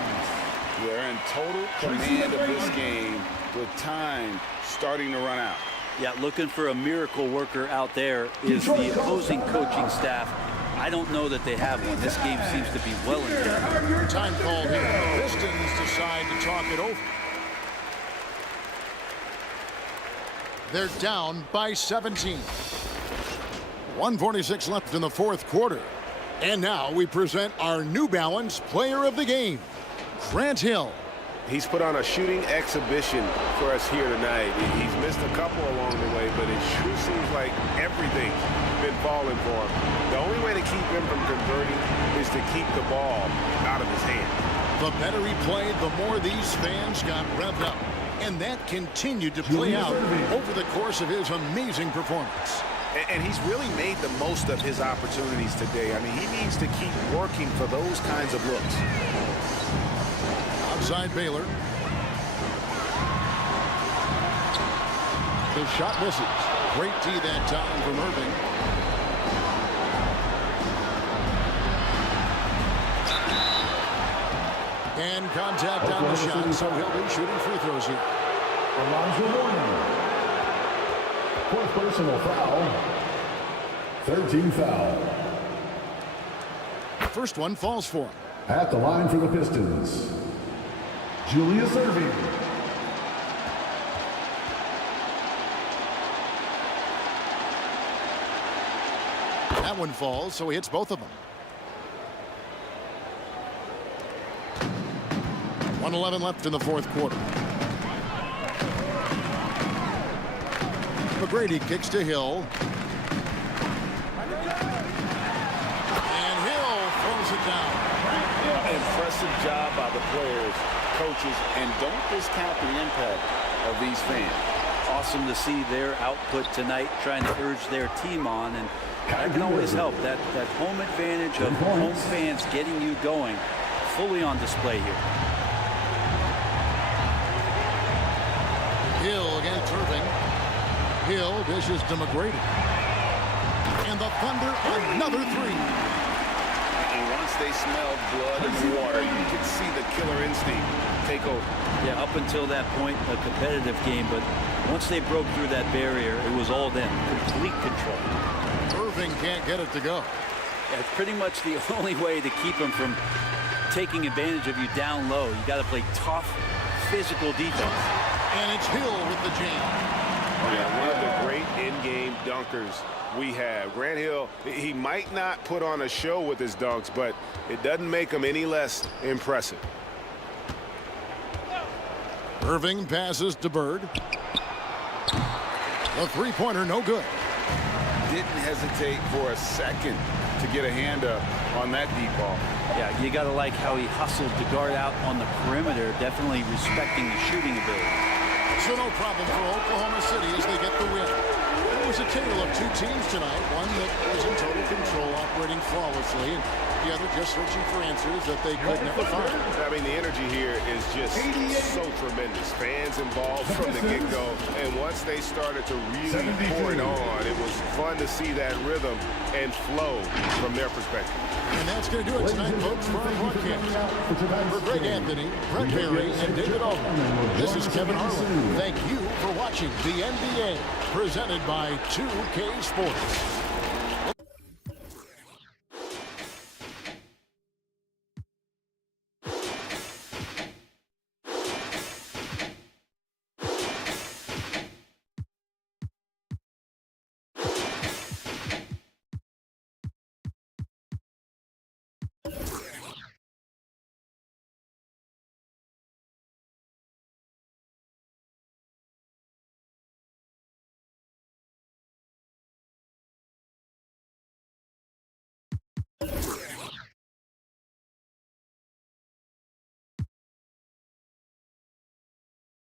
They're in total command of this game with time starting to run out. Yeah, looking for a miracle worker out there is the opposing coaching staff. I don't know that they have one. This game seems to be well in hand. Time called here. The Pistons decide to talk it over. They're down by 17. 1:46 left in the 4th quarter. And now we present our New Balance Player of the Game, Grant Hill. He's put on a shooting exhibition for us here tonight. He's missed a couple along the way, but it sure seems like everything's been falling for him. The only way to keep him from converting is to keep the ball out of his hand. The better he played, the more these fans got revved up. And that continued to play out over the course of his amazing performance. And he's really made the most of his opportunities today. I mean, he needs to keep working for those kinds of looks. Outside Baylor. The shot misses. Great D that time from Irving. And contact on the shot, so he'll be shooting free throws here. Fourth personal foul. 13 foul. First one falls for him. At the line for the Pistons, Julius Erving. That one falls, so he hits both of them. 1:11 left in the fourth quarter. McGrady kicks to Hill. And Hill throws it down. Impressive job by the players, coaches, and don't discount the impact of these fans. Awesome to see their output tonight, trying to urge their team on, and that can always help. That home advantage of home fans getting you going, fully on display here. Hill against Irving. Hill dishes to McGrady. And the Thunder another three. And once they smelled blood and water, you could see the killer instinct take over. Yeah, up until that point, a competitive game, but once they broke through that barrier, it was all them. Complete control. Irving can't get it to go. Yeah, it's pretty much the only way to keep them from taking advantage of you down low. You got to play tough, physical defense. And it's Hill with the jam. Yeah, one of the great in-game dunkers we have. Grant Hill, he might not put on a show with his dunks, but it doesn't make him any less impressive. Irving passes to Bird. The three-pointer, no good. Didn't hesitate for a second to get a hand up on that deep ball. Yeah, you got to like how he hustled to guard out on the perimeter, definitely respecting the shooting ability. So no problem for Oklahoma City as they get the win. It was a tale of two teams tonight, one that was in total control, operating flawlessly, and the other just searching for answers that they could never find. I mean, the energy here is just so tremendous. Fans involved from the get-go, and once they started to really pour it on, it was fun to see that rhythm and flow from their perspective. And that's going to do it tonight, folks, for our broadcast. For Greg Anthony, Brett Berry, and David Altman, this is Kevin Harlan. Thank you for watching the NBA, presented by 2K Sports.